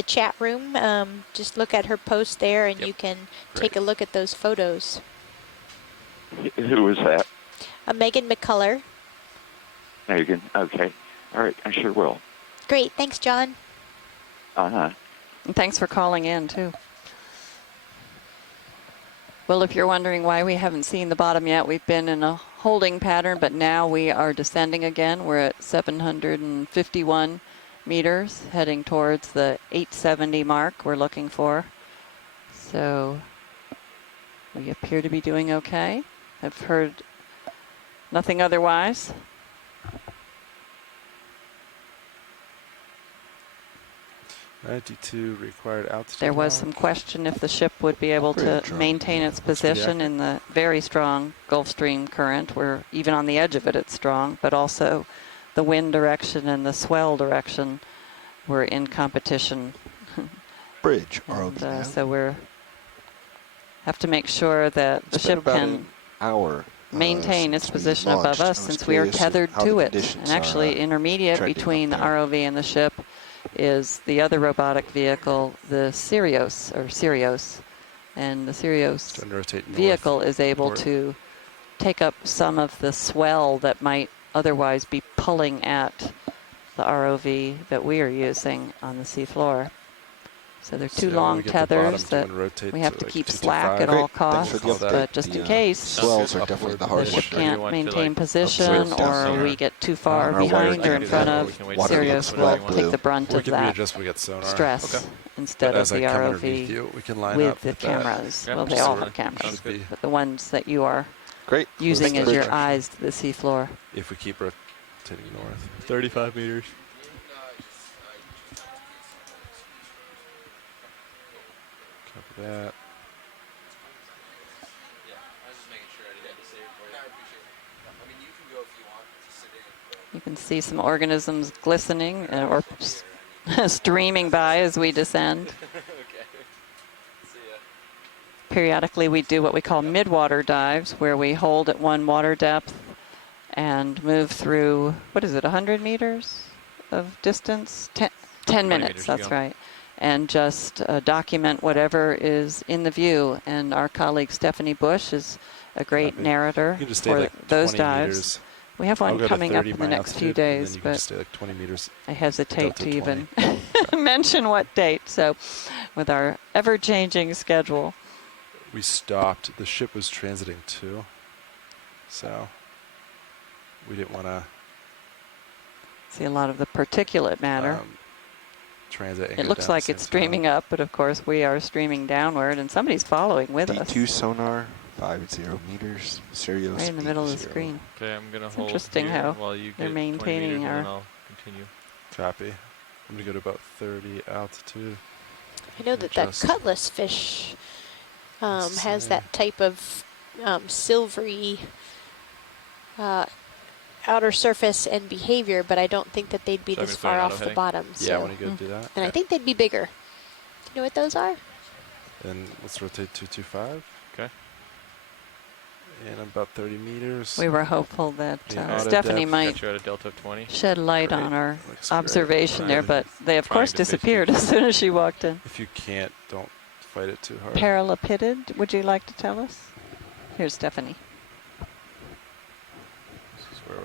the chat room. Just look at her post there, and you can take a look at those photos. Who was that? Megan McCullough. Megan. Okay. All right. I sure will. Great. Thanks, John. And thanks for calling in, too. Well, if you're wondering why we haven't seen the bottom yet, we've been in a holding pattern, but now we are descending again. We're at 751 meters, heading towards the 870 mark we're looking for. So we appear to be doing okay. I've heard nothing otherwise. .92 required altitude. There was some question if the ship would be able to maintain its position in the very strong Gulf Stream current, where even on the edge of it, it's strong, but also the wind direction and the swell direction were in competition. Bridge, and, so we're have to make sure that the ship can maintain its position above us, since we are tethered to it. And actually, intermediate between the ROV and the ship is the other robotic vehicle, the Sirius, and the Sirius vehicle is able to take up some of the swell that might otherwise be pulling at the ROV that we are using on the seafloor. So they're two long tethers that we have to keep slack at all costs, but just in case swells are definitely the hardest. the ship can't maintain position, or we get too far behind or in front of, Sirius will take the brunt of that stress instead of the ROV with the cameras. Well, they all have cameras, but the ones that you are using as your eyes to the seafloor. If we keep rotating north. 35 meters. Copy that. You can see some organisms glistening or streaming by as we descend. Periodically, we do what we call midwater dives, where we hold at one water depth and move through, what is it, 100 meters of distance? 10 minutes, that's right. And just document whatever is in the view. And our colleague Stephanie Bush is a great narrator for like those dives. Meters. We have one coming up in the next few days, but like 20 meters I hesitate to even mention what date. So with our ever-changing schedule. We stopped. The ship was transiting too, so we didn't want to see a lot of the particulate matter. Transit. It looks like it's streaming up, but of course we are streaming downward, and somebody's following with us. D2 sonar, 50 meters, Sirius. Right in the middle of the screen. Okay, I'm gonna hold interesting here how while you they're get maintaining 20 meters, our. and then I'll continue. Copy. I'm gonna go to about 30 altitude. I know that that cutlass fish has that type of silvery outer surface and behavior, but I don't think that they'd be this far off the bottom. Yeah, I want to go do that. And I think they'd be bigger. Do you know what those are? And let's rotate 225. Okay. And about 30 meters. We were hopeful that Stephanie might shed light on our observation there, but they of course disappeared as soon as she walked in. If you can't, don't fight it too hard. Paralapidid, would you like to tell us? Here's Stephanie.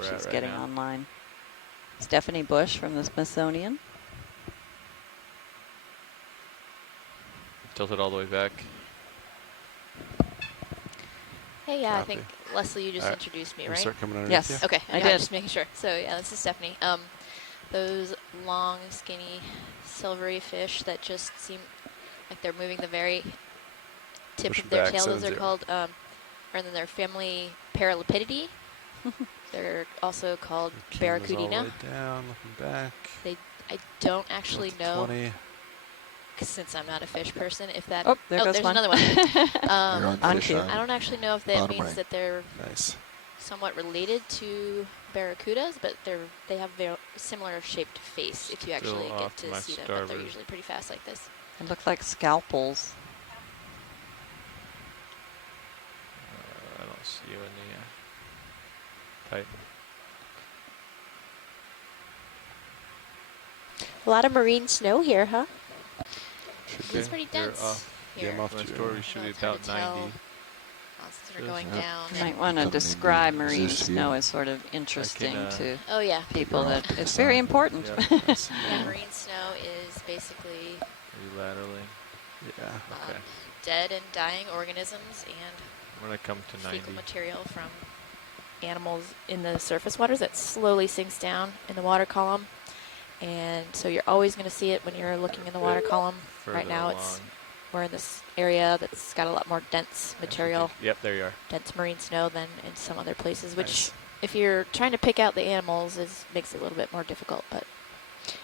She's getting online. Stephanie Bush from the Smithsonian. Tilt it all the way back. Hey, yeah, I think, Leslie, you just introduced me, right? Start coming underneath Yes. you? Okay, I did. Just making sure. So, yeah, this is Stephanie. Those long, skinny, silvery fish that just seem like they're moving the very tip of their tail, those are called, or then their family Paralapididae. They're also called Barracuda. Down, looking back. I don't actually know, 20. since I'm not a fish person, if that. Oh, there's one. Another one. On cue. I don't actually know if that Bottom means right. that they're Nice. somewhat related to barracudas, but they have very similar shaped face. If you actually get to see them, but they're usually pretty fast like this. It looked like scalpels. I don't see you in the Titan. A lot of marine snow here, huh? It's pretty dense here. Yeah, off My to story should be It's hard about to tell. 90. Monsters are going down. You might and- want to Coming into describe marine Zeus here. snow as sort of interesting to Oh yeah. people. You're That off to it's the very side. important. Yeah. Yeah, marine snow is basically Maybe laterally. Yeah. Okay. dead and dying organisms and I'm gonna come to 90. fecal material from animals in the surface waters that slowly sinks down in the water column. And so you're always going to see it when you're looking in the water column. Further Right now along. we're in this area that's got a lot more dense material, Yep, there you are. dense marine snow than in some other places, which Nice. if you're trying to pick out the animals makes it a little bit more difficult, but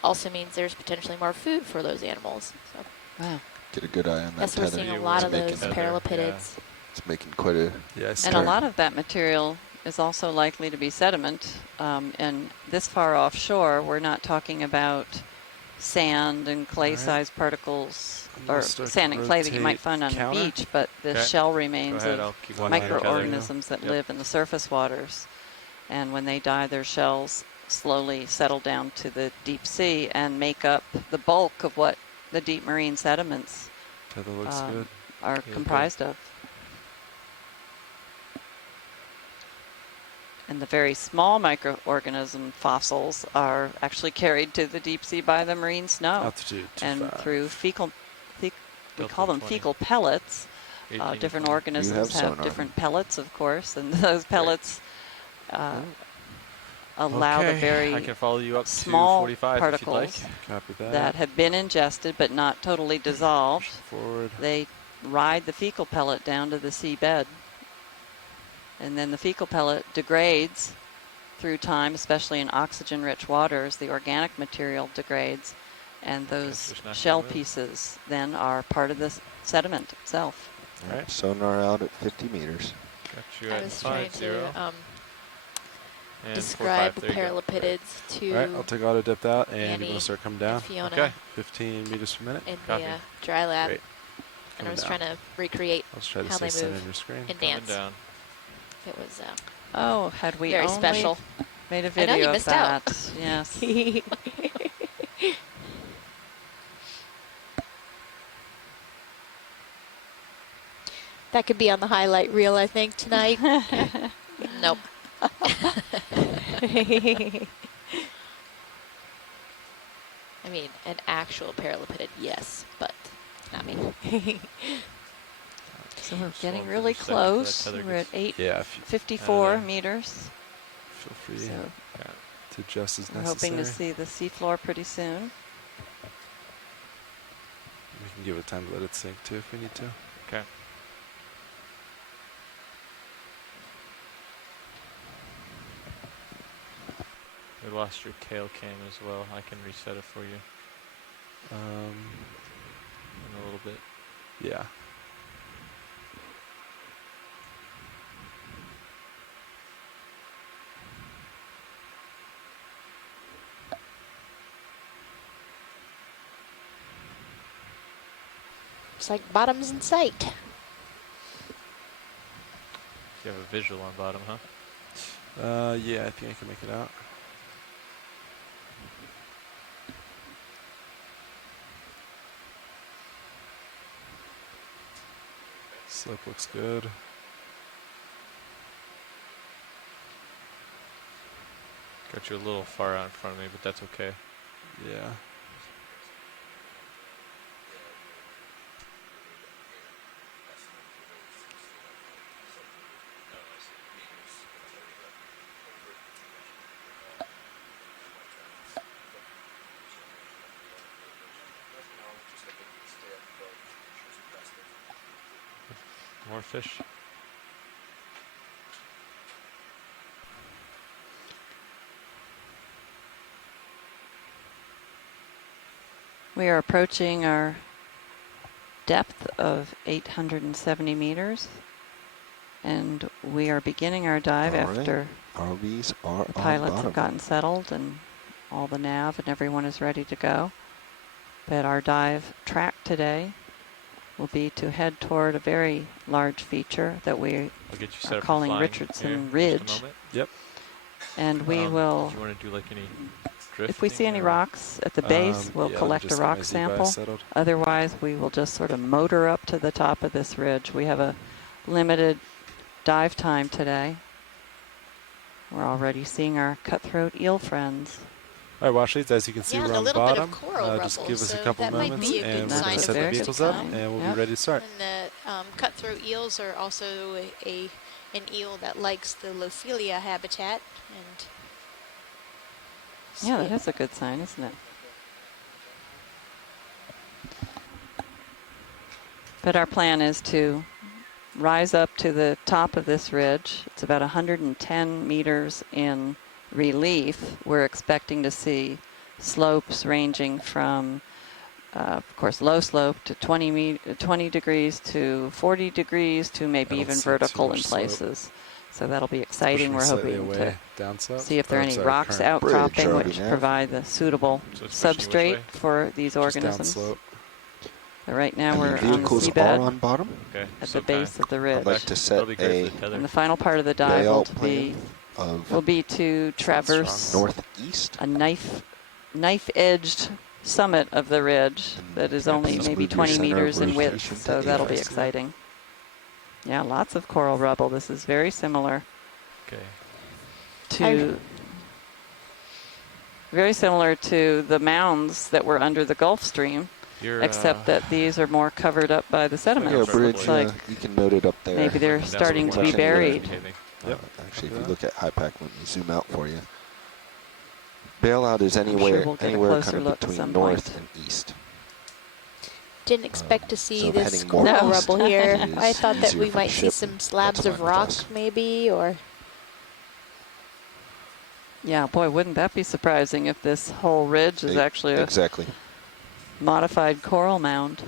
also means there's potentially more food for those animals. So Wow. Get a good eye on that that's we're tether. seeing a Yeah, lot we're of making those tether, parallepidids. It's making quite a Yeah, I And a start- lot of that material is also likely to be sediment. And this far offshore, we're not talking about sand and clay-sized particles, I'm gonna or start to sand and clay that you might rotate find on counter. the beach, but the Okay. shell Go remains ahead, of I'll keep watching each other. microorganisms that Yep. live in the surface waters. And when they die, their shells slowly settle down to the deep sea and make up the bulk of what the deep marine sediments Tether looks um, good. are good. comprised of. And the very small microorganism fossils are actually carried to the deep sea by the marine snow. Altitude And 25. through we Delta call them 20. fecal pellets. 18 to Different 20. organisms have have sonar. different pellets, of course, and those pellets allow the Okay, very I can follow you up small to 45 if you'd like. particles Copy that. that have been ingested but not totally dissolved. Forward. They ride the fecal pellet down to the seabed. And then the fecal pellet degrades through time, especially in oxygen-rich waters. The organic material degrades, and those just not gonna shell move. pieces then are part of the sediment itself. All right. sonar out at 50 meters. Got you I at was trying 50 to and describe 45. There you go. parallepidids to All right, I'll take auto depth out, and you're Annie going to start coming and down. Fiona Okay. 15 meters per minute. in Copy. the dry lab. Great. And I Coming was down. trying to recreate I'll just try to how stay they center move on your screen. in Coming dance. down. It was Oh, had we very only special. made a I know, you video of missed out. that. Yes. That could be on the highlight reel, I think, tonight. Nope. I mean, an actual parallipidid, yes, but not me. So we're Just getting hold for really just a second till that close. tether We're at gets- 854 Uh, meters. Feel free So to adjust as we're necessary. hoping to see the seafloor pretty soon. We can give it time to let it sink too if we need to. Okay. We lost your tail cam as well. I can reset it for you in a little bit. Yeah. It's like bottoms in sight. You have a visual on bottom, huh? Yeah, I think I can make it out. Slope looks good. Got you a little far out in front of me, but that's okay. Yeah. More fish. We are approaching our depth of 870 meters, and we are beginning our dive All right. after ROVs are the on pilots bottom. have gotten settled and all the nav and everyone is ready to go. But our dive track today will be to head toward a very large feature that we I'll get you set are up for calling flying Richardson here in just a Ridge. moment. And we will Do you want to do like any if we see any or- rocks at the base, we'll yeah, collect a just get rock my Z-bias sample. settled. Otherwise, we will just sort of motor up to the top of this ridge. We have a limited dive time today. We're already seeing our cutthroat eel friends. All right, watch these. As you can see, Yeah, we're and a on the little bit bottom. of coral Just rubble, give us a so couple that might moments, be a good and we're sign going to of set the very good vehicles up, sign. and we'll Yep. be ready to start. And the cutthroat eels are also an eel that likes the Lophelia habitat. And Yeah, that is a good sign, isn't it? But our plan is to rise up to the top of this ridge. It's about 110 meters in relief. We're expecting to see slopes ranging from, of course, low slope to 20 degrees to 40 degrees to maybe I don't even see too vertical in much slope. places. So that'll be exciting. We're Pushing slightly hoping away, to down slope. see if there are Oh, any sorry, rocks current. outcropping Bridge, which Robbie, provide the suitable So it's pushing you which substrate way? for these Just down organisms. slope. So right now And we're the on the vehicles are seabed on bottom. Okay. at so the base of the ridge. I'd like to set That'll be great a for the tether. And the final part of the dive will layout be plan will of be to traverse northeast. a knife-edged summit of the ridge And that is perhaps only move maybe your 20 center of meters in width. rotation to So that'll be east. exciting. Yeah, lots of coral rubble. This is very similar Okay. to the mounds that were under the Gulf Stream, You're, except that these are more covered up by the sediment. Yeah, It's bridge. like You can note it up there. maybe they're That's starting what to we're be watching. buried. Indicating. Yep. Actually, if Yeah. you look at HiPAC, let me zoom out for you. Bailout is sure anywhere, we'll get a anywhere closer kind of look at between some north point. and east. didn't expect to see so this heading more coral east rubble here. is I thought that easier we for the might see ship, some and slabs that's of fine with rock us. maybe, or Yeah, boy, wouldn't that be surprising if this whole ridge is actually a Exactly. modified coral mound.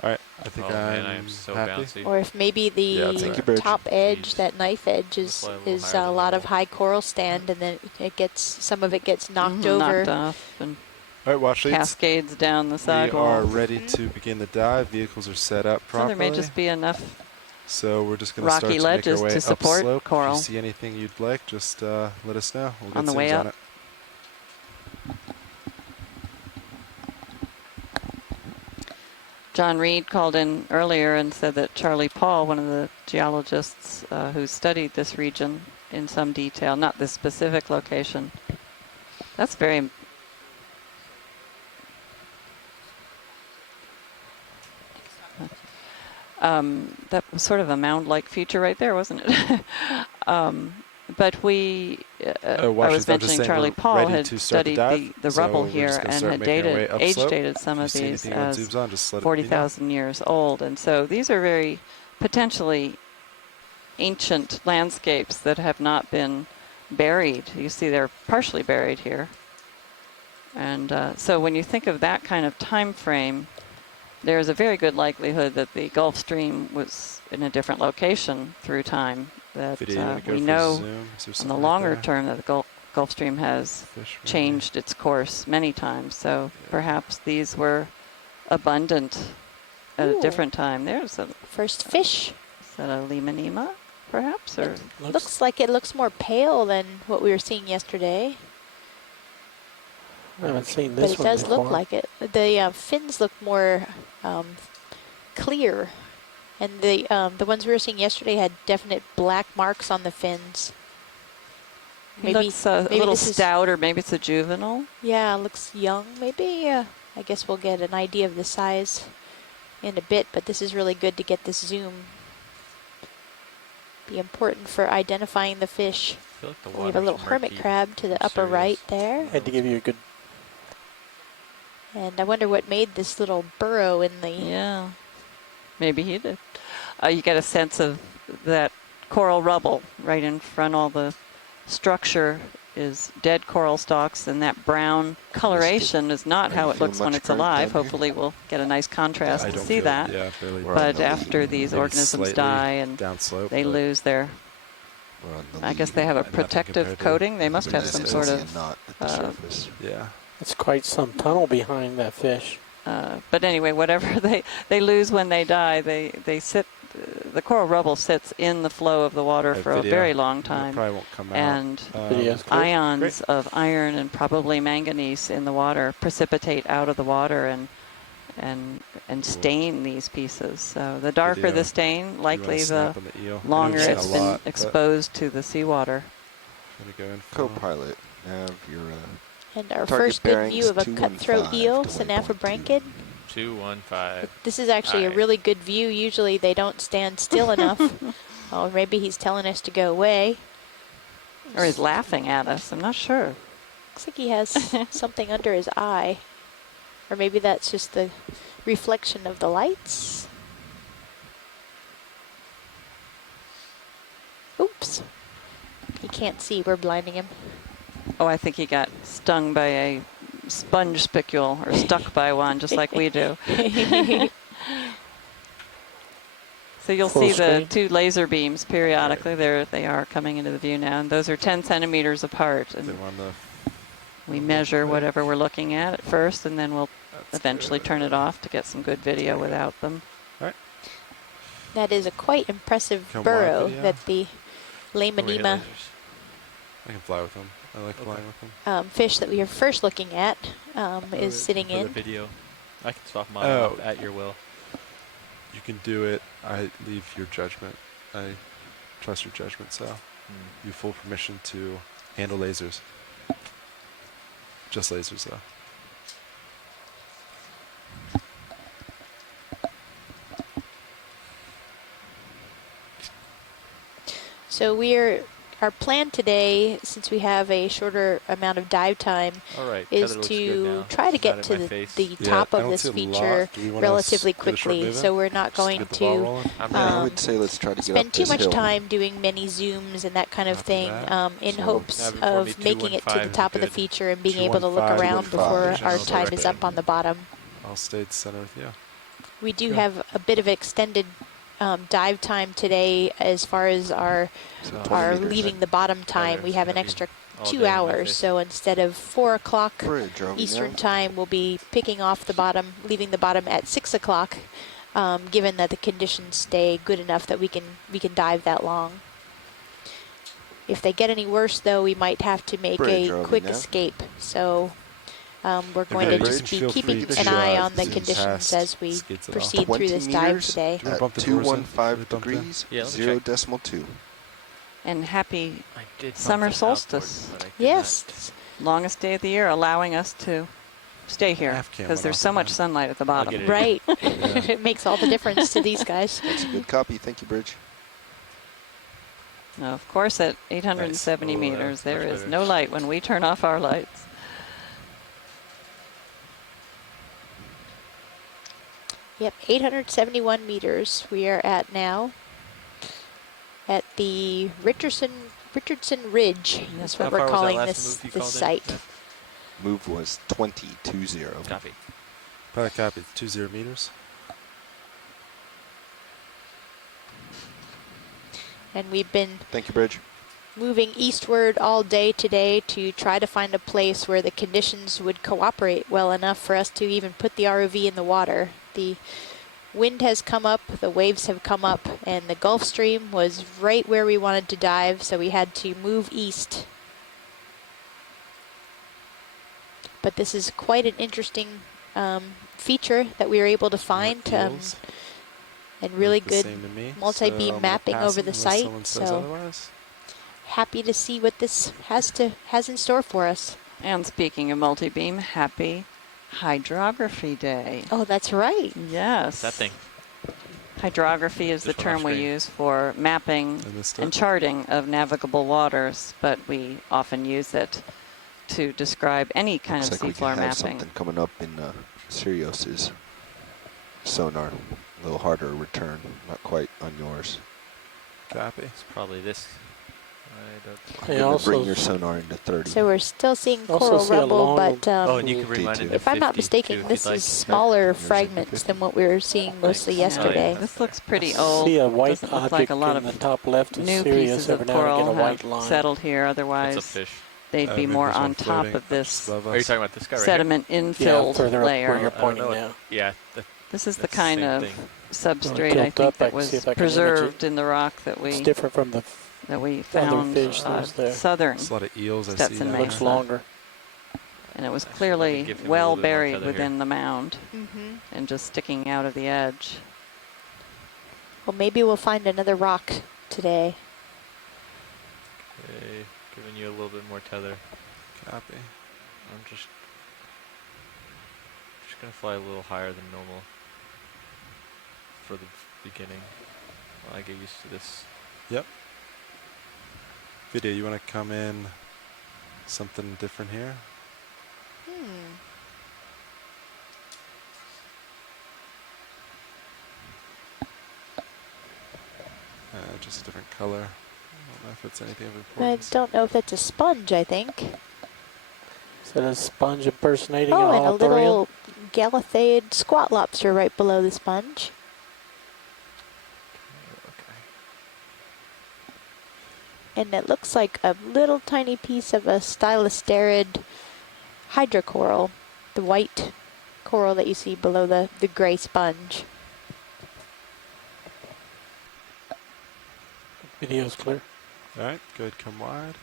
All right, I think Oh man, I I'm am so happy. bouncy. or if maybe Yeah, the thank you, Bridge. top edge, Jeez. that knife edge, Just is fly a little is higher a than lot of normal. high coral stand, and then it gets some of it gets knocked Mhm, over. knocked off and All right, watch leads. cascades down the We sidewall. are ready to begin the dive. Vehicles are set up So properly. there may just be enough So we're just going to rocky start to make ledges our way to support upslope. coral. If you see anything you'd like, just let us know. We'll get On the way zooms up. on it. John Reed called in earlier and said that Charlie Paul, one of the geologists who studied this region in some detail, not this specific location. That's very... that was sort of a mound-like feature right there, wasn't it? But we, I Watch was these, I'm just mentioning saying Charlie we're Paul ready had to start the studied dive, the so rubble we're here just gonna and start had making our way age upslope. dated some If you of see these anything when as zooms on, just let it be known. 40,000 years old. And so these are very potentially ancient landscapes that have not been buried. You see they're partially buried here. And so when you think of that kind of time frame, there's a very good likelihood that the Gulf Stream was in a different location through time. That Video, you wanna go we for know zoom? Is there on the something right longer there? term that the Gulf Stream has Fish, maybe? changed its course many times. So perhaps these were abundant at a Ooh. different time. There's a, First fish. is that a limonema, perhaps? Or Looks like it looks more pale than what we were seeing yesterday, I haven't seen but this it one does before. look like it. The fins look more clear, and the ones we were seeing yesterday had definite black marks on the fins. he looks a maybe little this is- stout, or maybe it's a juvenile. Yeah, looks young. Maybe I guess we'll get an idea of the size in a bit, but this is really good to get this zoom. Be important for identifying the fish. I feel like the We have a water's little hermit murky. crab to the I'm upper serious. right there. Had to give you a good. And I wonder what made this little burrow in the... Yeah, maybe he did. You get a sense of that coral rubble right in front. All the structure is dead coral stalks, and that brown coloration is not Are how you it looks feeling when much it's current alive. down here? Hopefully we'll get a nice contrast I to don't see feel- that. Yeah, barely. We're on But the lead. after these Maybe organisms slightly die and down slope, they but lose their, We're on the I guess lead. they have a Nothing compared protective to coating. They must have This some is sort a of, knot at the surface. Yeah. It's quite some tunnel behind that fish. but anyway, whatever they lose when they die, they sit the coral rubble sits in the flow of the water for a very long time. It probably won't come and out. Ions of iron and probably manganese in the water precipitate out of the water and stain these pieces. So the darker the stain, likely the longer it's been exposed to the seawater. Co-pilot, nav, your and our target first good bearings view of a cutthroat 215 eel, to Synaphobranchid. 215. This is actually a really good view. Usually they don't stand still enough. Oh, maybe he's telling us to go away. Or he's laughing at us. I'm not sure. Looks like he has something under his eye. Or maybe that's just the reflection of the lights. Oops. He can't see. We're blinding him. Oh, I think he got stung by a sponge spicule or stuck by one, just like we do. So you'll see the two laser beams periodically. There they are coming into the view now, and those are 10 centimeters apart. And we measure whatever we're looking at first, and then we'll eventually turn it off to get some good video without them. All right. That is a quite impressive burrow that the Lamanima I can fly with them. I like flying with them. Fish that we are first looking at is sitting in. The video. I can swap mine off at your will. You can do it. I leave your judgment. I trust your judgment, so you have full permission to handle lasers. Just lasers, though. So our plan today, since we have a shorter amount of dive time, is to try to get to the top of this feature relatively quickly. So we're not going to I would say let's try to spend too much time doing many zooms and that kind of thing in hopes of making it to the top of the feature and being able to look around before our time is up on the bottom. I'll stay at the center with you. We do have a bit of extended dive time today as far as our leaving the bottom time. We have an extra 2 hours, so instead of 4 o'clock Eastern time, we'll be picking off the bottom, leaving the bottom at 6 o'clock, given that the conditions stay good enough that we can dive that long. If they get any worse, though, we might have to make a quick escape. So we're going to just be keeping an eye on the conditions as we proceed through this dive today. At 215 degrees, 0.2. And happy summer solstice. Yes. Longest day of the year, allowing us to stay here because there's so much sunlight at the bottom. Right. It makes all the difference to these guys. That's a good copy. Thank you, Bridge. Now, of course, at 870 meters, there is no light when we turn off our lights. Yep, 871 meters we are at now at the Richardson Ridge. That's what we're calling this site. Move was 20-20. Copy. Probably copy. 20 meters. And we've been Thank you, Bridge. moving eastward all day today to try to find a place where the conditions would cooperate well enough for us to even put the ROV in the water. The wind has come up, the waves have come up, and the Gulf Stream was right where we wanted to dive, so we had to move east. But this is quite an interesting feature that we were able to find, and really good multi-beam mapping over the site. So happy to see what this has in store for us. And speaking of multi-beam, happy Hydrography Day. Oh, that's right. Yes. That thing. Hydrography is the term we use for mapping and charting of navigable waters, but we often use it to describe any kind of seafloor mapping. Something coming up in Sirius's sonar. A little harder return, not quite on yours. Copy. It's probably this. Bring your sonar into 30. So we're still seeing coral rubble, but and you can remind it if I'm not mistaken, this is smaller fragments than what we were seeing mostly yesterday. This looks pretty old. See a white Doesn't look like a lot of in the top left of new Sirius. pieces of Every now and coral again, a white have line. settled here. It's a Otherwise, fish. they'd be more on top of this Are you talking about this guy right sediment Yeah, infilled further up where layer. you're pointing now. Yeah, This is the That's kind same of thing. substrate Tilt I think up, I that can was see if I can image preserved it. in the rock that It's we different from the found fish that was there. southern There's a lot of eels I see Stetson down Mesa. Looks longer. And it was Actually, let me clearly give him a well little bit more buried tether within here. the mound Mm-hmm. and just sticking out of the edge. Well, maybe we'll find another rock today. Okay, giving you a little bit more tether. Copy. I'm just gonna fly a little higher than normal for the beginning while I get used to this. Yep. Video, you want to come in something different here? Just a different color. I don't know if it's anything of I importance. don't know if it's a sponge, I think. Is that a sponge impersonating Oh, a and a holothurian? little Galatheid squat lobster right below the sponge. Okay. And it looks like a little tiny piece of a stylosterid hydrocoral, the white coral that you see below the gray sponge. Video's clear. All right, good. Come wide.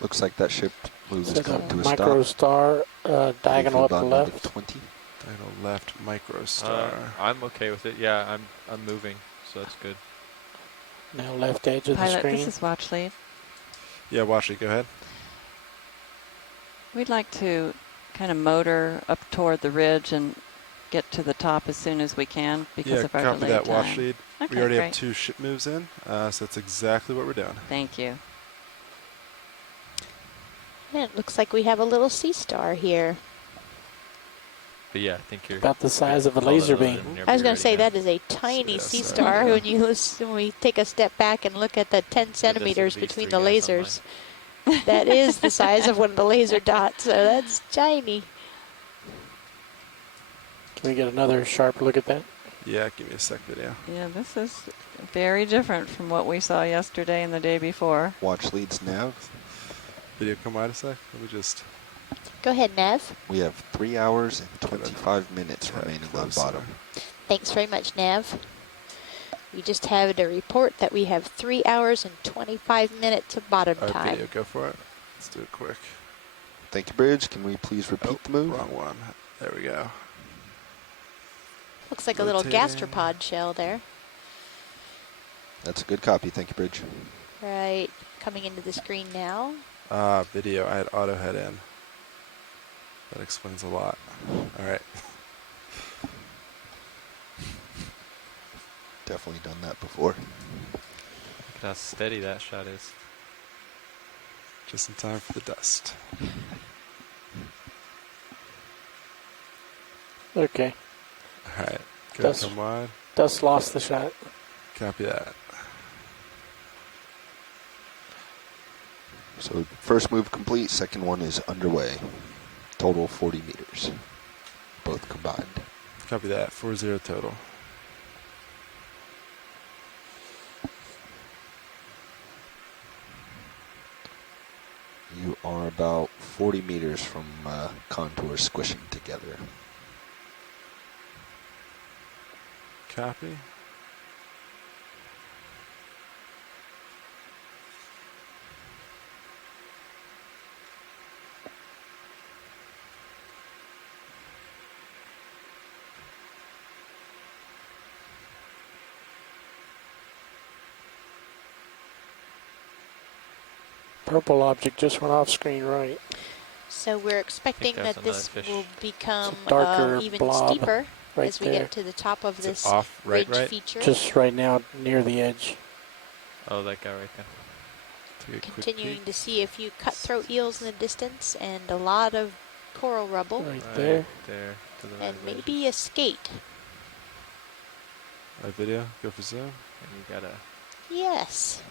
Looks like that ship moves Is has that come to a a micro stop. star diagonal up the About left? -20. Diagonal left, micro star. I'm okay with it. Yeah, I'm moving, so that's good. Now left edge of the Pilot, screen. this is watch lead. Yeah, watch it. Go ahead. We'd like to kind of motor up toward the ridge and get to the top as soon as we can because Yeah, of our copy delayed that. Watch time. lead. Okay, We already great. have 2 ship moves in, so that's exactly what we're doing. Thank you. And it looks like we have a little sea star here. But yeah, I think you're About the size of a call it laser on beam. and I was going ready to say now. that is a tiny yeah, sea so- star yeah. when we take a step back and look at the 10 centimeters these between three the guys on lasers. That is the size of one of the laser dots, so that's tiny. Can we get another sharp look at that? Yeah, give me a sec, video. Yeah, this is very different from what we saw yesterday and the day before. Watch leads nav. Video, come wide a sec. Let me just Go ahead, Nev. We have 3 hours and 25 minutes head remaining on closer. bottom. Thanks very much, Nev. We just had a report that we have 3 hours and 25 minutes of bottom All right, time. video, go for it. Let's do it quick. Thank you, Bridge. Can we please repeat the move? Wrong one. There we go. Looks like a little Rotating. gastropod shell there. That's a good copy. Thank you, Bridge. Right, coming into the screen now. Video, I had auto head in. That explains a lot. All right. Definitely done that before. Look at how steady that shot is. Just in time for the dust. Okay. All right. Good, Dust. come wide. Dust lost the shot. Copy that. So first move complete. Second one is underway. Total 40 meters. Both combined. Copy that. 4-0 total. You are about 40 meters from contours squishing together. Copy. Purple object just went off screen right. So we're expecting that's that this another fish. will become It's a darker even blob steeper right as we there. get to the top of Is it this off? Right, ridge right? feature. Just right now near the edge. Oh, that guy right there. Take a quick Continuing peek. to see a few cutthroat eels in the distance and a lot of coral rubble Right there. There. To the and right of it. maybe a skate. All right, video, go for zoom. And you gotta. Yes.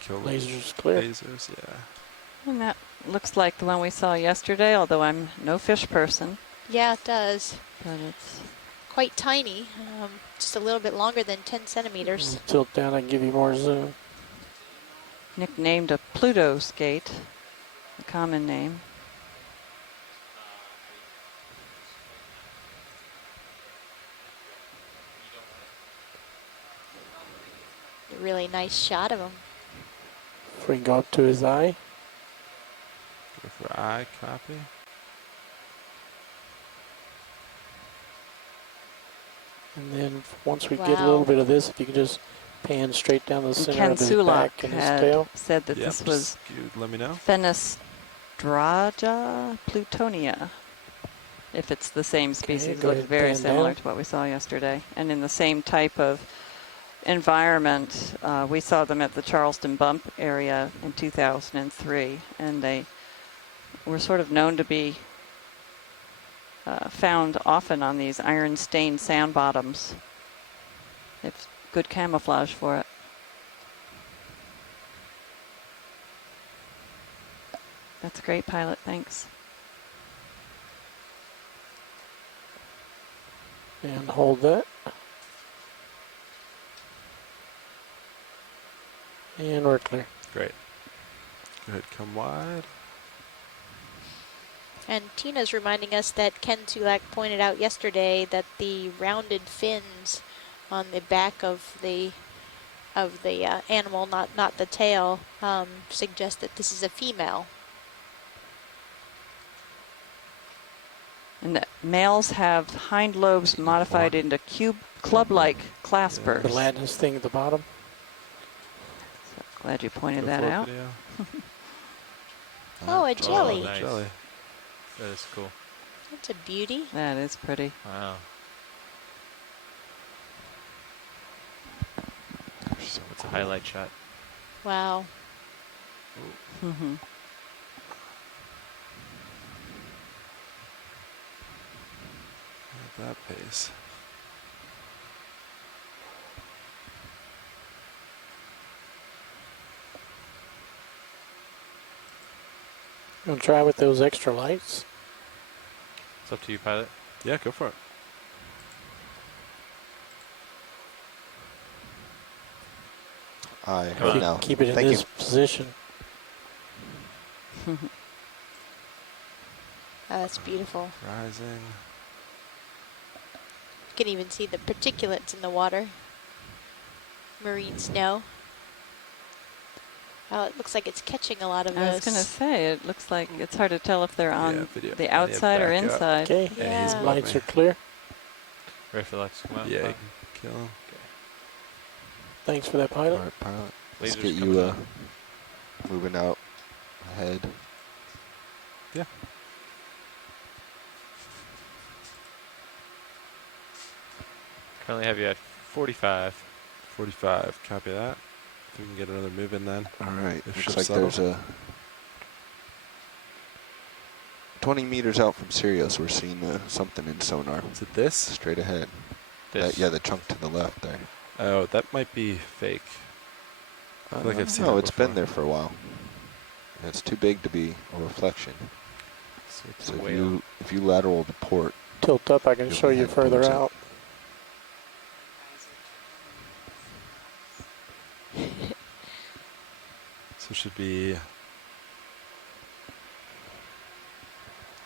Kill the Laser's clear. lasers, yeah. And that looks like the one we saw yesterday, although I'm no fish person. Yeah, it does. But it's Quite tiny, just a little bit longer than 10 centimeters. Tilt down and give you more zoom. nicknamed a Pluto skate, a common name. really nice shot of him. If we go up to his eye. Go for eye, copy. And then once we get a little bit of this, if you could just pan straight down the center of his back and his tail. Said that this was let me know. Fenestraja plutonia. If it's the same species, it looks very similar to what we saw yesterday. And in the same type of environment, we saw them at the Charleston Bump area in 2003. And they were sort of known to be found often on these iron-stained sand bottoms. It's good camouflage for it. That's great, pilot. Thanks. And hold that. And we're clear. Great. Go ahead, come wide. And Tina's reminding us that Ken Sulak pointed out yesterday that the rounded fins on the back of the animal, not the tail, suggest that this is a female. And the males have hind lobes modified into club-like claspers. The lattice thing at the bottom. So glad you pointed that out. Oh, a jelly. Oh, nice. Jelly. That is cool. That's a beauty. That is pretty. Wow. So it's a highlight shot. Wow. Mm-hmm. At that pace. You want to try with those extra lights? It's up to you, pilot. Yeah, go for it. Aye, Come on. now. Keep it in Thank this you. position. Oh, that's beautiful. Rising. You can even see the particulates in the water. Marine snow. Oh, it looks like it's catching a lot of I was those. going to say, it looks like it's hard to tell if they're on video. the outside or back up. inside. Okay, Yeah, he's above lights me. are clear. Ready for the lights to come out? Yeah, you Fine. can kill him. Thanks for that, pilot. All right, pilot. Let's Lasers get coming you out. moving out ahead. Yeah. Currently have you at 45. 45, copy that. If we can get another move in then. All right. If Looks ship's like settled. there's a 20 meters out from Sirius. We're seeing something in sonar Is it this? straight ahead. This. Yeah, the chunk to the left there. Oh, that might be fake. I feel like I've seen no, it it's before. been there for a while. And it's too big to be a reflection. So it's So a if whale. you lateral to port, Tilt up, I can You'll show you head further towards it. out. So it should be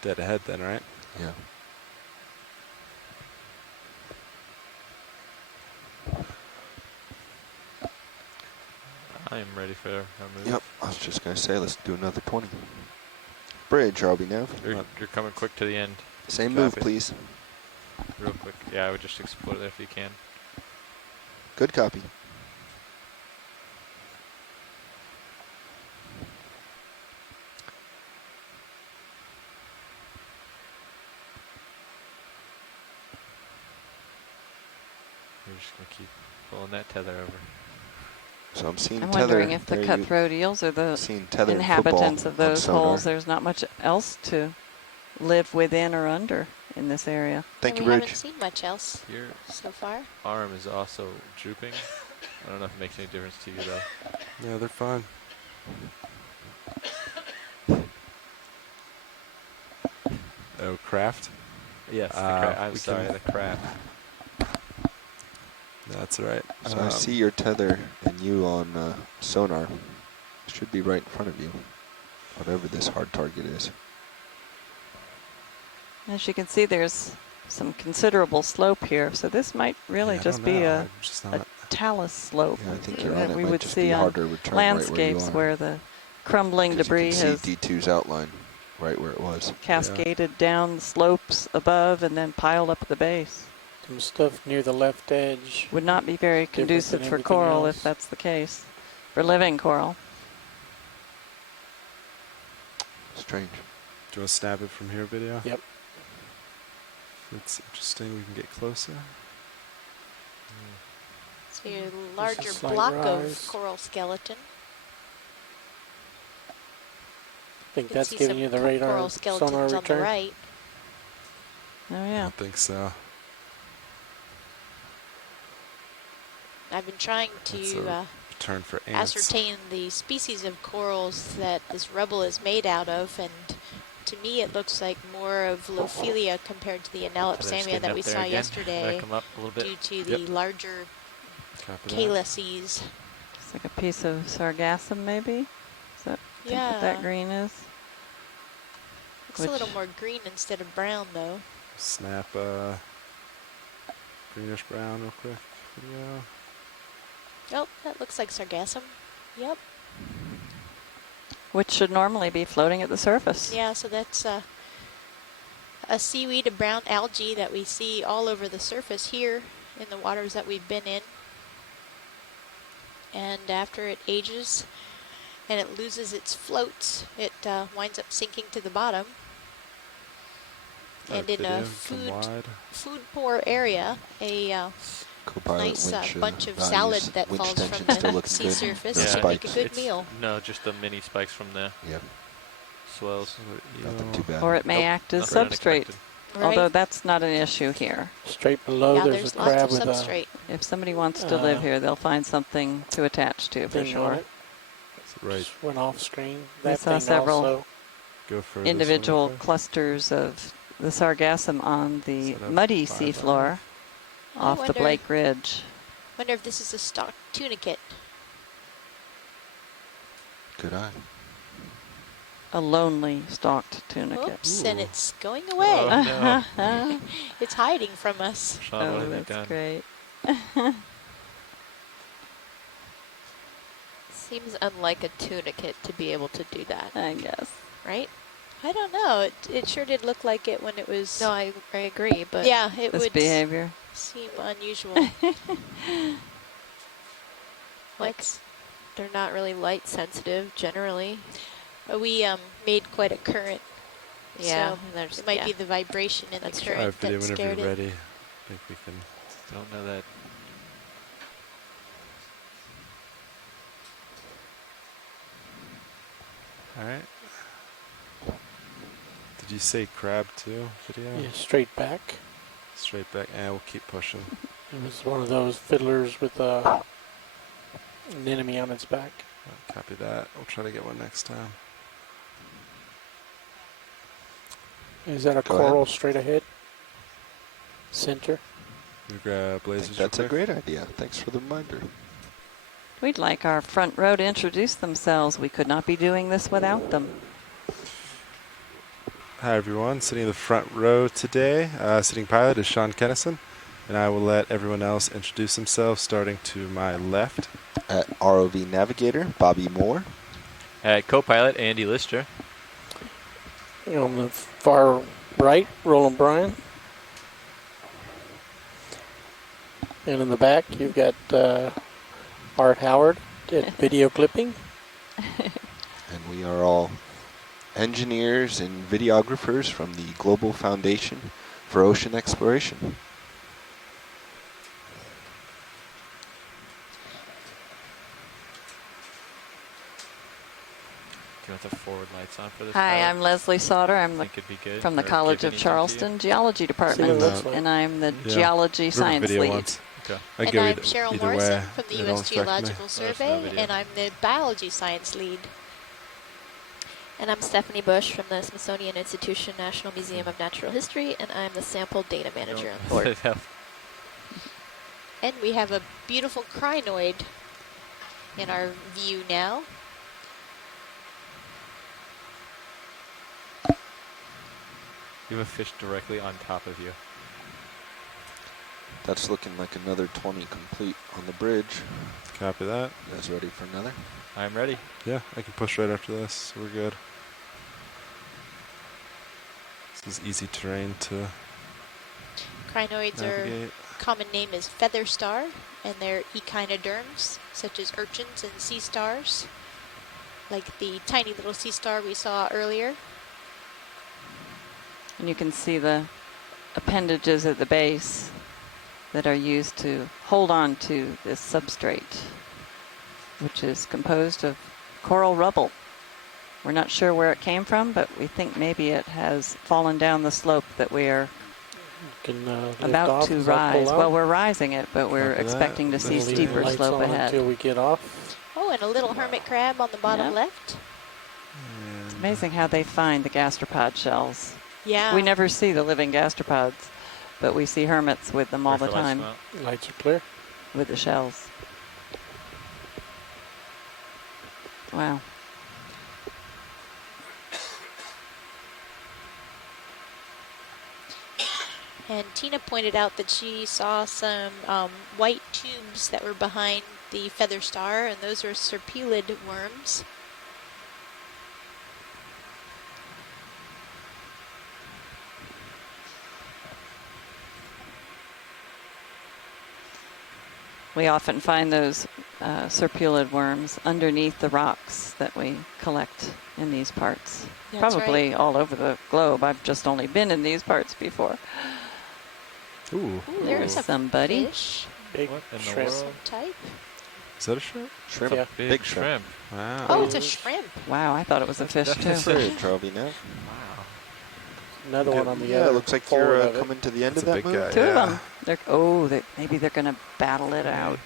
dead ahead then, right? yeah. I am ready for our move. Yep, I was just gonna say, let's do another 20. Bridge, Robbie Nav. You're coming quick to the end. Same move, Copy. please. Real quick. Yeah, I would just explore there if you can. Good copy. We're just going to keep pulling that tether over. So I'm seeing I'm tether. wondering if the there, cutthroat eels are the seeing tether and inhabitants football of those on sonar. holes. There's not much else to live within or under in this area. Thank And you, we Bridge. haven't seen much else Your so far. arm is also drooping. I don't know if it makes any difference to you, though. Yeah, they're fine. Oh, craft? Yes, I'm we sorry, can- the crab. That's all right. So I see your tether and you on sonar. Should be right in front of you, whatever this hard target is. As you can see, there's some considerable slope here, so this might really Yeah, I just don't be know. a I'm just not talus slope Yeah, I think you're that right. we It might would just see be on hard to return landscapes right where the crumbling debris you can has see D2's outline right where it was. cascaded down slopes above and then piled up at the base. Some stuff near the left edge. Would not be very Different conducive than for everything coral else. if that's the case. For living coral. Strange. Do you want to snap it from here, video? Yep. If it's interesting, we can get closer. So your larger slight block rise. of coral skeleton. I think You can that's see giving some you the radar coral skeletons sonar on the return. right. Oh I yeah. don't think so. I've been trying That's to a return for ants. ascertain the species of corals that this rubble is made out of, and to me it looks like more of Lophelia compared to the Alcianaceae that we saw yesterday Come up a little bit. due to the larger Copy that. calyces. It's like a piece of sargassum maybe? Is that think Yeah. what that green is? Looks a little more green instead of brown though. Snap greenish brown real quick. Video. Oh, that looks like sargassum. Yep. Which should normally be floating at the surface. Yeah, so that's a seaweed, a brown algae that we see all over the surface here in the waters that we've been in. And after it ages and it loses its floats, it winds up sinking to the bottom. And in a food poor area, a Co-pilot nice winch, bunch of values. salad that Winch falls from tension's still the looking sea good. surface No would make a spikes. good meal. No, just the mini spikes from the Yep, swells. nothing too bad. Or it may Nope, act as nothing substrate. unexpected. Although Right? that's not an issue here. Straight below, Yeah, there's there's a crab lots with of a substrate. If somebody wants to live here, they'll find something to attach to for thing on sure. it. Right. Just went off screen. We That saw thing several also. Go for this Individual one, okay? clusters of the sargassum on the Set up muddy 5 seafloor off the wonder- Blake Ridge. Wonder if this is a stocked tunicate. Good eye. A lonely stalked tunicate. Oops, and Ooh. it's going away. Oh, no. It's hiding from us. Sean, what Oh, have you that's done? great. Seems unlike a tunicate to be able to do that, I guess. right? I don't know. It sure did look like it when it was. No, I agree, but yeah, it This would behavior. seem unusual. like they're not really light sensitive generally. We made quite a current. Yeah, So there's, it might yeah. be the vibration in That's the true. current Video that whenever scared you're it. ready. I think we can. Don't know that. All right. Did you say crab too? Video. Yeah, straight back. Straight back. And we'll keep pushing. It was one of those fiddlers with an enemy on its back. Copy that. We'll try to get one next time. Is that a Go ahead. coral straight ahead? Center? You grab I lasers. think that's a real quick. great idea. Thanks for the reminder. We'd like our front row to introduce themselves. We could not be doing this without them. Hi everyone. Sitting in the front row today, sitting pilot is Sean Kennison, and I will let everyone else introduce themselves, starting to my left. At ROV Navigator, Bobby Moore. At co-pilot, Andy Lister. On the far right, Roland Bryan. And in the back, you've got Art Howard at video clipping. And we are all engineers and videographers from the Global Foundation for Ocean Exploration. Do you want the forward lights on for this? Hi, pilot? I'm Leslie Sauter. I'm I the, think it'd be good. from the or College give of anything to you? Charleston Geology See what it Department, looks like. and I'm the Yeah. Geology River Science video Lead. once. Okay. I And go I'm either, Cheryl either Morrison way. from the It don't U.S. affect me. Geological no Survey, video. and I'm the biology science lead. And I'm Stephanie Bush from the Smithsonian Institution National Museum of Natural History, and I'm the sample data manager on board. And we have a beautiful crinoid in our view now. You have a fish directly on top of you. That's looking like another 20 complete on the bridge. Copy that. You guys ready for another? I'm ready. Yeah, I can push right after this, so we're good. This is easy terrain to Crinoids navigate. common name is feather star, and they're echinoderms, such as urchins and sea stars, like the tiny little sea star we saw earlier. And you can see the appendages at the base that are used to hold on to this substrate, which is composed of coral rubble. We're not sure where it came from, but we think maybe it has fallen down the slope that we are about to rise. Well, we're rising it, but we're expecting to see steeper slope ahead. Until we get off. Oh, and a little hermit crab on the bottom left. It's amazing how they find the gastropod shells. Yeah. We never see the living gastropods, but we see hermits with them all the time. Lights are clear. With the shells. Wow. And Tina pointed out that she saw some white tubes that were behind the feather star, and those are serpulid worms. We often find those serpulid worms underneath the rocks that we collect in these parts. That's Probably right. all over the globe. I've just only been in these parts before. Ooh. Ooh, There's there's a somebody. fish. Big What in the shrimp. world? Some type. Is that a shrimp? Shrimp. Yeah. Big shrimp. shrimp. Wow. Oh, it's a shrimp. Wow, I thought it was a fish too. Very trophy now. Wow. Another one on the Yeah, other. it looks like forward you're of it. coming to the end That's of a that big move. guy. Two Yeah. of them. Maybe they're going to battle it out.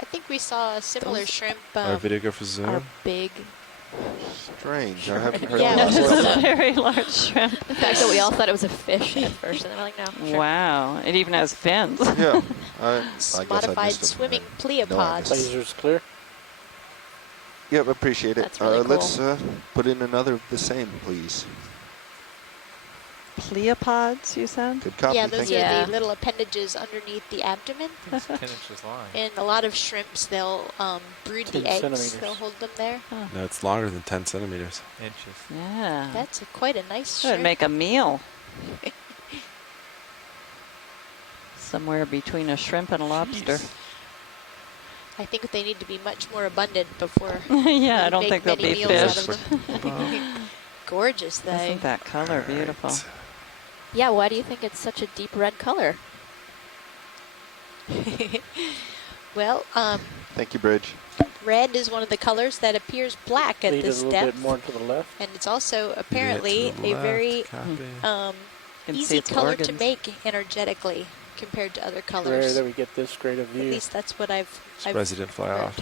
I think we saw a similar Those shrimp. Our videographer zoom. Are big. Strange. I haven't heard Yeah, that This before. is a very large shrimp. The fact that we all thought it was a fish at first, and then we're like, no. Shrimp. Wow, it even has fins. Yeah. I guess I Modified missed them. swimming No, I pleopods. missed Lasers clear. Yep, appreciate it. That's really Let's put in another of the same, please. Pleopods, you said? Good copy. Yeah, those Thank are you. the little appendages underneath the abdomen. It's 10 inches long. In a lot of shrimps, they'll brood 10 the eggs. centimeters. They'll hold them there. No, it's longer than 10 centimeters. Inches. Yeah. That's quite a nice That would shrimp. make a meal. Somewhere between a shrimp and a lobster. Jeez. I think they need to be much more abundant before Yeah, I we don't make think they'll many be meals fish. out of them. Gorgeous, they. Isn't that color beautiful? Alright. Yeah, why do you think it's such a deep red color? Well, Thank you, Bridge. red is one of the colors that appears black at Lead it this a little depth. bit more to the left. And it's also Lead it apparently to the a left, very copy. You can see easy its color to organs. make energetically compared to other Rare colors. that we get this great a At view. least that's what I've Surprised it didn't fly heard. off.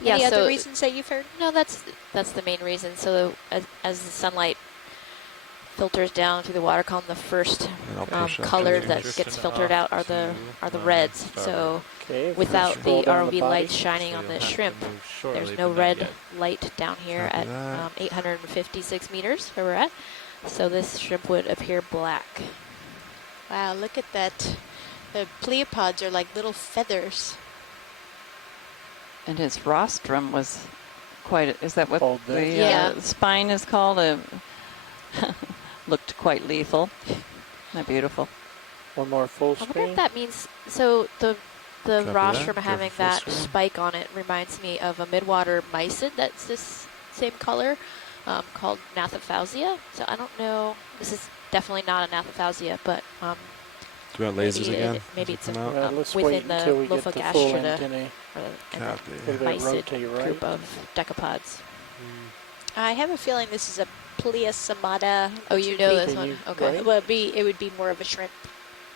Yeah, Any other so- reasons that you've heard? No, that's the main reason. So as the sunlight filters down through the water column, the first And I'll push up color to that you. gets filtered out are the reds. So Okay, without scroll the down ROV body. light shining on the shrimp, there's no red light down here Copy at that. 856 meters where we're at. So this shrimp would appear black. Wow, look at that. The pleopods are like little feathers. And his rostrum was quite, is that what Called the that? Yeah. spine is called? Looked quite lethal. Isn't that beautiful? One more full I wonder screen. if that means, so the Copy rostrum that. Go having for full that screen. spike on it reminds me of a midwater mysid that's this same color called Nathophausia. So I don't know, this is definitely not a Nathophausia, but Do you want lasers maybe again? maybe Does it's it come out? Well, let's within wait the until we get the full Lophogastrida. antennae. and Copy. Little bit mysid rotate right. group of decapods. I have a feeling this is a Pleosomata. Oh, you know this Can one? you Okay. write? It would be more of a shrimp.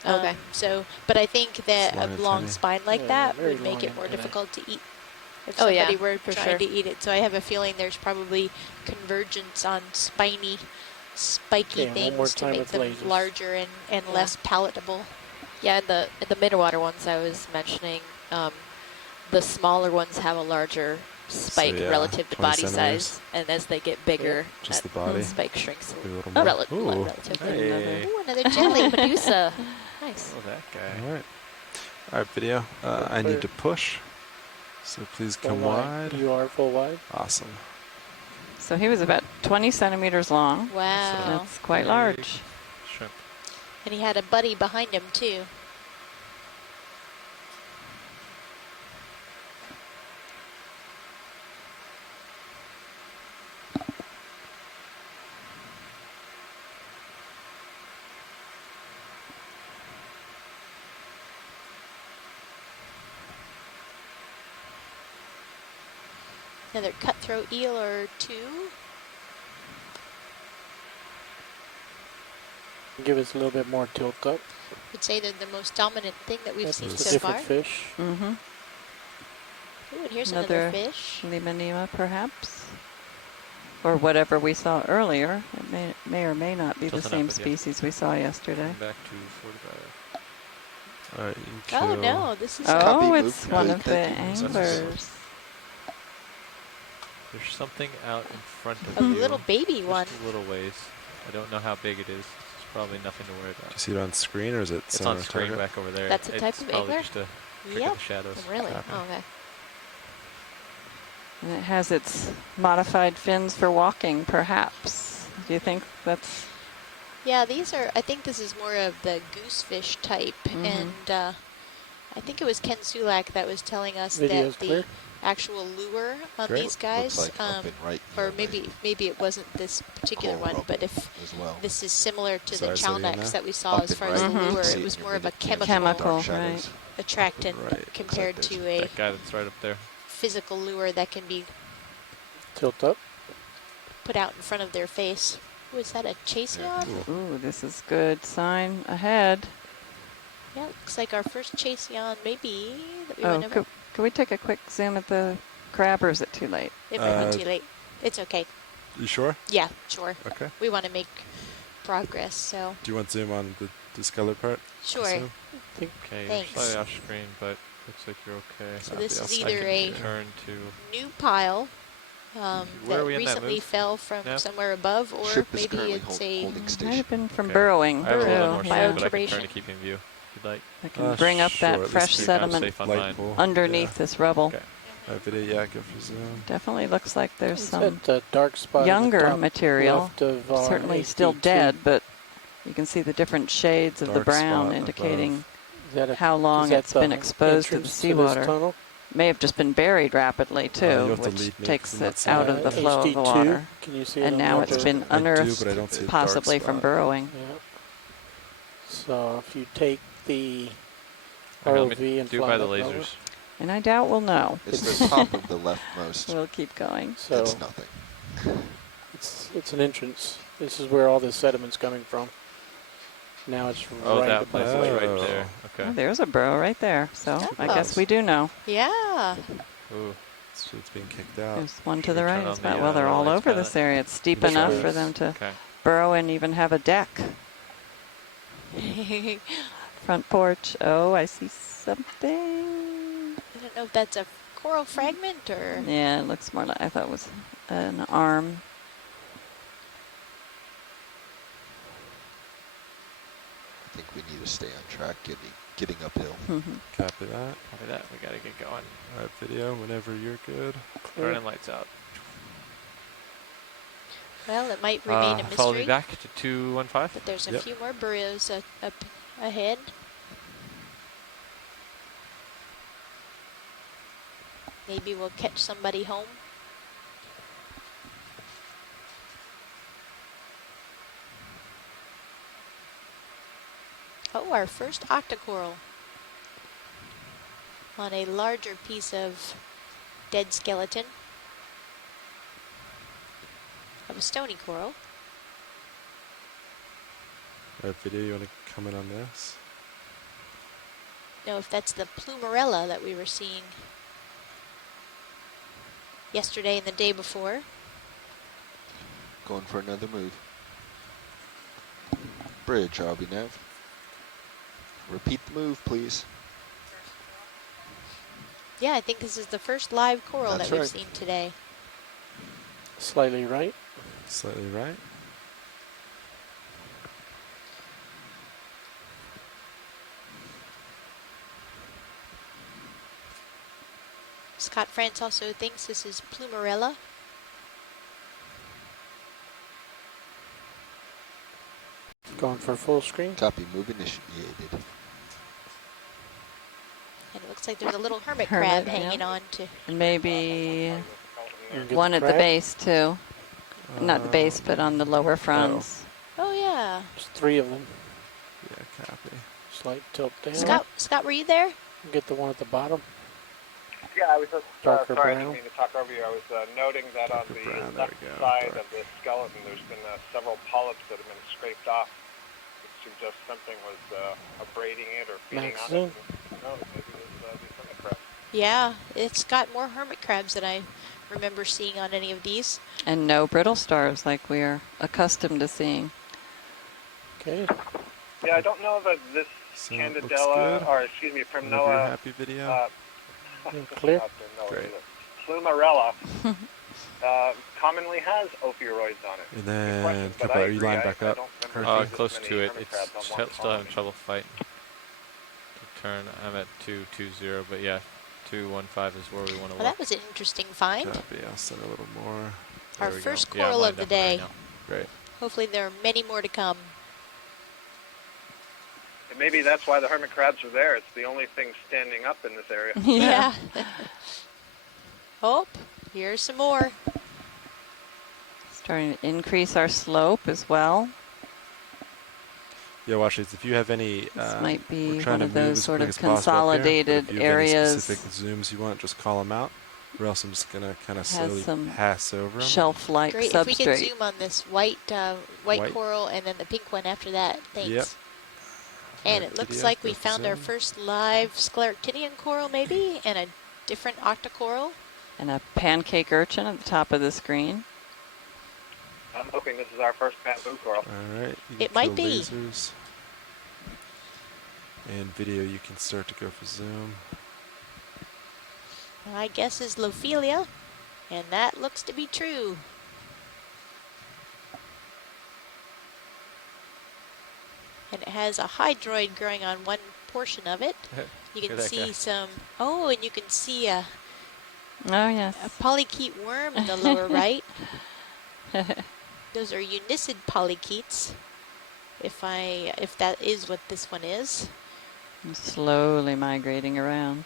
Okay. But I think that It's long a long antennae. spine like Yeah, that very would make long it more antennae. difficult to eat if Oh, yeah, somebody were for trying sure. to eat it. So I have a feeling there's probably convergence on spiny, spiky Okay, one more things to time make with them lasers. larger and Yeah. less palatable. Yeah, in the midwater ones I was mentioning, the smaller ones have a larger spike yeah, relative to 20 body centimeters. size, and as they get bigger, Just that the body. spike shrinks Maybe a little Oh. more. rel- Ooh. relatively. Hey. Ooh, another jelly. Medusa. Nice. Oh, that guy. All right. All right, video. I need to push. So please come wide. You are full wide. Awesome. So he was about 20 centimeters long. Wow. That's quite large. Shrimp. And he had a buddy behind him, too. Another cutthroat eel or two. Give us a little bit more tilt up. I'd say they're the most dominant thing that we've That's seen a so different far. fish. Mm-hmm. Ooh, and here's another fish. Limonema, perhaps. Or whatever we saw earlier. It may or may not be the same species we saw yesterday. Back to 45. All right, you can Oh, kill. no, this is Oh, it's one of the anglers. There's something out in front of a you. little baby Just one. a little ways. I don't know how big it is. It's probably nothing to worry Do you about. see it on screen, or is it It's center on screen target? back over there. That's a It's type of probably angler? just a trick Yep. of the shadows. Really? Copy. Oh, okay. And it has its modified fins for walking, perhaps. Do you think that's... Yeah, these are, I think this is more of the goosefish type. And I think it was Ken Sulak that was telling us Video's that the clear. actual lure on Great. these guys, Looks like up and right or here, maybe it wasn't this particular Coral one, but if as well. this is similar to Sorry, the say it again Chalnex now. that we saw Up as and far as the right. You lure, can see it was in more your of a mid-camera Chemical, dark shadows. attractant Right. compared Looks like to a That guy that's right up there. physical lure that can be Tilt up. put out in front of their face. Was that a chase Yeah. yawn? Ooh, this is good sign ahead. Yeah, looks like our first chase yawn maybe that we Oh, went over. could we take a quick zoom at the crab, or is it too late? It might be too late. It's okay. You sure? Yeah, sure. Okay. We want to make progress, so Do you want to zoom on the discolored part? sure. Zoom? Okay, you're Thanks. slightly off screen, but looks like you're okay. So this is Obvious. I either can a turn to new pile Where that are we in that recently move? fell from Yeah. somewhere above, or Ship is maybe currently it's a holding Might station. have been from Okay. burrowing, I have a little too. more Yeah. screen, but I can turn Bioturbation. to keep in view if you'd like. I can bring up Sure, that at fresh least I'm sediment safe on light mine. pool. underneath this rubble. Okay. Video, yeah, go for zoom. Definitely looks like there's It's some that dark spot at the younger top material. left of our Certainly still HD2. dead, but you can see the different shades of the Dark brown spot indicating Is that how long it's been exposed to the this seawater. tunnel? May have just been buried rapidly, too, you'll have to which lead me takes from that it side. out of the flow of the HD2. water. Can you see it And on now the it's other- been I do, unearthed, but I don't see the dark possibly from spot. burrowing. Yeah. So if you take the Okay, let ROV me and do fly by the that over, lasers. And I doubt we'll know. It's the top of the leftmost. We'll keep going. so That's nothing. it's an entrance. This is where all the sediment's coming from. Now it's Oh, right that above place the is lake. right there. Oh, Okay. there's a burrow right there, so I guess we do know. yeah. Ooh. It's being kicked out. There's one to Should we the turn right on as well. the, Well, they're all lights over pilot? this area. It's steep This enough way. for them to Okay. burrow and even have a deck. I Front porch. Oh, I see something. don't know if that's a coral fragment or... Yeah, it looks more like, I thought it was an arm. I think we need to stay on track, getting uphill. Copy that. Copy that. We gotta get going. All right, video, whenever you're good. Turning lights out. Well, it might remain a Follow me mystery, back to 215. but there's a Yep. few more burrows up ahead. Maybe we'll catch somebody home. Oh, our first octocoral on a larger piece of dead skeleton of a stony coral. All right, video, you want to comment on this? Know if that's the plumarella that we were seeing yesterday and the day before. Going for another move. Bridge, Robbie Nev. Repeat the move, please. Yeah, I think this is the first live coral That's that we've right. seen today. Slightly right. Slightly right. Scott France also thinks this is Plumarella. Going for full screen. Copy, move initiated. And it looks like there's a little hermit crab hanging on to. And maybe Get one the at the crab. base too. Not the base, but on the lower fronds. Oh yeah. There's 3 of them. Yeah, copy. Slight tilt down. Scott, were you there? Get the one at the bottom. Yeah, I was just, Darker sorry, I brown. didn't mean to talk over you. I was noting that on Darker the brown, there left we go. side Dark. of the skeleton, there's been several polyps that have been scraped off. It suggests something was abrading it or feeding Max on zoom. it. No, maybe it was the hermit crab. Yeah, it's got more hermit crabs than I remember seeing on any of these. And no brittle stars like we are accustomed to seeing. Okay. Yeah, I don't know that this So it looks Candidella, good. or excuse me, Whenever you're Primnoa, happy video. Clear. not Primnoa, Great. is it? Plumarella, commonly has ophiuroids on it. And Good then, question, but Cooper, I are you agree, lined I back up? don't remember seeing this Close many to it. hermit It's crabs on one still having colony. trouble fighting to turn. I'm at 220, but yeah, 215 is where we want to Well, that was an interesting find. Copy, I'll send a little more. Our There we first go. Yeah, I'm coral lined of the up right day. now. Great. Hopefully there are many more to come. And maybe that's why the hermit crabs are there. It's the only thing standing up in this area. Yeah. Oh, here's some more. Starting to increase our slope as well. Yeah, watch these. If you have any, This might we're be trying one to of move those as sort quick of as possible up here, but consolidated if you have any areas. specific zooms you want, just call them out, or else I'm just gonna kind of Has slowly some pass over them. Shelf-like Great. If we can substrate. zoom on this white White. coral and then the pink one after that. Thanks. Yep. And Right, it looks video, like we go for found our zoom. first live scleractinian coral maybe, and a different octocoral. And a pancake urchin at the top of the screen. I'm hoping this is our first bamboo coral. All right. You It can might kill be. lasers. And video, you can start to go for zoom. My guess is Lophelia, and that looks to be true. And it has a hydroid growing on one portion of it. You Look at can that see guy. some, oh, and you can see a Oh, yes. polychaete worm in the lower right. Those are unicid polychaetes, if that is what this one is. Slowly migrating around.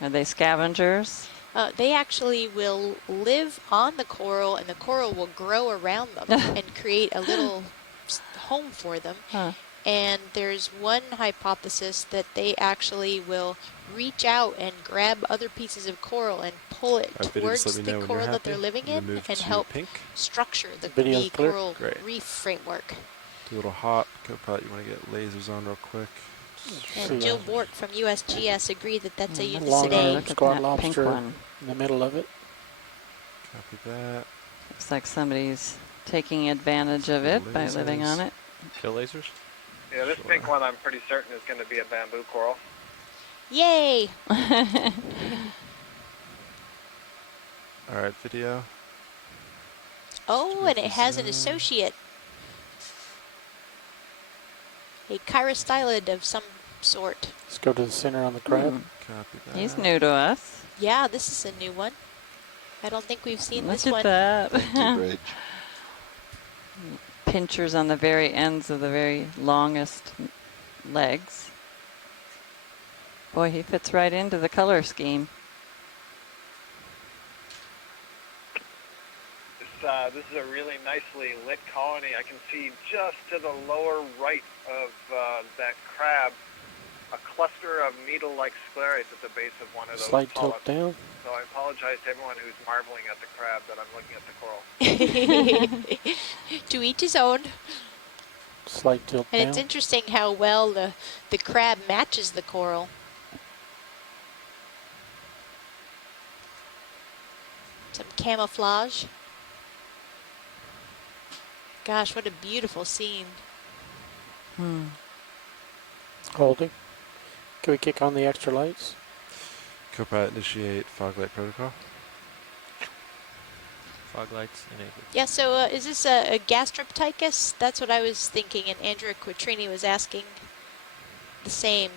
Are they scavengers? They actually will live on the coral, and the coral will grow around them and create a little home for them. Huh. And there's one hypothesis that they actually will reach out and grab other pieces of coral and pull it All right, video, just towards let me the know when you're coral that they're happy. living I'm gonna in move and to help pink. structure the Video's clear? coral Great. reef framework. Do a little hop. Copilot, you want to get lasers on real quick. And Jill Bork from USGS agreed that that's a Long Unicidae. arm Look at squat that pink lobster one. in the middle of it. Copy that. Looks like somebody's taking advantage of it by living on it. Kill lasers? Yeah, this pink one I'm pretty certain is going to be a bamboo coral. Yay! All right, video. Oh, and it has an associate. A chirostylid of some sort. Let's go to the center on the crab. Copy that. He's new to us. Yeah, this is a new one. I don't think we've seen Look this at one. that. Thank you, Bridge. Pinchers on the very ends of the very longest legs. Boy, he fits right into the color scheme. This is a really nicely lit colony. I can see just to the lower right of that crab a cluster of needle-like sclerates at the base of one of those Slight tilt polyps. down. So I apologize to everyone who's marveling at the crab that I'm looking at the coral. To each his own. Slight tilt And down. it's interesting how well the crab matches the coral. Some camouflage. Gosh, what a beautiful scene. Holding. Can we kick on the extra lights? Copilot, initiate fog light protocol. Fog lights enabled. Yeah, so is this a gastroptychus? That's what I was thinking, and Andrea Quattrini was asking the same.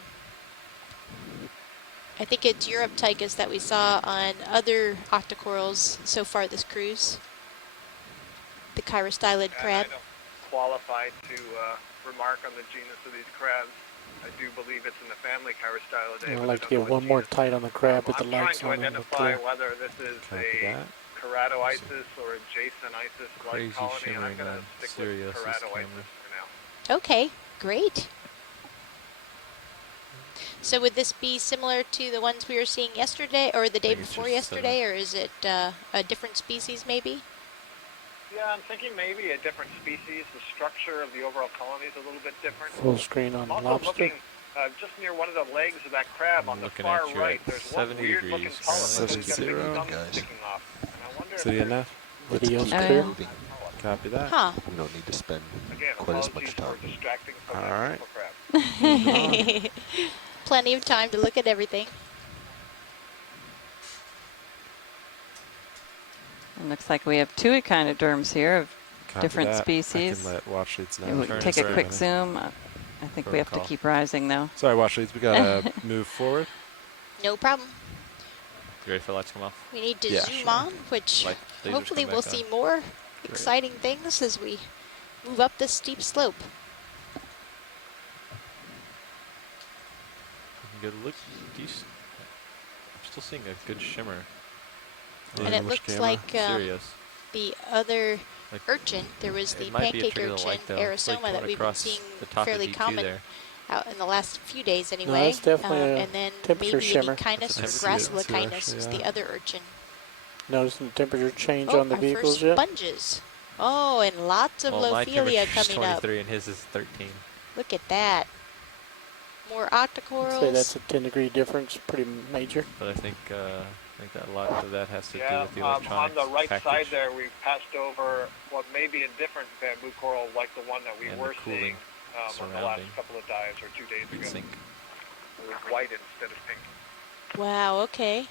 I think it's Europtychus that we saw on other octocorals so far this cruise. The chirostylid crab. I don't qualify to remark on the genus of these crabs. I do believe it's in the family Chirostylidea. I'd like to get one more tight on the crab with the lights on. I'm trying to identify whether this is a Keratoisis or a Jasonisis-like colony, and I'm going to stick with Keratoisis for now. Okay, great. So would this be similar to the ones we were seeing yesterday, or the day before yesterday, or is it a different species maybe? Yeah, I'm thinking maybe a different species. The structure of the overall colony is a little bit different. Full screen on I'm also lobster. looking just near one of the legs of that crab on the far right. There's one weird-looking polyp that's got big gums sticking off. And I wonder if City enough? Video's Oh, clear. yeah. Copy that. Huh. We don't need to spend again, quite as much apologies time. for distracting from All that right. beautiful crab. Plenty of time to look at everything. It looks like we have two echinoderms here of Copy different that. species. I can let watch leads know. We'll Turn take it a quick around. zoom. I think we have to Protocol. keep rising though. Sorry, watch leads. We gotta move forward. No problem. You ready for the lights to come off? We need to Yeah, zoom sure. on, which Like, lasers hopefully come we'll back see on. more exciting things as we move up this steep slope. Good look. I'm still seeing a good shimmer. And it looks like Serious. the other Like, urchin, there was the it might be a pancake trick of the urchin, light, though. It's like Aerosoma, going that we've been across seeing the top of fairly D2 common there. out in the last few days anyway. that's definitely a and then temperature maybe shimmer. an Echinus or That's a Gracilichinus temperature, was actually, the other urchin. Noticing the temperature change Oh, on the our vehicles first yet? sponges. Oh, and lots of Well, my Lophelia temperature's coming up. 23 and his is 13. Look at that. More I'd octocorals. say that's a 10-degree difference, pretty major. But I think that a lot of that has to do Yeah, with the on electronics the right package side there, we've passed over what may be a different bamboo coral like the one that we and were the cooling seeing on the last surrounding. couple of dives or 2 days heat ago. sink. It was white instead of pink. Wow, okay.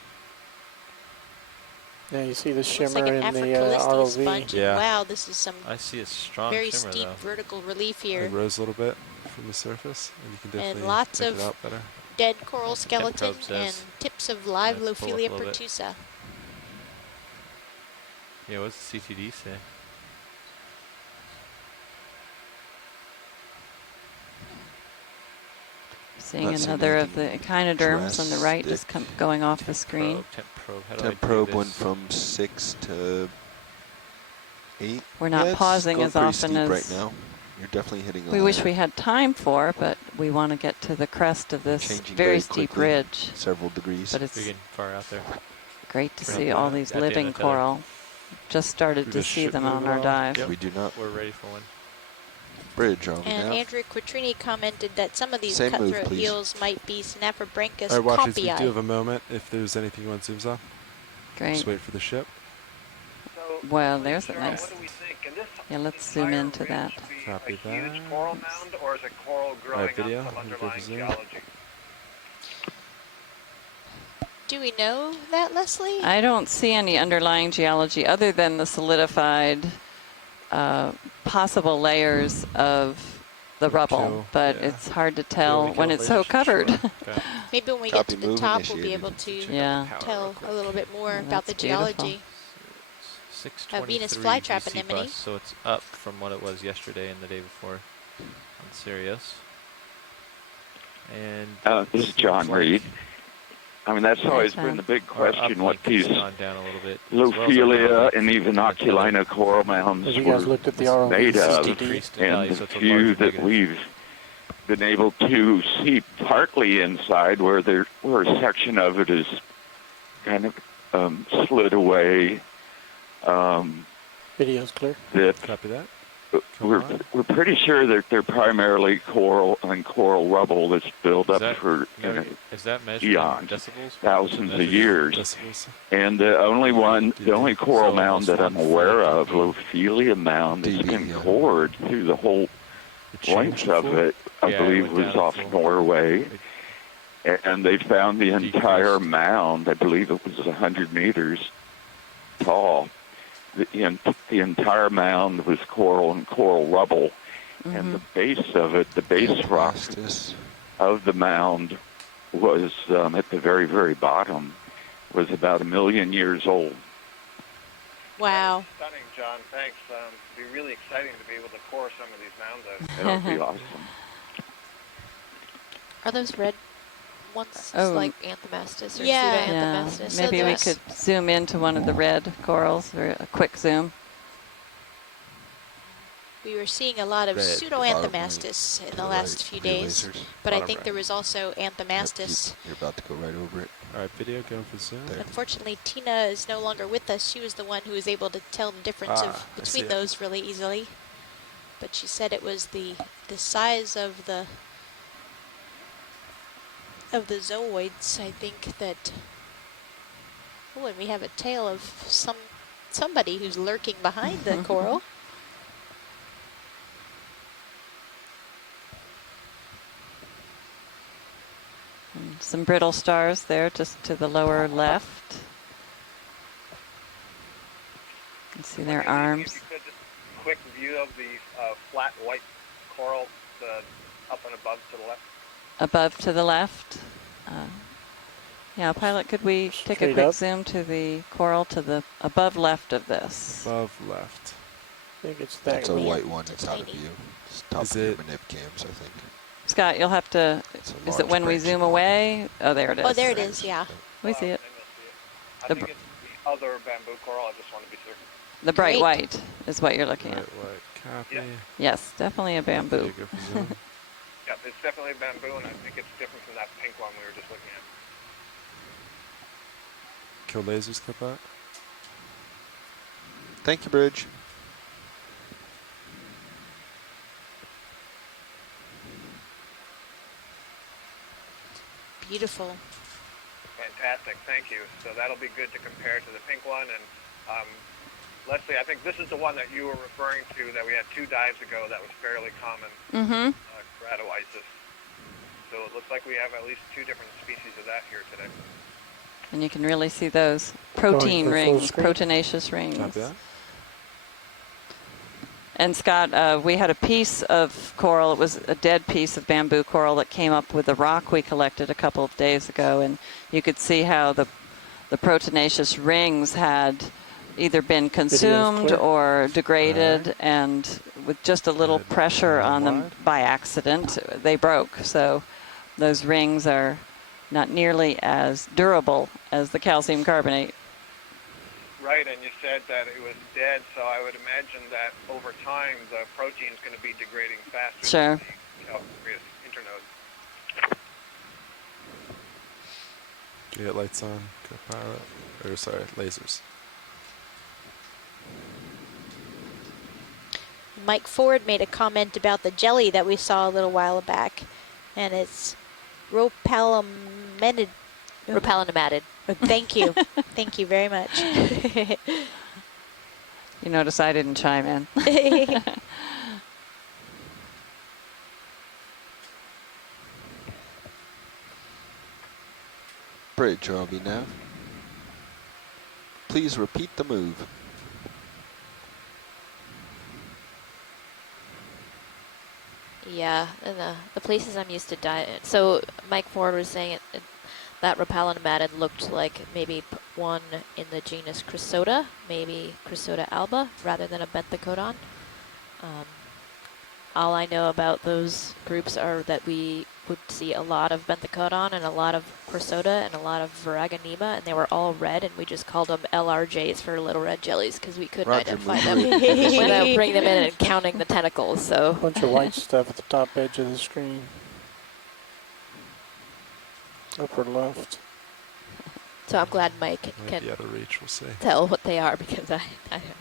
Now you see the Looks shimmer like an in the Africalysteia ROV. sponge. Yeah. Wow, this is some I see a strong very shimmer steep though. vertical relief It here. rose a little bit from the surface, and you can definitely lots pick of it out better. Dead coral skeleton probe says- and tips of live Yeah, pull up a Lophelia little bit. pertusa. Yeah, what's the CTD say? Seeing Not seeing another of the anything echinoderms on the right just drastic. going off the screen. Temp probe. How do I Temp do probe this? went from 6 to 8. We're not Yeah, it's pausing going as pretty often steep as right now. You're definitely hitting. we wish we had time for, but we want to get to the crest of this Changing very very steep quickly. ridge. Several degrees. But You're it's getting far out there. great to Right. see all these At the end living of the tether. coral. Just started We to just see should them move on it our on. dive. Yep. We do not. We're ready for one. Bridge on And now. Andrew Quattrini commented that some of these Same move, cutthroat please. eels might be Snapperbranchus All right, watch leads. We do coppii. have a moment. If there's anything you want zooms on, Great. just wait for the ship. So, Well, there's a Cheryl, nice. what do we think? Can this Yeah, let's zoom entire into ridge that. be Copy a huge that. coral mound, or is it coral growing video. on some Let me go underlying zoom. geology? Do we know that, Leslie? I don't see any underlying geology other than the solidified possible layers of the rubble, Chill, but yeah. it's hard to Do tell we when kill it's so lasers? covered. Sure. Okay. Maybe when we Copy, get to the move top, we'll be initiated. able to Yeah. tell a little bit more Yeah, about the that's beautiful. geology. 623 Venus flytrap VC anemone. bus, so it's up from what it was yesterday and the day before on Sirius. And This is John seems like Reed. I mean, that's always John. been the big our question, what uplink these has gone down a little bit, as well as our Lophelia downlink. and even Oculina coral mounds Have you guys were looked at the ROV made of, decreased in value, and so the it's a few large that negative. we've been able to see partly inside where a section of it is kind of slid away. Video's clear. That Copy that. we're pretty sure that they're primarily coral and coral rubble that's built up for Is that measured eons, in decibels? thousands of Measured in years. Decibels. And the only coral So mound that I'm almost aware 140 of, Lophelia mound, that's dB, been yeah. cored through the whole It length changed of before. it, I Yeah, it believe went was down off full. Norway. And they found the entire Decreased. mound, I believe it was 100 meters tall. The entire mound was coral and coral rubble. And the base of it, the base rock This. of the mound was at the very, very bottom, was about 1 million years old. Wow. Stunning, John. Thanks. It'd be really exciting to be able to core some of these mounds out. That would be awesome. Are those red ones like Anthomastus or Yeah. Pseudoanthomastus? Yeah. Maybe we could zoom into one of the red corals, or a quick zoom. We were seeing a lot of Pseudoanthomastus in the last few days, but I think there was also Anthomastus. You're about to go right over it. All right, video going for zoom. There. Unfortunately, Tina is no longer with us. She was the one who was able to tell the difference between those really easily. But she said it was the size of the zooids, I think, that. Oh, and we have a tail of somebody who's lurking behind the coral. And some brittle stars there, just to the lower left. You can see their arms. If you could, just a quick view of the flat white coral up and above to the left. Above to the left. Yeah, pilot, could we take a quick zoom to the coral to the above left of this? Above left. I think it's that. That's a white one. It's out of view. It's top of your manip cams, I think. Scott, you'll have to. Is it when we zoom away? Oh, there it is. Oh, there it is. Yeah. We see it. I think it's the other bamboo coral. I just want to be certain. The bright white is what you're looking at. Bright white copy. Yeah. Yes, definitely a bamboo. Yeah, it's definitely bamboo, and I think it's different from that pink one we were just looking at. Kill lasers, clip out. Thank you, Bridge. Beautiful. Fantastic, thank you. So that'll be good to compare to the pink one. And Leslie, I think this is the one that you were referring to that we had 2 dives ago that was fairly common, Keratoisis. So it looks like we have at least 2 different species of that here today. And you can really see those protein rings, proteinaceous rings. And Scott, we had a piece of coral. It was a dead piece of bamboo coral that came up with the rock we collected a couple of days ago. And you could see how the proteinaceous rings had either been consumed or degraded. And with just a little pressure on them by accident, they broke. So those rings are not nearly as durable as the calcium carbonate. Right, and you said that it was dead, so I would imagine that over time the protein is going to be degrading faster than the calcareous internode. Can you get lights on, co-pilot? Or sorry, lasers. Mike Ford made a comment about the jelly that we saw a little while back, and it's Ropalamatid. Thank you. Thank you very much. You notice I didn't chime in. Bridge, RB now. Please repeat the move. Yeah, and the places I'm used to diving. So Mike Ford was saying that Ropalamatid looked like maybe one in the genus Chrysota, maybe Chrysota alba, rather than a benthichodon. All I know about those groups are that we would see a lot of benthichodon and a lot of Chrysota and a lot of Viragonema, and they were all red, and we just called them LRJs for little red jellies because we couldn't identify them without bringing them in and counting the tentacles. So a bunch of white stuff at the top edge of the screen. Upper left. So I'm glad Mike can be out of reach, we'll see. Tell what they are because I don't know.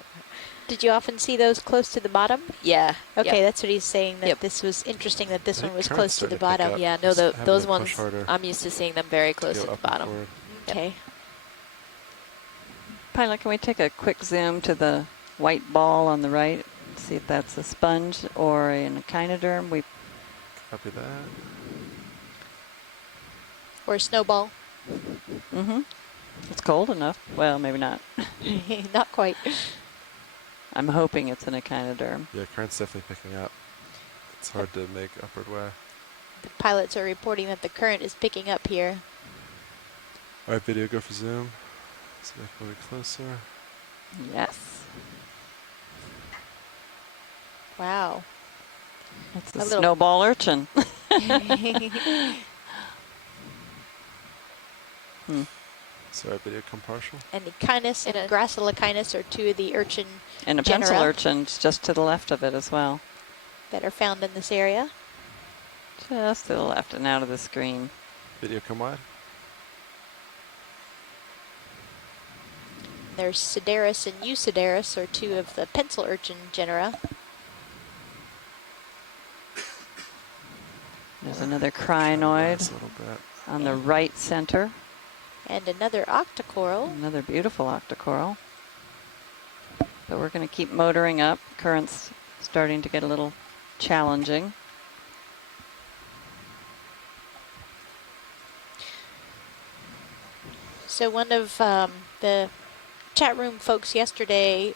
Did you often see those close to the bottom? Yeah. Okay, that's what he's saying, that this was interesting that this one was close to the bottom. Yeah, no, those ones, I'm used to seeing them very close to the bottom. Okay. Pilot, can we take a quick zoom to the white ball on the right? See if that's a sponge or an echinoderm. Copy that. Or a snowball. It's cold enough. Well, maybe not. Not quite. I'm hoping it's an echinoderm. Yeah, current's definitely picking up. It's hard to make upward way. The pilots are reporting that the current is picking up here. All right, video, go for zoom. So back a little closer. Yes. Wow. It's a snowball urchin. Sorry, video, come partial. And Echinus and Gracilochinus are two of the urchin and a genera pencil urchin just to the left of it as well. that are found in this area. Just to the left and out of the screen. Video, come wide. There's Sideris and Eusideris are two of the pencil urchin genera. There's another crinoid on the right center. And another octocoral. Another beautiful octocoral. But we're going to keep motoring up. Current's starting to get a little challenging. So one of the chat room folks yesterday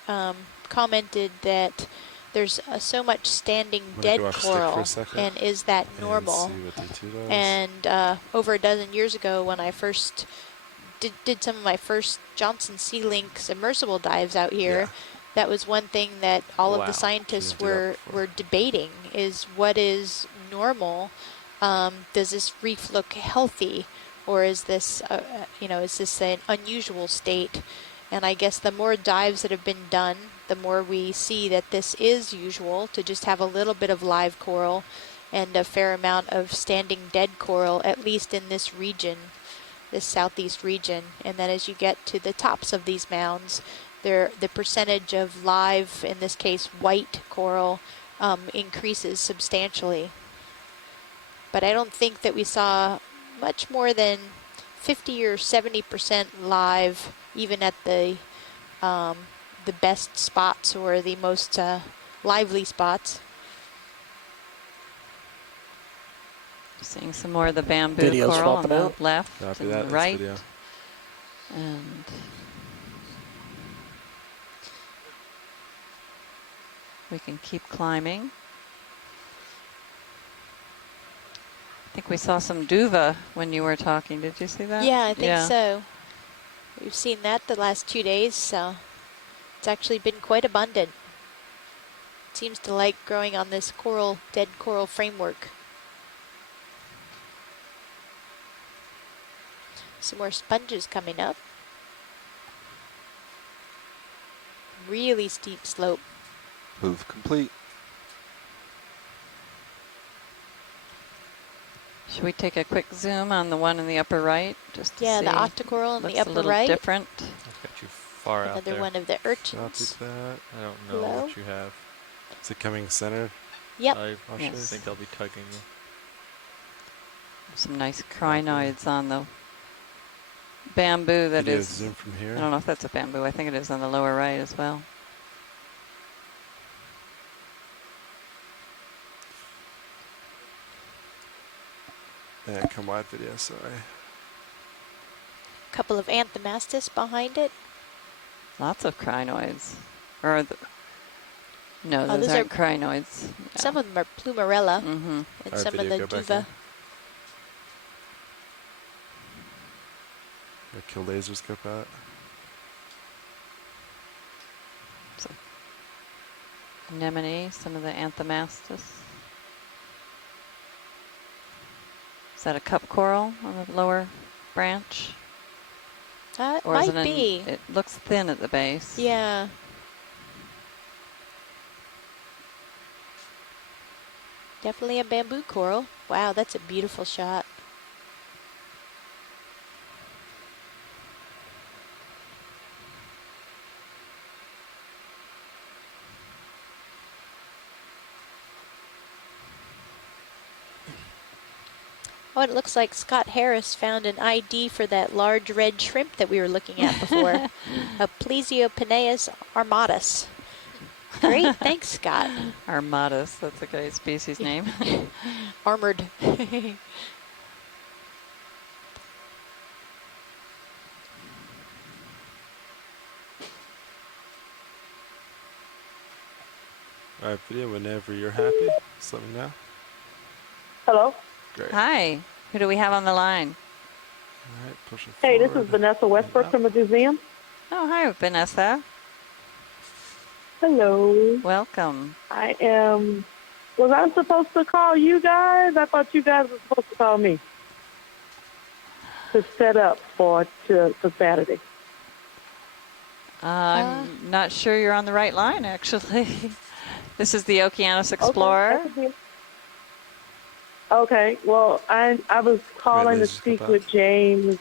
commented that there's so much standing dead coral, and is that normal? And over a dozen years ago, when I first did some of my first Johnson Sea Link submersible dives out here, that was one thing that all of the scientists were debating: is what is normal? Does this reef look healthy, or is this is this an unusual state? And I guess the more dives that have been done, the more we see that this is usual, to just have a little bit of live coral and a fair amount of standing dead coral, at least in this region, this southeast region. And then as you get to the tops of these mounds, the percentage of live, in this case white coral, increases substantially. But I don't think that we saw much more than 50 or 70% live, even at the best spots or the most lively spots. Seeing some more of the bamboo coral on the left and the right. And we can keep climbing. I think we saw some duva when you were talking. Did you see that? Yeah, I think so. We've seen that the last 2 days, so it's actually been quite abundant. It seems to like growing on this dead coral framework. Some more sponges coming up. Really steep slope. Move complete. Should we take a quick zoom on the one in the upper right, just to see? The octocoral in the upper right. Looks a little different. I've got you far out there. Another one of the urchins. I don't know what you have. Is it coming centered? Yep. I think I'll be tugging you. Some nice crinoids on the bamboo that is. Zoom from here. I don't know if that's a bamboo. I think it is on the lower right as well. Yeah, come wide video, sorry. A couple of Anthomastus behind it. Lots of crinoids. No, those aren't crinoids. Some of them are plumarella, and some of the duva. Kill laser scope out. Anemone, some of the Anthomastus. Is that a cup coral on the lower branch? It might be. It looks thin at the base. Yeah. Definitely a bamboo coral. Wow, that's a beautiful shot. Oh, and it looks like Scott Harris found an ID for that large red shrimp that we were looking at before. A Plesiopenaeus armatus. Great, thanks, Scott. Armatus, that's a great species name. Armored. All right, video, whenever you're happy, just let me know. Hello? Great. Hi. Who do we have on the line? All right, push it Hey, forward. this is Vanessa Westbrook from the museum. Oh, hi, Vanessa. Hello. Welcome. Was I supposed to call you guys? I thought you guys were supposed to call me to set up for Saturday. I'm not sure you're on the right line, actually. This is the Okeanos Explorer. Okay. Well, I was calling to speak with James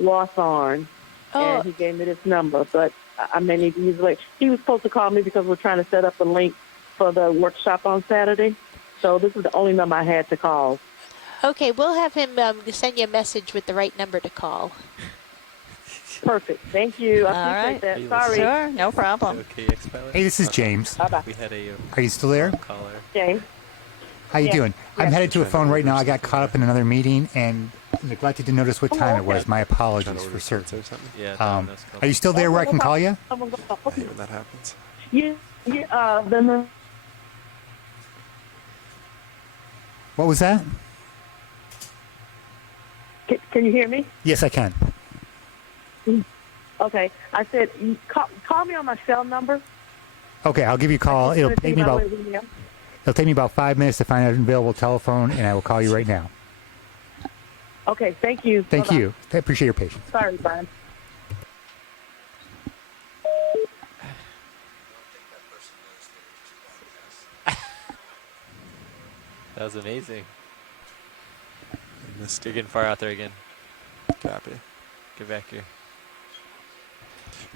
Lawthorne, and he gave me this number, but I may need to use it. He was supposed to call me because we're trying to set up the link for the workshop on Saturday. So this is the only number I had to call. Okay, we'll have him send you a message with the right number to call. Perfect. Thank you. I appreciate that. Sorry. Sure, no problem. Okay, ex-pilot? Hey, this is James. Bye-bye. We had a Are you still there? caller. James. How you doing? I'm headed to a phone right now. I got caught up in another meeting and neglected to notice what time it was. My apologies for certain. Yeah. Are you still there where I can call you? I hate when that happens. What was that? Can you hear me? Yes, I can. Okay. I said, call me on my cell number. Okay, I'll give you a call. It'll take me about 5 minutes to find an available telephone, and I will call you right now. Okay, thank you. Thank you. I appreciate your patience. Sorry, Brian. That was amazing. You're getting far out there again. Copy. Get back here.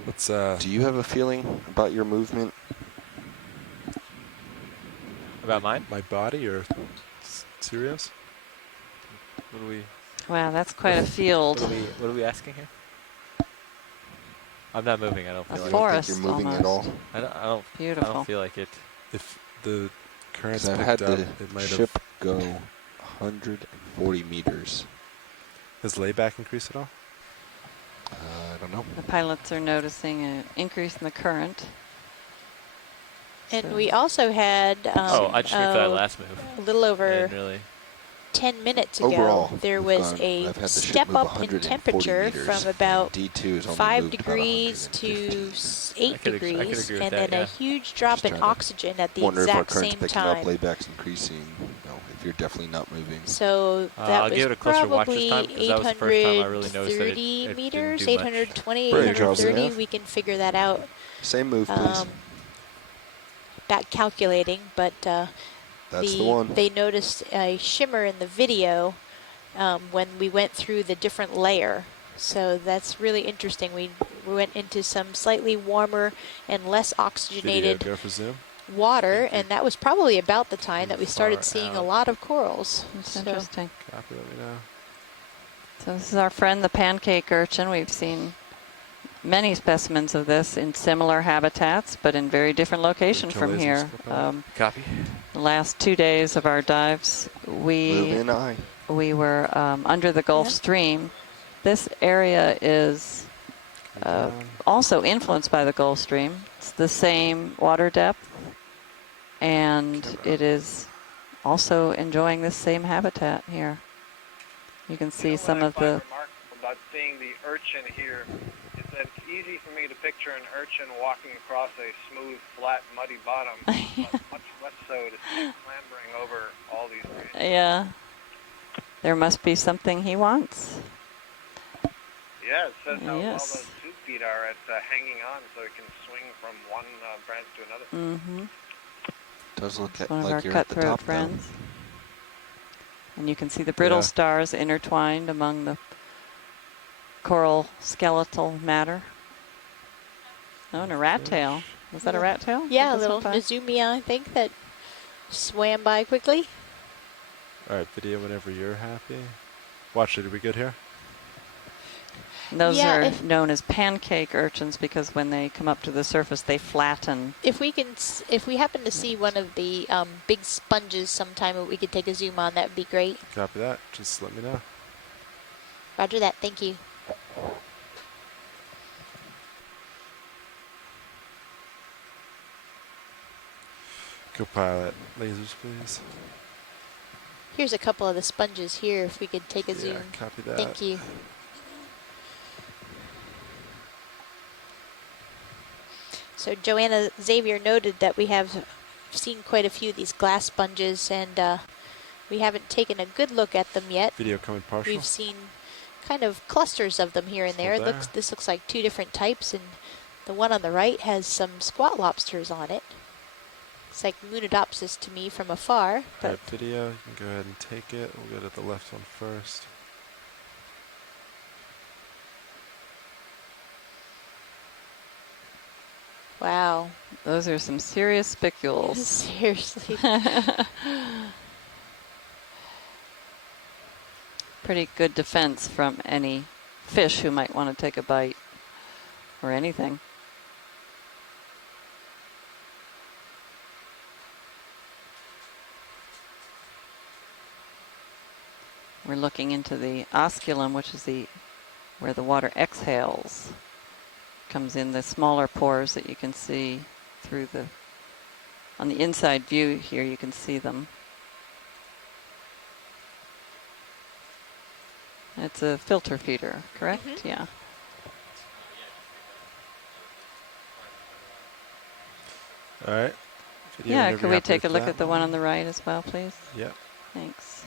What's Do you have a feeling about your movement? About mine? My body or serious? What do we? Wow, that's quite a field. What are we asking here? I'm not moving. I don't feel like forest you're moving almost. at all. I don't. Beautiful. I don't feel like it. If the current's I've picked had up, the it might ship have. go 140 meters. Has layback increased at all? I don't know. The pilots are noticing an increase in the current. And we also had I just moved that last move. a little over Really. 10 minutes ago, Overall, there we've was I've a had the ship step move up in 140 temperature meters, from and about D2 has only 5 moved about degrees 150. to 8 I could agree degrees, with and that, then yeah. a huge drop Just in trying to oxygen at the Wonder if our exact current's same picking time. up, layback's increasing. If you're definitely not moving. So that I'll was give it a closer watch this probably time, 'cause that was the first time I really noticed that it 830 didn't meters, do much. 820, Bridge, 830. Alcianaceae. We can figure that out. Same move, please. Back calculating, but That's the one. they noticed a shimmer in the video when we went through the different layer. So that's really interesting. We went into some slightly warmer and less oxygenated Video, go for zoom. water, and that was probably about the time that we started Far seeing a out. lot of corals. That's So interesting. Copy, let me know. So this is our friend, the Pancake Urchin. We've seen many specimens of this in similar habitats, but in very different location from here. Copy. The last 2 days of our dives, Move we in eye. were under the Gulf Stream. This area is also influenced by the Gulf Stream. It's the same water depth, and it is also enjoying this same habitat here. You can see some of the... What I find remarkable about seeing the urchin here is that it's easy for me to picture an urchin walking across a smooth, flat, muddy bottom, but much less so to see it clambering over all these reefs. Yeah. There must be something he wants. Yeah, it says how well Yes. those 2 feet are at hanging on so it can swing from one branch to another. Mm-hmm. Does look One of like our you're at the cutthroat top, friends. And you can see the brittle stars intertwined among the coral skeletal matter. Oh, and a rat tail. Was that a rat tail? yeah, a Did this little one by? Izumia, I think, that swam by quickly. All right, video whenever you're happy. Watch it. Are we good here? And those Yeah, are known as pancake urchins because when they come up to the surface, they flatten. If we happen to see one of the big sponges sometime that we could take a zoom on, that would be great. Copy that. Just let me know. Roger that. Thank you. Co-pilot, lasers, please. Here's a couple of the sponges here, if we could take a zoom. Copy that. Thank you. So Joanna Xavier noted that we have seen quite a few of these glass sponges, and we haven't taken a good look at them yet. Video coming partial. We've seen kind of clusters of them here and there. This looks like 2 different types, and the one on the right has some squat lobsters on it. It's like Munidopsis to me from afar. But all right, video, you can go ahead and take it. We'll go to the left one first. wow. Those are some serious spicules. Seriously. Pretty good defense from any fish who might want to take a bite or anything. We're looking into the osculum, which is where the water exhales. Comes in the smaller pores that you can see through on the inside view here, you can see them. It's a filter feeder, correct? Mm-hmm. Yeah. All right. Video Yeah, could we take a look at the one on the right as well, please? Yep. Thanks.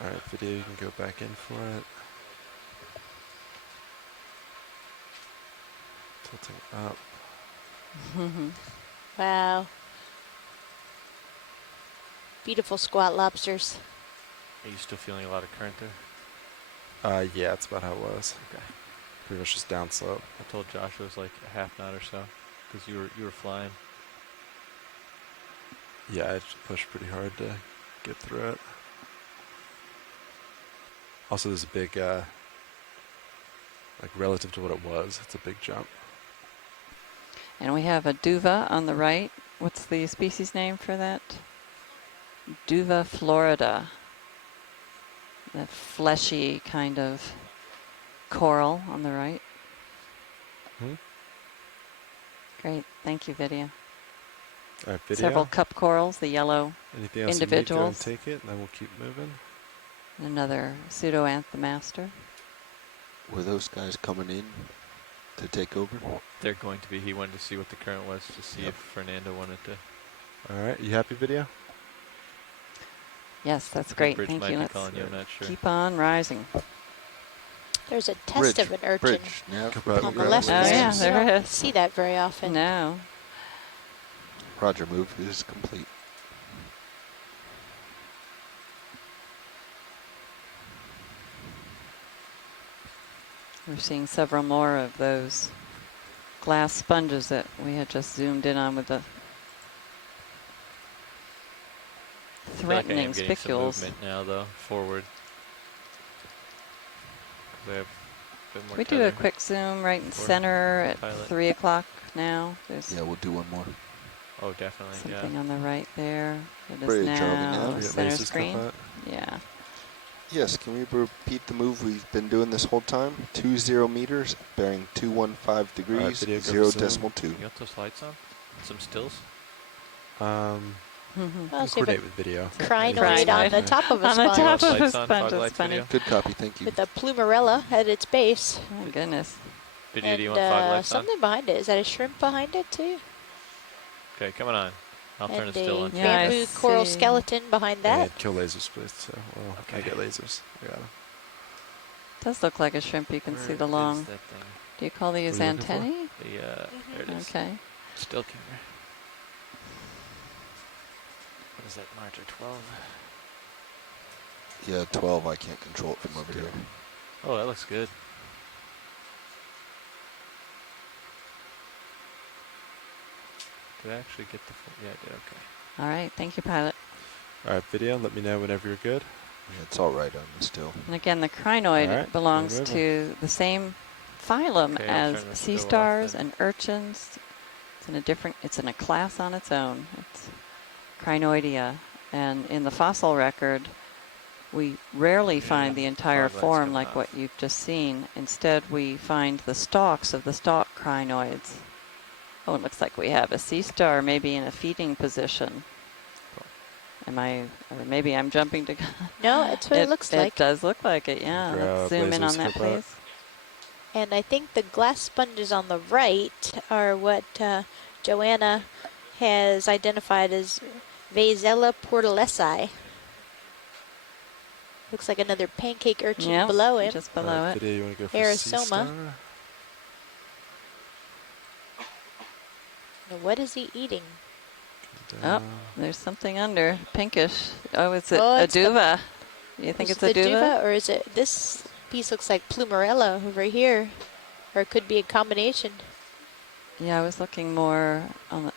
All right, video, you can go back in for it. Tilting up. Wow. Beautiful squat lobsters. Are you still feeling a lot of current there? Yeah, that's about how it was. Okay. Pretty much just downslope. I told Josh it was like a half knot or so, because you were flying. Yeah, I just pushed pretty hard to get through it. Also, there's a big, like relative to what it was, it's a big jump. And we have a duva on the right. What's the species name for that? Duva florida. The fleshy kind of coral on the right. Great, thank you, video. All right, video. Several cup corals, the yellow Anything else individuals. You need to take it, and then we'll keep moving. And another pseudoanthemaster. Were those guys coming in to take over? They're going to be. He wanted to see what the current was to see if Fernando wanted to. All right, you happy, video? Yes, that's great. Bridge Thank might you. be Let's calling you, I'm not sure. keep on rising. There's a test of an urchin on the left. Oh, yeah, there it don't is. see that very often. No. Roger, move is complete. We're seeing several more of those glass sponges that we had just zoomed in on with the threatening I feel like I am getting some spicules. movement now, though, forward. I have a bit more We do a quick zoom right in center at pilot. 3 o'clock now. There's Yeah, we'll do one more. Oh, definitely, something yeah. on the right there. It is Ready, now Charlie, now? center screen. Yeah. Yes, can we repeat the move we've been doing this whole time? 20 meters, bearing 215 degrees, video, go 0.2. You got those lights on? Some stills? Well, so coordinate with video. crinoid on the top of a On the sponge. top of a Lights on, sponge, fog that's lights funny. video. Good copy, thank you. With a plumarella at its base. Oh, my goodness. Video, And do you want fog lights on? something behind it. Is that a shrimp behind it, too? Okay, coming on. I'll turn And it still a on. Yeah, I bamboo coral see. skeleton behind that. And kill lasers, please. So, well, I get lasers. I got them. Does look like a shrimp. You can see the Where long. is that thing? Do you call these What are you looking for? antennae? There it is. Okay. Still camera. What is that, March or 12? Yeah, 12, I can't control it from over here. Oh, that looks good. Did I actually get the full? Yeah, I did, okay. All right. Thank you, pilot. All right, video, let me know whenever you're good. Yeah, it's all right on the still. And again, the crinoid All right, belongs we're to the same phylum Okay, I'll as turn this sea still off stars then. and urchins. It's in a class on its own. It's Crinoidea. And in the fossil record, we rarely find the entire fog lights form coming like off. what you've just seen. Instead, we find the stalks of the stalk crinoids. Oh, it looks like we have a sea star maybe in a feeding position. Or maybe I'm jumping to... No, it's what it looks like. It does look like it, yeah. Let's zoom in on that, please. And I think the glass sponges on the right are what Joanna has identified as Vasella portalesi. Looks like another pancake urchin below him. Just below it. Video, you want to go for Aerosoma. Now what is he eating? Oh, there's something under, pinkish. Oh, is it a duva? You think it's a duva? Or is it, this piece looks like plumarella over here. Or it could be a combination. Yeah, I was looking more on the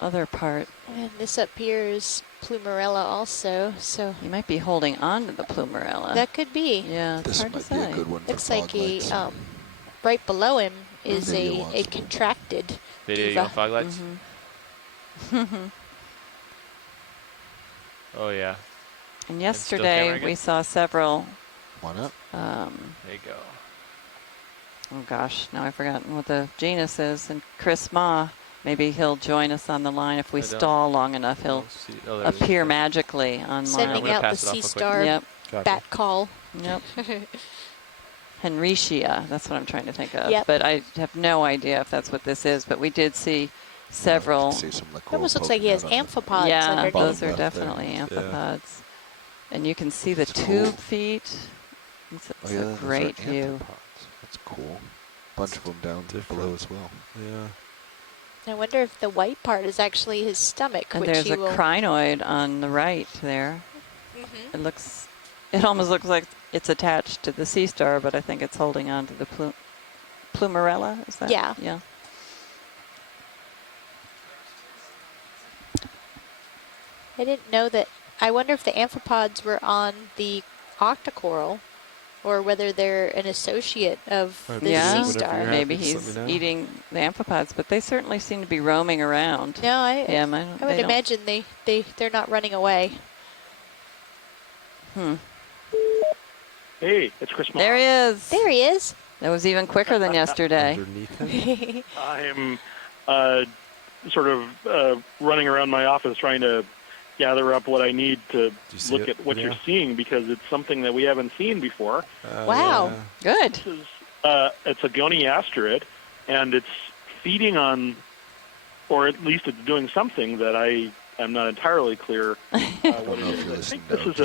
other part. And this up here is plumarella also, so. You might be holding on to the plumarella. That could be. Yeah, it's hard to say. This might be a good one looks for like fog lights. Right below him is a contracted Video, you want fog lights? Oh, yeah. And yesterday we saw several. One up. There you go. Oh gosh, now I've forgotten what the genus is. And Chris Ma, maybe he'll join us on the line if we stall long enough. He'll appear magically online. Sending out the sea star bat call. Yep. Henricia, that's what I'm trying to think of. Yep. But I have no idea if that's what this is. But we did see several. It almost looks like he has amphipods. Yeah, underneath. those are definitely amphipods. Yeah. And you can see the tube feet. It's a great view. That's cool. Bunch of them down below as well. Yeah. I wonder if the white part is actually his stomach. And there's a crinoid on the right there. It almost looks like it's attached to the sea star, but I think it's holding on to the plumarella. Is that? Yeah. Yeah. I didn't know that. I wonder if the amphipods were on the octocoral, or whether they're an associate of the sea star. Maybe he's eating the amphipods, but they certainly seem to be roaming around. No, I would imagine they're not running away. Hey, it's Chris. There he is. There he is. That was even quicker than yesterday. I'm sort of running around my office trying to gather up what I need to look at what you're seeing, because it's something that we haven't seen before. Wow. Good. This is, it's a goniasterid, and it's feeding on, or at least it's doing something that I'm not entirely clear what it is. I think this is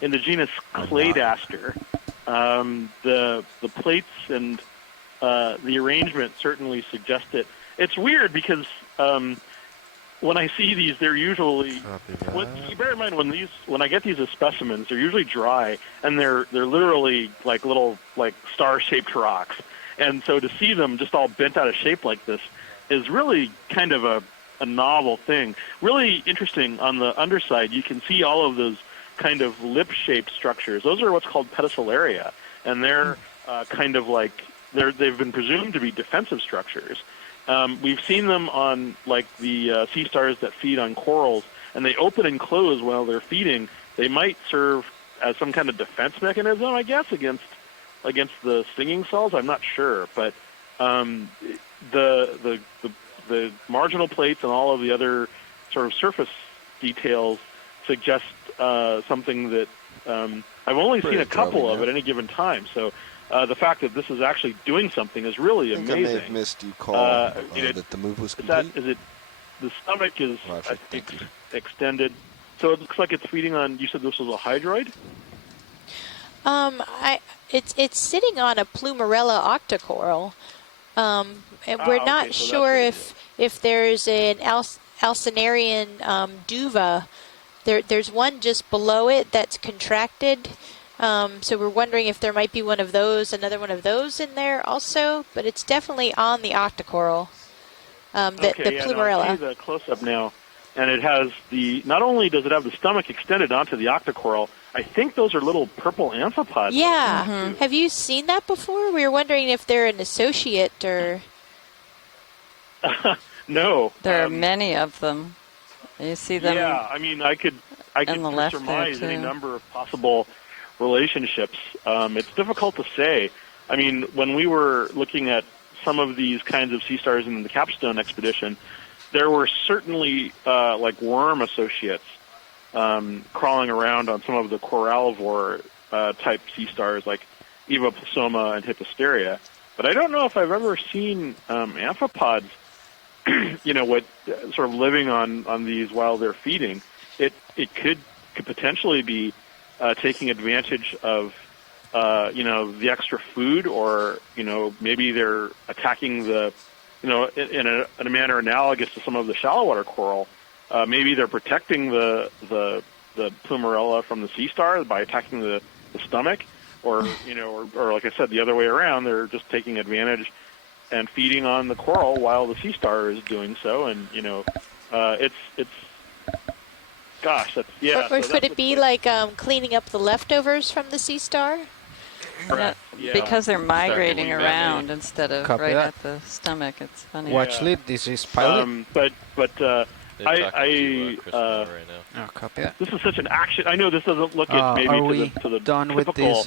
in the genus Cladaster. The plates and the arrangement certainly suggest it. It's weird because when I see these, they're usually. You bear in mind when I get these as specimens, they're usually dry, and they're literally like little star-shaped rocks. And so to see them just all bent out of shape like this is really kind of a novel thing. Really interesting. On the underside, you can see all of those kind of lip-shaped structures. Those are what's called pedicelaria, and they're kind of like they've been presumed to be defensive structures. We've seen them on the sea stars that feed on corals, and they open and close while they're feeding. They might serve as some kind of defense mechanism, I guess, against the stinging cells. I'm not sure, but the marginal plates and all of the other sort of surface details suggest something that I've only seen a couple of at any given time. So the fact that this is actually doing something is really amazing. I may have missed you call that the move was complete. The stomach is I think extended, so it looks like it's feeding on. You said this was a hydroid. It's sitting on a plumarella octocoral. And we're not sure if there's an Alcianacean duva. There's one just below it that's contracted. So we're wondering if there might be one of those, another one of those in there also. But it's definitely on the octocoral, the plumarella. No, I see the close-up now, and it has not only does it have the stomach extended onto the octocoral, I think those are little purple amphipods. Yeah. Mm-hmm. Have you seen that before? We were wondering if they're an associate or... No. There are many of them. You see them. Yeah, I mean, I could surmise any number of possible relationships. It's difficult to say. I mean, when we were looking at some of these kinds of sea stars in the Capstone expedition, there were certainly like worm associates crawling around on some of the corallivore type sea stars like Evoplasoma and Hipposteria. But I don't know if I've ever seen amphipods, what sort of living on these while they're feeding. It could potentially be taking advantage of the extra food, or maybe they're attacking the in a manner analogous to some of the shallow water coral. Maybe they're protecting the plumarella from the sea star by attacking the stomach, or or like I said, the other way around. They're just taking advantage and feeding on the coral while the sea star is doing so. And it's gosh, that's yeah. Or could it be like cleaning up the leftovers from the sea star? Yeah. Because they're migrating around instead of at the stomach. It's funny. Watch lead. This is pilot. But Chris right now. Copy that. This is such an action. I know this doesn't look at maybe to the done typical with this,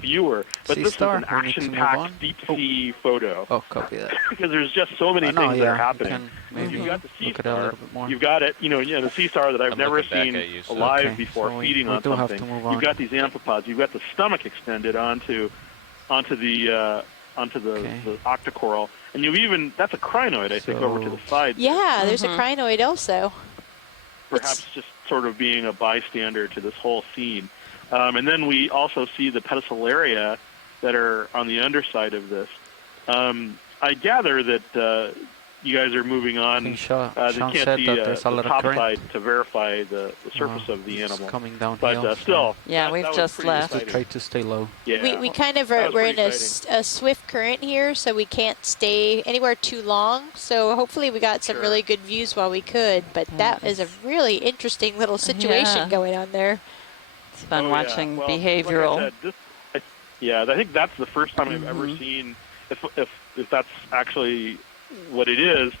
viewer, but this is an action-packed deep sea photo. Oh, copy that. Because there's just so many things that are happening. You've got the sea star. You've got it. The sea star that I've never seen alive before, feeding on something. You've got these amphipods. You've got the stomach extended onto the octocoral. And that's a crinoid, I think, over to the side. Yeah, there's a crinoid also. Perhaps just sort of being a bystander to this whole scene. And then we also see the pedicelaria that are on the underside of this. I gather that you guys are moving on. They can't see the top side to verify the surface of the animal. Coming down but still, yeah, we've just left. We try to stay low. Yeah, we kind of we're in a swift current here, so we can't stay anywhere too long. So hopefully we got some really good views while we could. But that is a really interesting little situation going on there. It's fun watching behavioral. Like I said, I think that's the first time I've ever seen if that's actually what it is,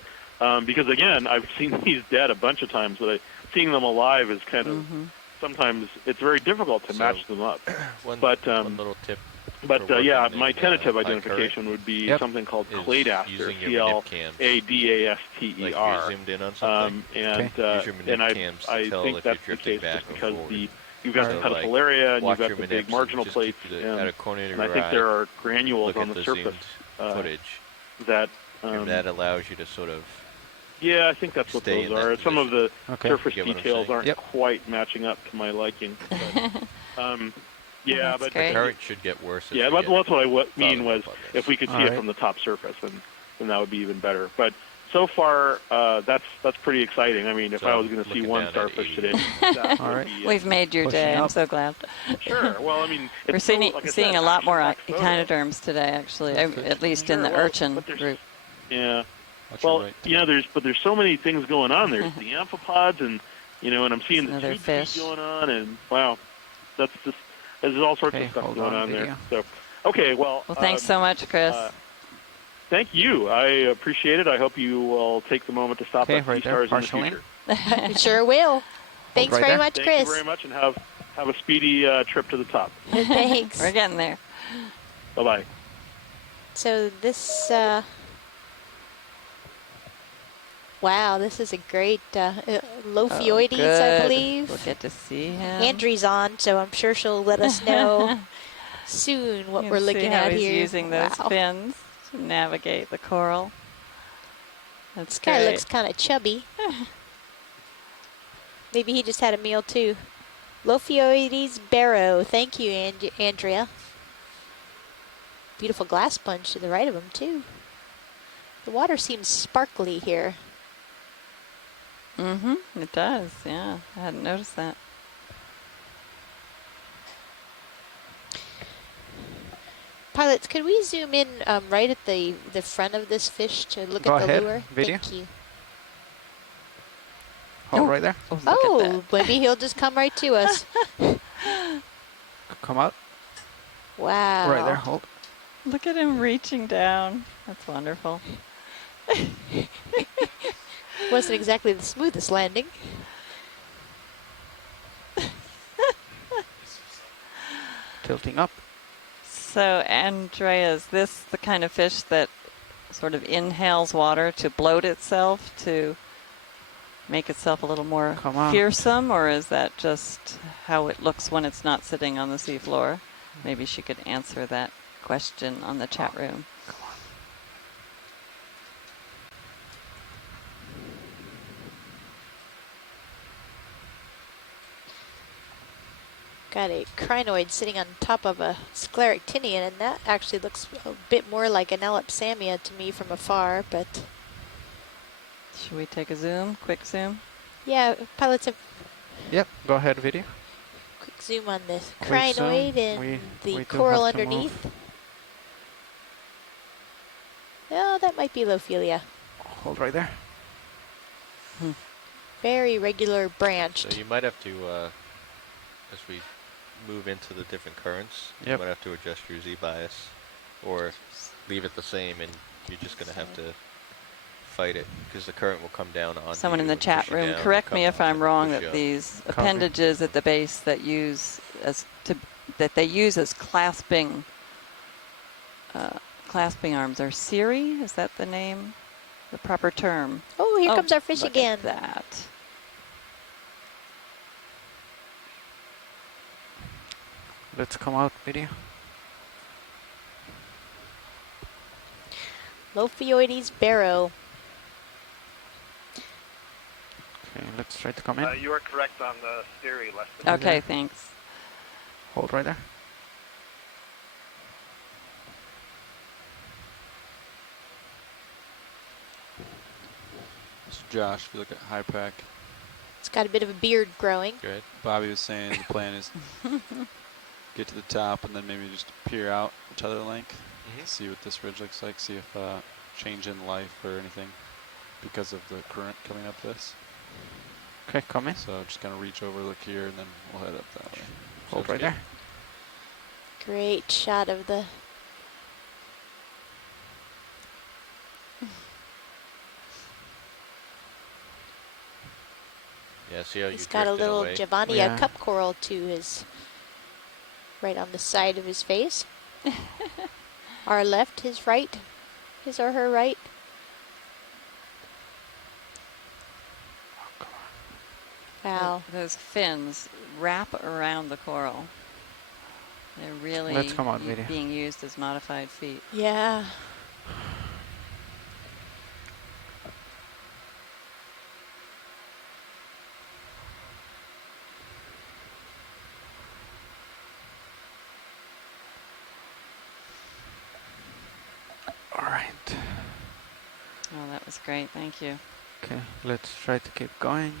because again, I've seen these dead a bunch of times, but seeing them alive is kind of sometimes it's very difficult to match them up. One little tip. But my tentative identification would be something called Cladaster, Cladaster. Like zoomed in on something. And I think that's the case just because you've got the pedicelaria and you've got the big marginal plates, and I think there are granules on the surface footage that. And that allows you to sort of. Yeah, I think that's what those are. Some of the surface details aren't quite matching up to my liking. But, but the current should get worse. Yeah, that's what I mean was if we could see it from the top surface, then that would be even better. But so far, that's pretty exciting. I mean, if I was going to see one starfish today, that would be, we've made your day. I'm so glad. Sure. Well, I mean, we're seeing a lot more echinoderms today, actually, at least in the urchin group. Yeah. Well, there's so many things going on. There's the amphipods, and and I'm seeing the tube feed going on, and wow, there's all sorts of stuff going on there. So, well, thanks so much, Chris. Thank you. I appreciate it. I hope you will take the moment to stop at sea stars in the future. We sure will. Thanks very much, Chris. Thank you very much, and have a speedy trip to the top. Thanks. We're getting there. Bye-bye. So this. Wow, this is a great Lophioides, I believe. We'll get to see him. Andrew's on, so I'm sure she'll let us know soon what we're looking at here. He's using those fins to navigate the coral. This guy looks kind of chubby. Maybe he just had a meal too. Lophioides barrow. Thank you, Andrea. Beautiful glass sponge to the right of him too. The water seems sparkly here. It does, yeah. I hadn't noticed that. Pilots, could we zoom in right at the front of this fish to look at the lure? Video. Thank you. Hold right there. Oh, maybe he'll just come right to us. Come out. Wow. Right there, hold. Look at him reaching down. That's wonderful. Wasn't exactly the smoothest landing. Tilting up. So, Andrea, is this the kind of fish that sort of inhales water to bloat itself, to make itself a little more fearsome, or is that just how it looks when it's not sitting on the seafloor? Maybe she could answer that question on the chat room. Got a crinoid sitting on top of a scleractinian, and that actually looks a bit more like an Alcianaceae to me from afar, but... Should we take a zoom? Quick zoom? Yeah, pilots have... Yep, go ahead, video. Quick zoom on the crinoid and the coral underneath. Oh, that might be Lophelia. Hold right there. Very regular branched. So you might have to, as we move into the different currents, you might have to adjust your Z bias, or leave it the same, and you're just going to have to fight it, because the current will come down on Someone in the chat room, correct me if I'm wrong, that these appendages at the base that they use as clasping arms are cirri. Is that the name, the proper term? Oh, here comes our fish again. Look at that. Let's come out, video. Lophioides barrow. Okay, let's try to come in. You are correct on the theory, Leslie. Okay, thanks. Hold right there. Mr. Josh, if you look at high pack. It's got a bit of a beard growing. Good. Bobby was saying the plan is get to the top and then maybe just peer out each other length, see what this ridge looks like, see if change in life or anything because of the current coming up this. Okay, come in. So just gonna reach over, look here, and then we'll head up that way. Hold right there. Great shot of the... Yeah, see how He's got a little Giovannia cup coral to his right on the side of his face. Our left, his right, his or her right. Wow. Those fins wrap around the coral. They're really being used as modified feet. Yeah. All right. Oh, that was great. Thank you. Okay, let's try to keep going.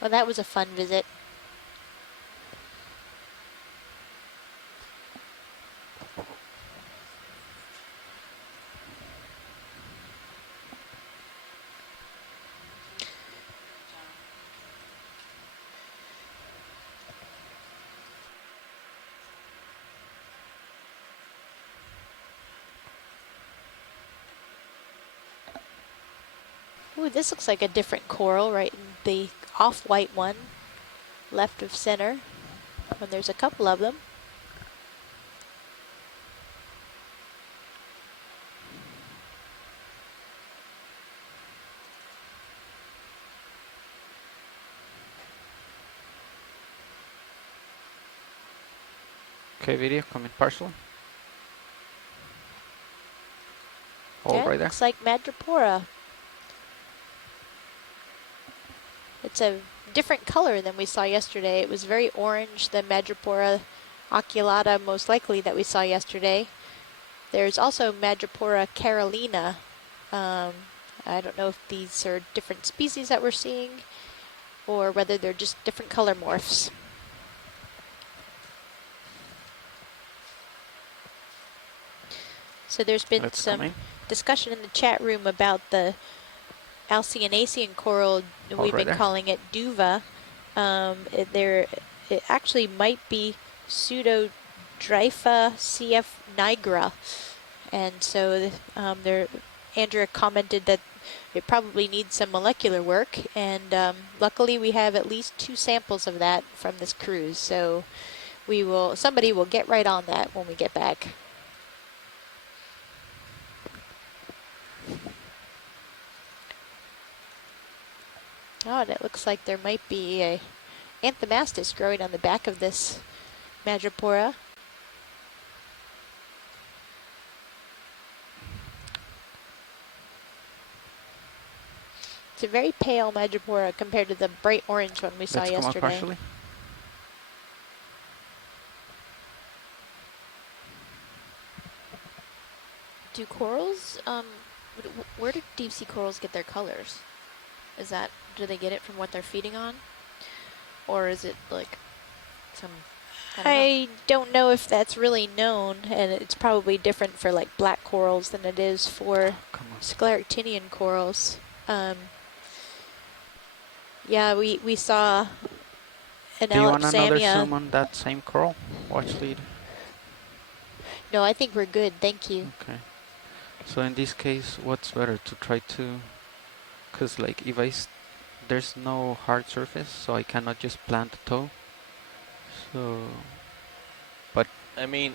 Well, that was a fun visit. Ooh, this looks like a different coral, right? The off-white one, left of center. And there's a couple of them. Okay, video, come in partially. Hold right there. Looks like Madrepora. It's a different color than we saw yesterday. It was very orange, the Madrepora oculata most likely that we saw yesterday. There's also Madrepora carolina. I don't know if these are different species that we're seeing or whether they're just different color morphs. So there's been some discussion in the chat room about the Alcianacean coral. We've been calling it Duva. It actually might be Pseudodrypha cf nigra, and so Andrea commented that it probably needs some molecular work, and luckily we have at least 2 samples of that from this cruise, so somebody will get right on that when we get back. Oh, and it looks like there might be a Anthomastus growing on the back of this Madrepora. It's a very pale Madrepora compared to the bright orange one we saw yesterday. Come on partially. Do corals, where do deep sea corals get their colors? Do they get it from what they're feeding on? Or is it like some, I don't know if that's really known, and it's probably different for like black corals than it is for scleractinian corals. Yeah, we saw an Alcianaceae. Do you want another zoom on that same coral? Watch lead. No, I think we're good, thank you. Okay. So in this case, what's better to try to, because like if there's no hard surface, so I cannot just plant a toe. So, but I mean,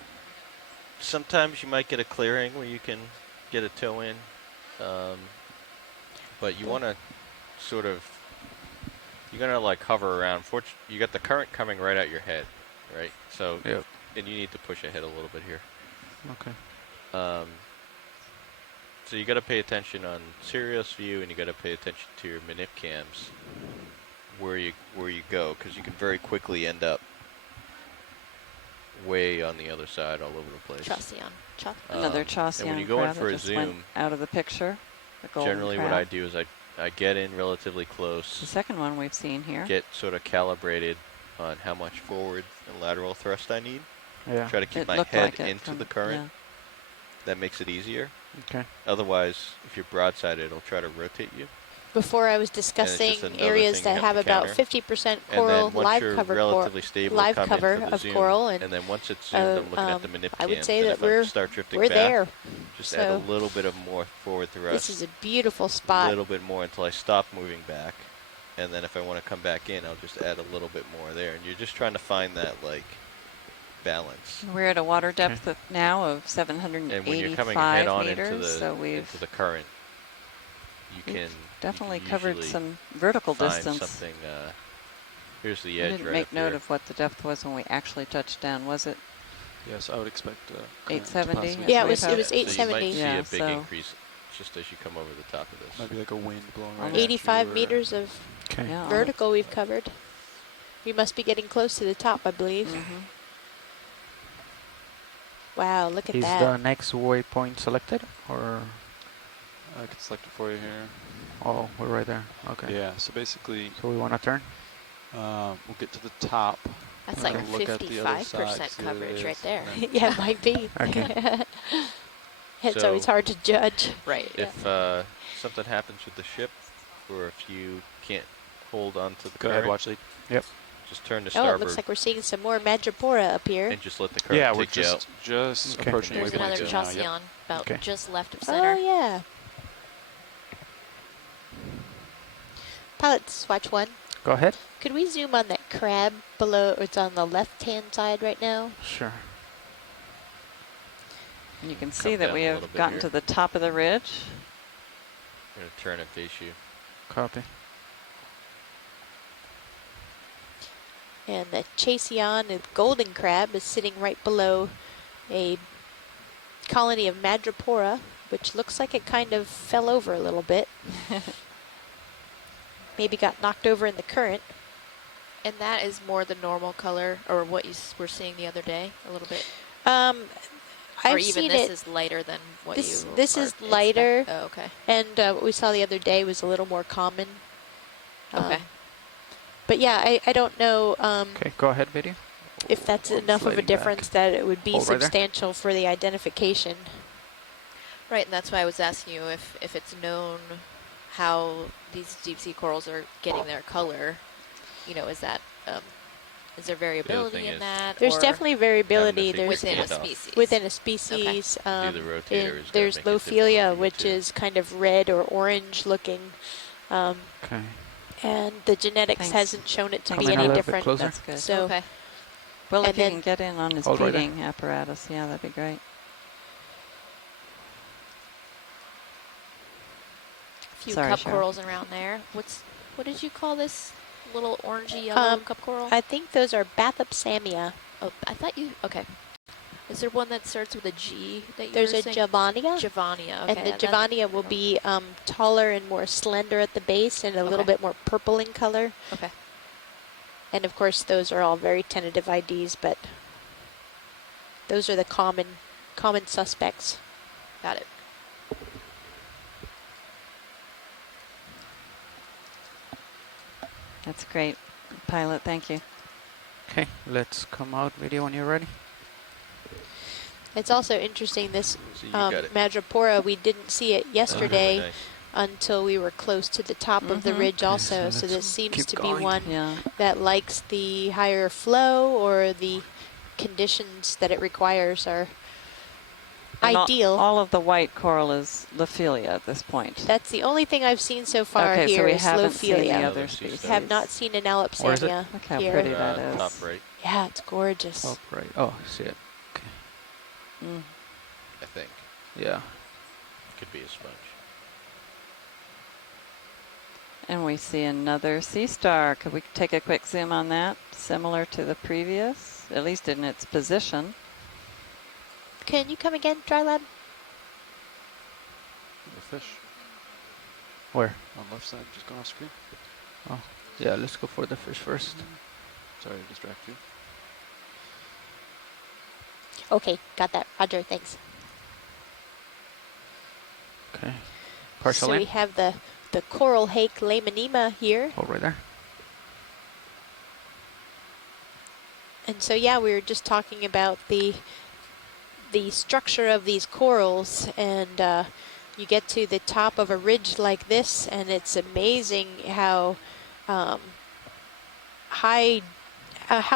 sometimes you might get a clearing where you can get a toe in, but you want to sort of, you're gonna like hover around. You got the current coming right at your head, right? So, yep. And you need to push ahead a little bit here. Okay. So you got to pay attention on Sirius view, and you got to pay attention to your manip cams where you go, because you can very quickly end up way on the other side, all over the place. Another Chaucian and when you go in for a zoom, out of the picture. Generally, crab. what I do is I get in relatively close. The second one we've seen here. Get sort of calibrated on how much forward and lateral thrust I need. Yeah. Try to keep my head into the current. Yeah. That makes it easier. Okay. Otherwise, if you're broadside, it'll try to rotate you. Before I was discussing areas that have about 50% coral live cover of coral, and then once it's zoomed, I'm looking at the manip I would cams, say that we're back, there. Just add a little bit of more forward thrust. This is a beautiful spot. A little bit more until I stop moving back, and then if I want to come back in, I'll just add a little bit more there. And you're just trying to find that like balance. We're at a water depth now of 785 and when you're coming head on meters, into the current, you can definitely covered some vertical distance. Something, here's the edge. I didn't make note of what the depth was when we actually touched down. Was it? Yes, I would expect 870. Yeah, it was 870. So you might see a big increase just as you come over the top of this. Might be like a wind blowing right 85 meters of vertical we've covered. We must be getting close to the top, I believe. Mm-hmm. Wow, look at that. Is the next waypoint selected, or? I can select it for you here. Oh, we're right there. Okay. Yeah, so basically... So we want to turn? We'll get to the top. That's like 55% coverage right there. Yeah, it might be. Okay. It's always hard to judge. Right. If something happens with the ship, or if you can't hold on to the current... Go ahead, watch lead. Yep. Just turn to starboard. Oh, it looks like we're seeing some more Madrepora up here. And just let the current take you out. Just approaching There's another Chaucian about just left of center. Oh, yeah. Pilots, watch one. Go ahead. Could we zoom on that crab below? It's on the left-hand side right now. Sure. You can see that we have gotten to the top of the ridge. I'm going to turn and face you. Copy. And the Chaucian, the golden crab, is sitting right below a colony of Madrepora, which looks like it kind of fell over a little bit. Maybe got knocked over in the current. And that is more the normal color, or what you were seeing the other day, a little bit? I've or even seen this it, is lighter than what this, you This is lighter. Oh, okay. And what we saw the other day was a little more common. Okay. But yeah, I don't know okay, go ahead, video. If that's enough of a difference that it would be Hold substantial for the identification. Right, and that's why I was asking you if it's known how these deep sea corals are getting their color. You know, is Is there variability in that? There's definitely variability. There's within a species. Within a species. Okay. There's Lophelia, which is kind of red or orange looking. Okay. And the genetics hasn't shown it to be Coming any a little different. bit closer. That's good. So, Okay. Well, and if you can get in on his Hold right feeding apparatus, yeah, that'd be great. A few Sorry, cup Cheryl. corals around there. What did you call this little orangey yellow cup coral? I think those are Bathopsamia. Oh, I thought you. Okay. Is there one that starts with a G that you There's were a saying? Javania. Javania. Okay. And the Javania will be taller and more slender at the base and a little bit more purple in color. Okay. And of course, those are all very tentative IDs, but those are the common suspects. Got it. That's great. Pilot, thank you. Okay, let's come out video when you're ready. It's also interesting, this So you got it. Madrepora, we didn't see it yesterday until we were close to the top of the ridge also. Okay, so So this seems to be going. one that likes the higher flow, or the conditions that it requires are And ideal. All of the white coral is Lophelia at this point. That's the only thing I've seen so far Okay, here so we is haven't seen the Lophelia. other species. Have not seen an Alcianaceae Look how here. pretty that is. Top right, Yeah, it's gorgeous. Top right. Oh, I see it. Okay. Mm. I think. Yeah. Could be a sponge. And we see another sea star. Could we take a quick zoom on that? Similar to the previous, at least in its position. Can you come again, Dry Lab? The fish Where? on left side, just going off screen. Oh, yeah, let's go for the fish first. Sorry to distract you. Okay, got that. Roger, thanks. Okay. So Partial we in. have the coral hake Lamanema here. Hold right there. And so, yeah, we were just talking about the structure of these corals, and you get to the top of a ridge like this, and it's amazing how how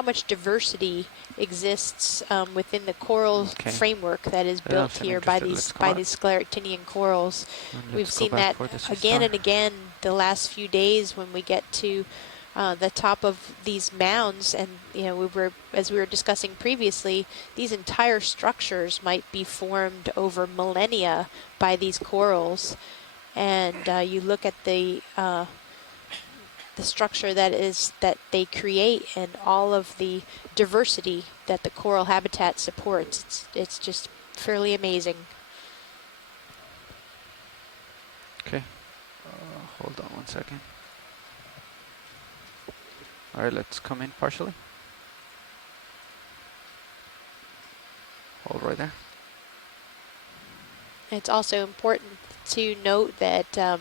much diversity exists within the coral framework that is built here by these scleractinian corals. We've seen that again and again the last few days when we get to the top of these mounds, and as we were discussing previously, these entire structures might be formed over millennia by these corals, and you look at the structure that they create and all of the diversity that the coral habitat supports. It's just fairly amazing. Okay. Hold on 1 second. All right, let's come in partially. Hold right there. It's also important to note that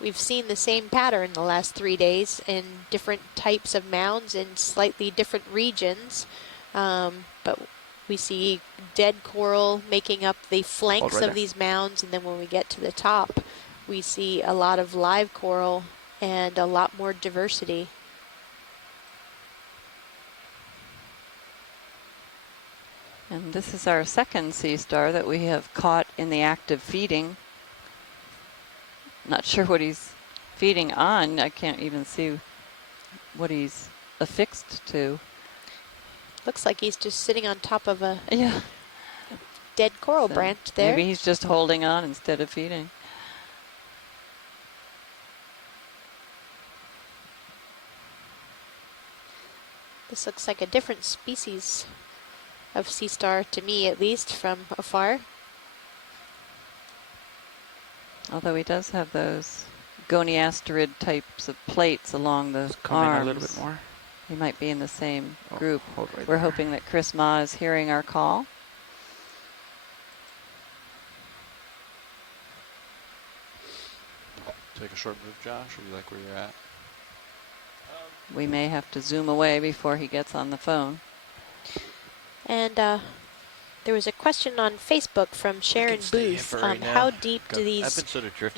we've seen the same pattern the last 3 days in different types of mounds in slightly different regions, but we see dead coral making up the flanks of these mounds, and then when we get to the top, we see a lot of live coral and a lot more diversity. And this is our second sea star that we have caught in the act of feeding. Not sure what he's feeding on. I can't even see what he's affixed to. Looks like he's just sitting on top of a Yeah. dead coral branch there. Maybe he's just holding on instead of feeding. This looks like a different species of sea star to me, at least from afar. Although he does have those goniasterid types of plates along the arms. A little bit more. He might be in the same group. Right We're there. hoping that Chris Ma is hearing our call. Take a short move, Josh, or you like where you're at? We may have to zoom away before he gets on the phone. And there was a question on Facebook from Sharon Booth. How deep do these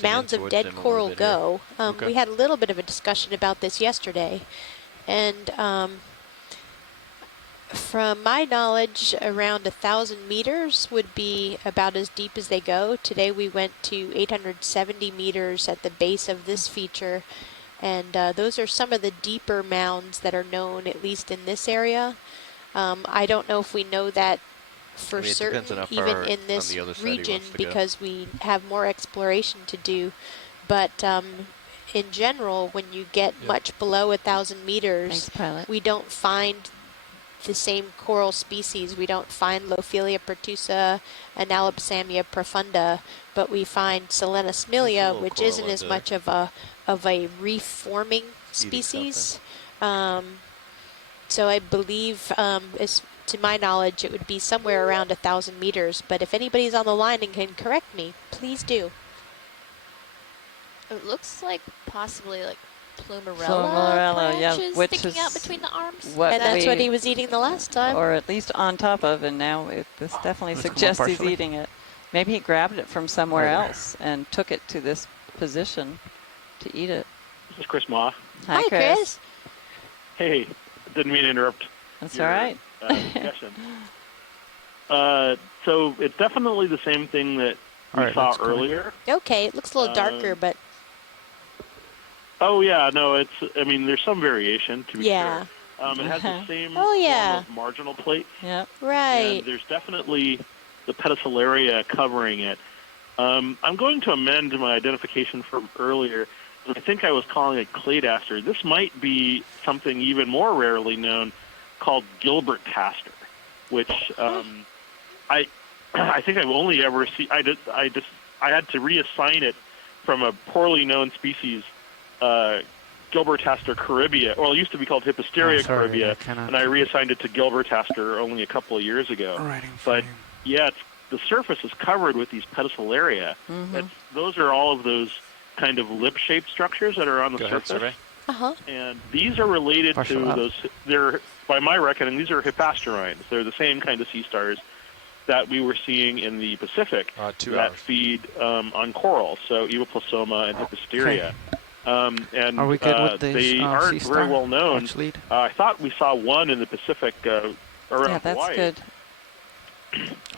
mounds of dead coral go? We had a little bit of a discussion about this yesterday. And From my knowledge, around 1,000 meters would be about as deep as they go. Today we went to 870 meters at the base of this feature, and those are some of the deeper mounds that are known, at least in this area. I don't know if we know that for certain, even in this region, because we have more exploration to do. But in general, when you get much below 1,000 meters, we don't find the same coral species. We don't find Lophelia pertusa and Alcianaceae profunda, but we find Selenosphelia, which isn't as much of a reef-forming species. So I believe, to my knowledge, it would be somewhere around 1,000 meters. But if anybody's on the line and can correct me, please do. It looks like possibly like Plumerella branches sticking out between the arms. And that's what he was eating the last time. Or at least on top of, and now this definitely suggests he's eating it. Maybe he grabbed it from somewhere else and took it to this position to eat it. This is Chris Ma. Hi, Chris. Hey, didn't mean to interrupt. That's all right. Discussion. So it's definitely the same thing that we saw earlier. Okay, it looks a little darker, but... Oh, yeah, no, it's, I mean, there's some variation, to be sure. It has the same form of marginal plate. Yeah, right. And there's definitely the pedicelaria covering it. I'm going to amend my identification from earlier. I think I was calling it cladaster. This might be something even more rarely known called Gilbert taster, which I think I've only ever seen. I had to reassign it from a poorly known species, Gilbertaster caribia, well, it used to be called Hippisteria caribia, and I reassigned it to Gilbertaster only a couple of years ago. But yeah, the surface is covered with these pedicelaria. Those are all of those kind of lip-shaped structures that are on the surface. And these are related to those. They're, by my reckoning, these are hippasturines. They're the same kind of sea stars that we were seeing in the Pacific that feed on corals, so Evoplasoma and Hippisteria. And are we good with these, they aren't very well known. I thought we saw one in the Pacific around Hawaii. Yeah, that's good.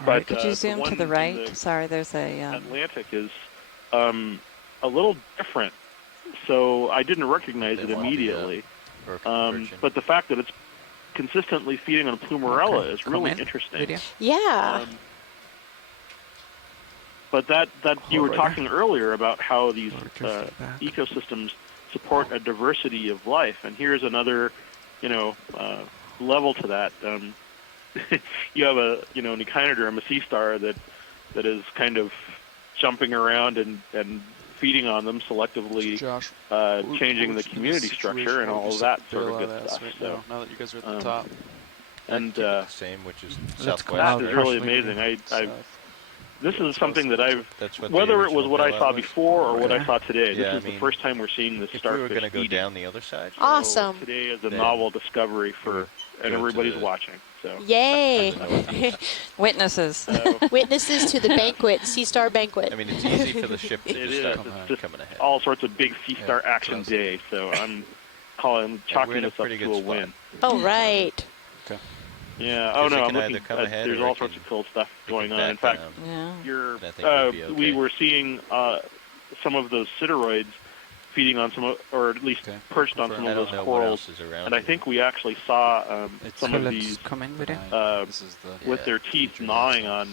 But could you zoom to the right? Sorry, there's a... Atlantic is a little different, so I didn't recognize it immediately. But the fact that it's consistently feeding on Plumerella is really interesting. Yeah. But that you were talking earlier about how these ecosystems support a diversity of life, and here's another, level to that. You have a, an echinoderm, a sea star that is kind of jumping around and feeding on them selectively, changing the community structure and all of that sort of good stuff. So now that you guys are at the top, and the same, which is southwest. That is really amazing. This is something that whether it was what I saw before or what I saw today, this is the first time we're seeing this starfish. We're going to go down the other side. Awesome. So today is a novel discovery and everybody's watching. So. Yay! Witnesses. Witnesses to the banquet, Sea Star Banquet. I mean, it's easy for the ship to start coming ahead. All sorts of big Sea Star action day, so I'm chalking this up to a win. Oh, right. Okay. Yeah. Oh no, I'm looking. There's all sorts of cool stuff going on. In fact, we were seeing some of those sideroids feeding on some, or at least perched on some of those corals, and I think we actually saw some of these with their teeth gnawing on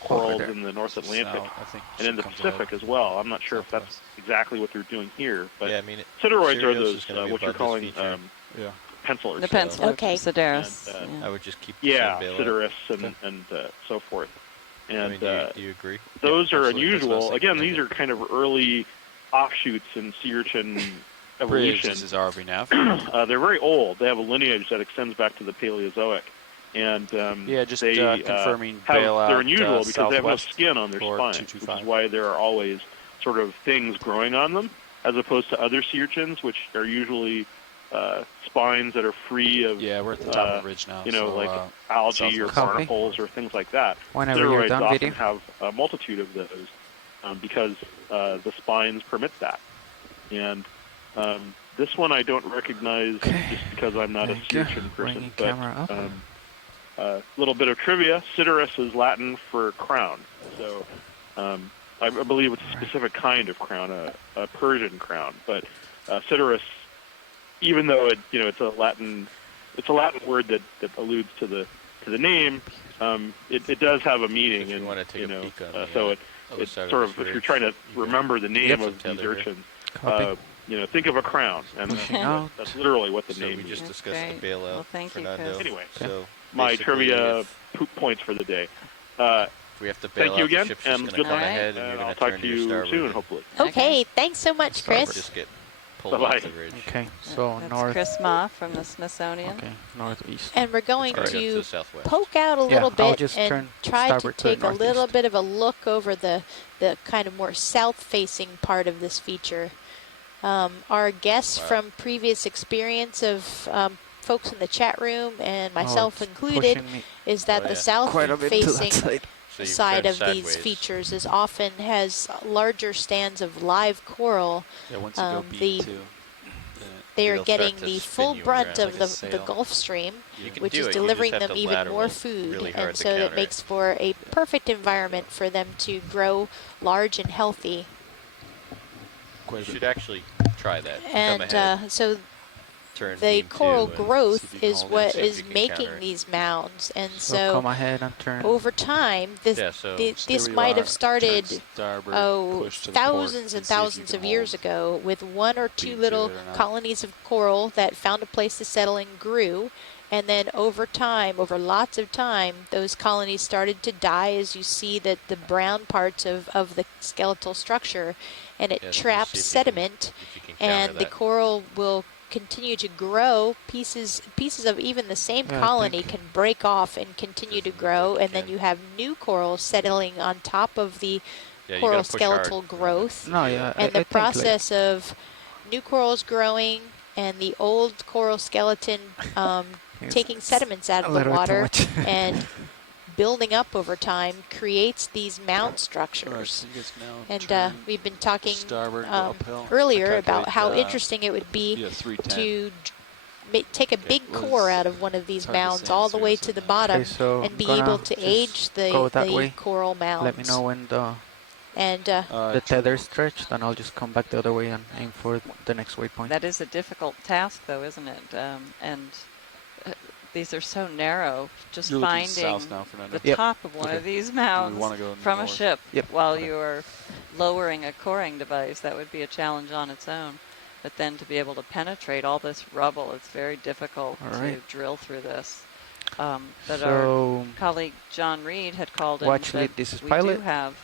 corals in the North Atlantic and in the Pacific as well. I'm not sure if that's exactly what they're doing here, but sideroids are those what you're calling pencilers. The pencil, okay. Sideros. I would just keep Sideros and so forth. And do you agree? Those are unusual. Again, these are kind of early offshoots in sea urchin evolution. This is RV nav. They're very old. They have a lineage that extends back to the Paleozoic. And they confirming they're unusual because they have no skin on their spine, which is why there are always sort of things growing on them, as opposed to other sea urchins, which are usually spines that are free of, we're at the top of the ridge now. Like algae or barnacles or things like that. Steroids often have a multitude of those because the spines permit that. And This one I don't recognize just because I'm not a sea urchin person. But a little bit of trivia: Citrus is Latin for crown. So I believe it's a specific kind of crown, a Persian crown. But Citrus, even though it's a Latin word that alludes to the name, it does have a meaning. If you want to take a peek on so it's sort of, if you're trying to remember the name of these urchins, think of a crown, and that's literally what the name we just means. discussed the bailout. Well, thank you, Fernando. Chris. Anyway, so my trivia points for the day. We have to bail thank you out, again, the ship's just and gonna good come luck. ahead, and you're I'll gonna talk turn to your you starboard. soon, hopefully. Okay, thanks so much, Chris. Just get pulled Bye-bye. off the ridge. Okay, so That's north. Chris Ma from the Smithsonian. Okay, northeast. And we're going Sorry, to to the southwest. poke out a little I'll bit just and turn try to starboard to take a little northeast. bit of a look over the kind of more south-facing part of this feature. Our guests from previous experience of folks in the chat room and myself included is that the south-facing side of these features is often has larger stands of live coral. Once you go B2, they are getting the full brunt of the Gulf Stream, which is delivering them even more food, and so that makes for a perfect environment for them to grow large and healthy. You should actually try that. And so the coral growth is what is making these mounds, and so come ahead and turn. over time, this might have started thousands and thousands of years ago with one or two little colonies of coral that found a place to settle and grew. And then over time, over lots of time, those colonies started to die, as you see that the brown parts of the skeletal structure, and it traps sediment, and the coral will continue to grow. Pieces of even the same colony can break off and continue to grow, and then you have new coral settling on top of the coral skeletal growth. And the process of new corals growing and the old coral skeleton taking sediments out of the water and building up over time creates these mound structures. And we've been talking earlier about how interesting it would be to take a big core out of one of these mounds all the way to the bottom and be able to age the coral mounds. Let me know when the tether is stretched, and I'll just come back the other way and aim for the next waypoint. That is a difficult task, though, isn't it? These are so narrow. Just finding the top of one of these mounds from a ship while you are lowering a coring device, that would be a challenge on its own. But then to be able to penetrate all this rubble, it's very difficult to drill through this. But our colleague John Reed had called in and said we do have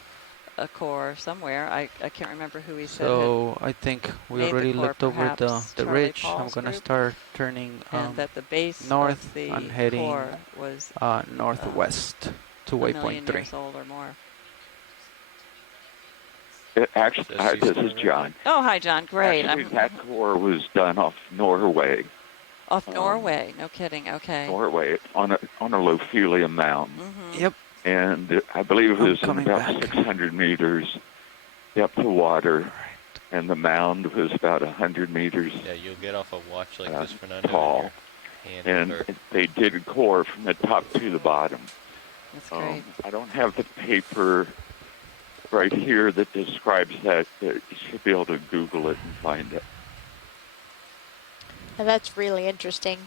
a core somewhere. I can't remember who he said. So I think we already looked over the ridge. I'm going to start turning and that the base north of the and heading core was northwest to waypoint 3. Years old or more. Actually, this is John. Oh, hi, John. Great. Actually, that core was done off Norway. Off Norway? No kidding. Okay. Norway on a Lophelium mound. Mm-hmm. And I believe it was about 600 meters depth of water, and the mound was about 100 meters you'll get off a watch like this, Fernando, tall. And they did a core from the top to the bottom. That's great. I don't have the paper right here that describes that. You should be able to Google it and find it. And that's really interesting.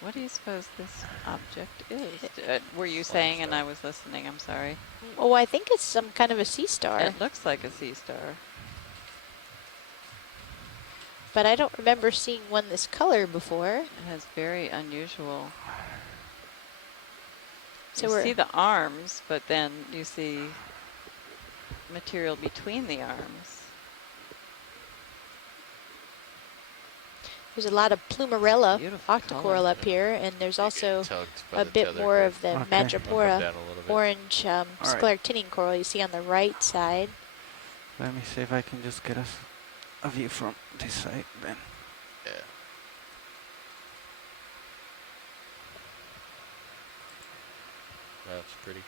What do you suppose this object is? Were you saying, and I was listening, I'm sorry. Oh, I think it's some kind of a sea star. It looks like a sea star. But I don't remember seeing one this color before. It has very unusual. So you see the arms, but then you see material between the arms. There's a lot of Plumarella octocoral up here, and there's also a bit more of the Madrepora orange sclerotinine coral you see on the right side. Let me see if I can just get a view from this side then. Yeah. That's pretty.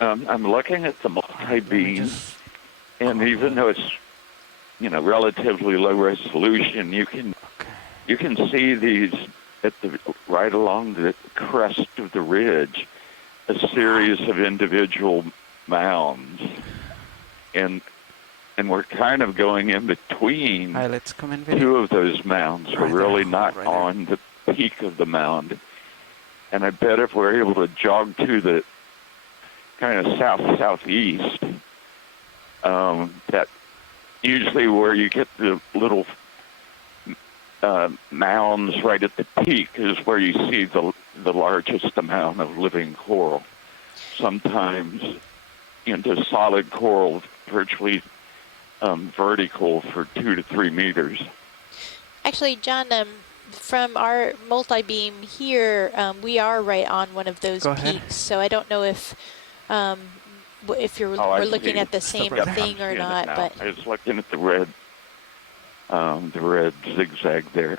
I'm looking at the multi-beam, And even though it's, relatively low resolution, you can see these right along the crest of the ridge, a series of individual mounds, and we're kind of going in between two of those mounds. We're really not on the peak of the mound, and I bet if we're able to jog to the kind of southeast, that usually where you get the little mounds right at the peak is where you see the largest amount of living coral. Sometimes into solid coral, virtually vertical for 2 to 3 meters. Actually, John, from our multi-beam here, we are right on one of those peaks. So I don't know if we're looking at the same thing or not. But I was looking at the red zigzag there.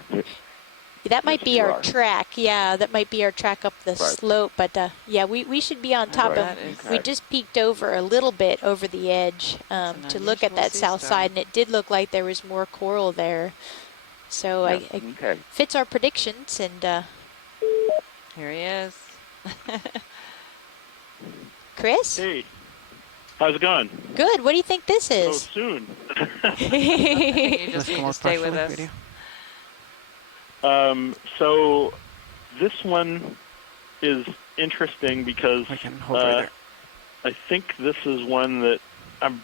That might be our track. Yeah, that might be our track up the slope. But yeah, we should be on top of. We just peeked over a little bit over the edge to look at that south side, and it did look like there was more coral there. So it fits our predictions, and here he is. Chris? Hey, how's it going? Good. What do you think this is? So soon. You just need to stay with us. So this one is interesting because I think this is one that I'm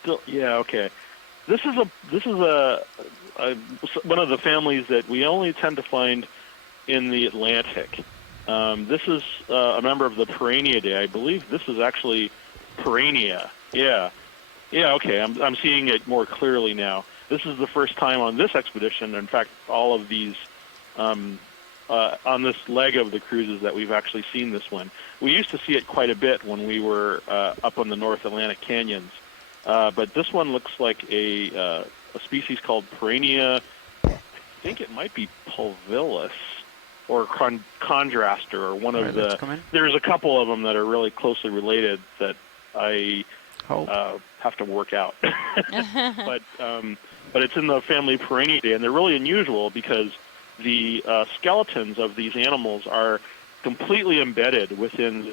still. Yeah. Okay. This is one of the families that we only tend to find in the Atlantic. This is a member of the Pyreneeidae. I believe this is actually Pyrenea. Yeah. Yeah, okay. I'm seeing it more clearly now. This is the first time on this expedition, in fact, all of these, on this leg of the cruises that we've actually seen this one. We used to see it quite a bit when we were up on the North Atlantic canyons. But this one looks like a species called Pyrenea. I think it might be pulvillus or chondraster, or one of the. There's a couple of them that are really closely related that I have to work out. But it's in the family Pyreneidae, and they're really unusual because the skeletons of these animals are completely embedded within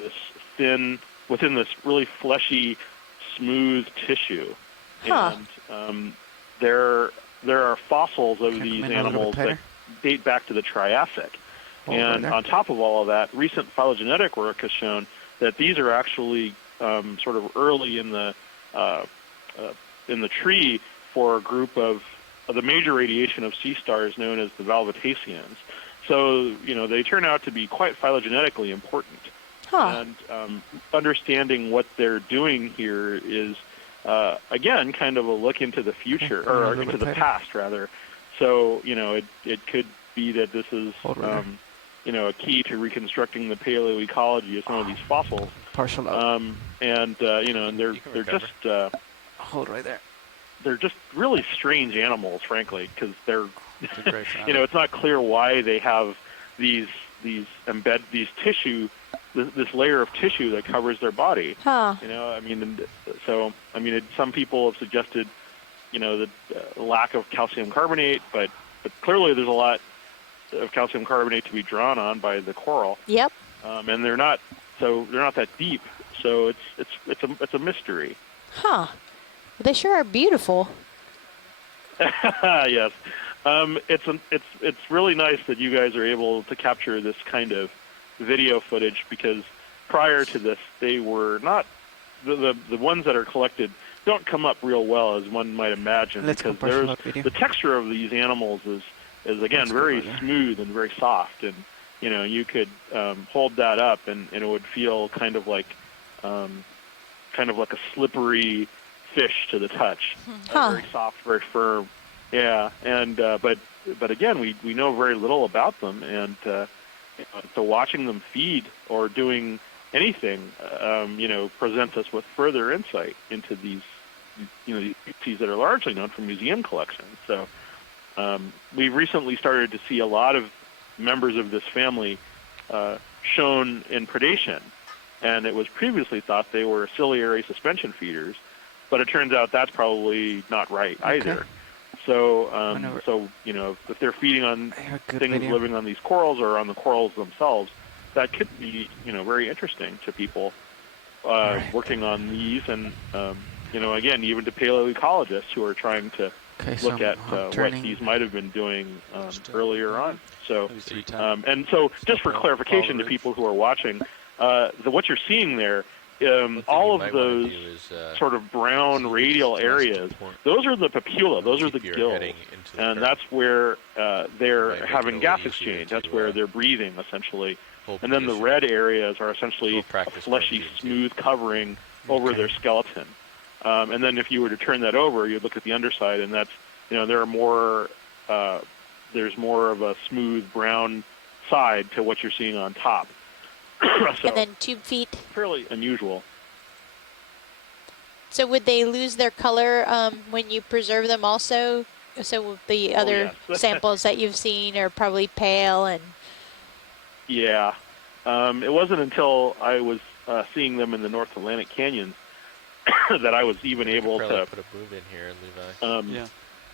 this really fleshy, smooth tissue. And there are fossils of these animals that date back to the Triassic. And on top of all of that, recent phylogenetic work has shown that these are actually sort of early in the tree for a group of the major radiation of sea stars known as the Valvataceans. So, they turn out to be quite phylogenetically important. And understanding what they're doing here is, again, kind of a look into the future, or into the past, rather. So, it could be that this is, a key to reconstructing the paleoecology of some of these fossils. And they're just hold right there. They're just really strange animals, frankly, because they're it's not clear why they have these tissue, this layer of tissue that covers their body. Some people have suggested the lack of calcium carbonate, but clearly there's a lot of calcium carbonate to be drawn on by the coral. Yep. And they're not that deep, so it's a mystery. They sure are beautiful. Yes. It's really nice that you guys are able to capture this kind of video footage, because prior to this they were not the ones that are collected don't come up real well, as one might imagine, because the texture of these animals is again very smooth and very soft, and you could hold that up and it would feel kind of like a slippery fish to the touch. Very soft, very firm. Yeah, and but again, we know very little about them, and so watching them feed or doing anything, presents us with further insight into these species that are largely known from museum collections. So we've recently started to see a lot of members of this family shown in predation, and it was previously thought they were ciliary suspension feeders. but it turns out that's probably not right either. So, so if they're feeding on things living on these corals or on the corals themselves, that could be, very interesting to people working on these, and again, even to paleoecologists who are trying to look at what these might have been doing earlier on. So, and so just for clarification to people who are watching, what you're seeing there, all of those sort of brown radial areas, those are the papilla, those are the gills, and that's where they're having gas exchange. That's where they're breathing, essentially. And then the red areas are essentially a fleshy, smooth covering over their skeleton. And then if you were to turn that over, you'd look at the underside, and that's, there are more, there's more of a smooth brown side to what you're seeing on top. So, and then tube feet. Fairly unusual. So would they lose their color when you preserve them also? So the other samples that you've seen are probably pale and... Yeah. It wasn't until I was seeing them in the North Atlantic canyons that I was even able to put a move in here, Levi.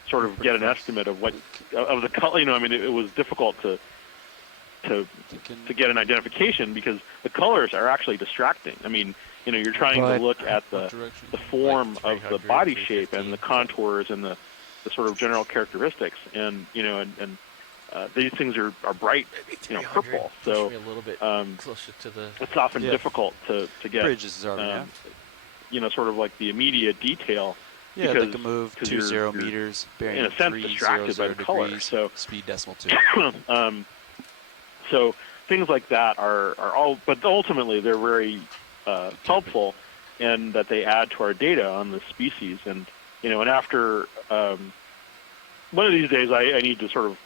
Sort of get an estimate of the color. It was difficult to get an identification because the colors are actually distracting. You're trying to look at the form of the body shape and the contours and the sort of general characteristics, and these things are bright, purple. So it's often difficult to get sort of like the immediate detail. Yeah, because, they can move 20 meters, bearing in a sense distracted by the color. So speed decimal 2. So things like that are all, but ultimately they're very helpful, in that they add to our data on the species. And and after one of these days, I need to sort of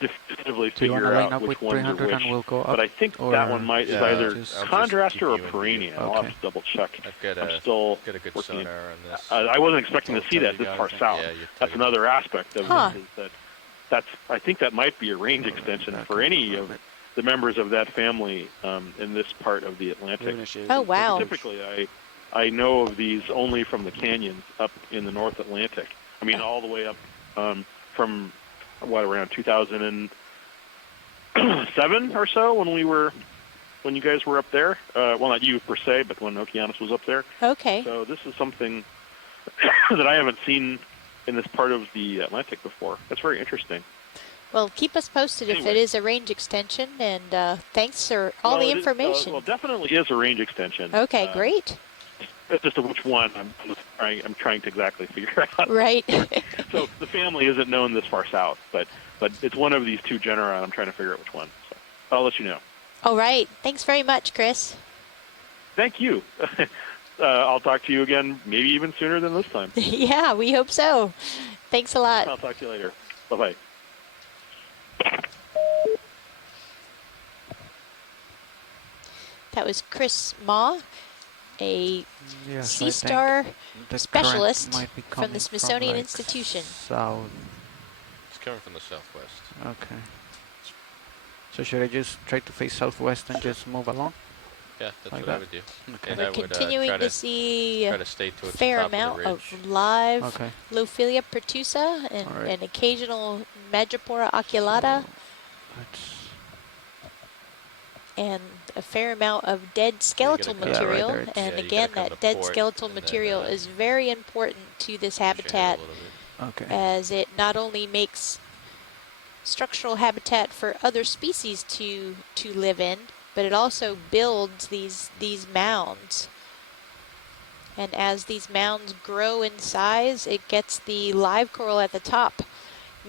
definitively figure out which ones are which. But I think that one is either contrast or a Perrania. I'll have to double check. I'm still got a good working. sonar on this. I wasn't expecting to see that this far south. That's another aspect of it, is that I think that might be a range extension for any of the members of that family in this part of the Atlantic. Oh, wow. Typically, I know of these only from the canyons up in the North Atlantic. All the way up from, around 2007 or so when you guys were up there. Well, not you per se, but when Okeanos was up there. Okay. So this is something that I haven't seen in this part of the Atlantic before. That's very interesting. Well, keep us posted if it is a range extension, and thanks for all the information. Well, definitely is a range extension. Okay, great. It's just which one I'm trying to exactly figure out. Right. So the family isn't known this far south, but it's one of these two genera, and I'm trying to figure out which one. So I'll let you know. All right. Thanks very much, Chris. Thank you. I'll talk to you again, maybe even sooner than this time. Yeah, we hope so. Thanks a lot. I'll talk to you later. Bye-bye. That was Chris Ma, a sea star specialist from the Smithsonian Institution. South. It's coming from the southwest. Okay. So should I just try to face southwest and just move along? Yeah, that's what I would do. Okay. And We're I would continuing try to see try to stay to a fair amount of live Lophilia pertusa and an occasional Madrepora oculata. And a fair amount of dead skeletal material. And again, that dead skeletal material is very important to this habitat, as it not only makes structural habitat for other species to live in, but it also builds these mounds. And as these mounds grow in size, it gets the live coral at the top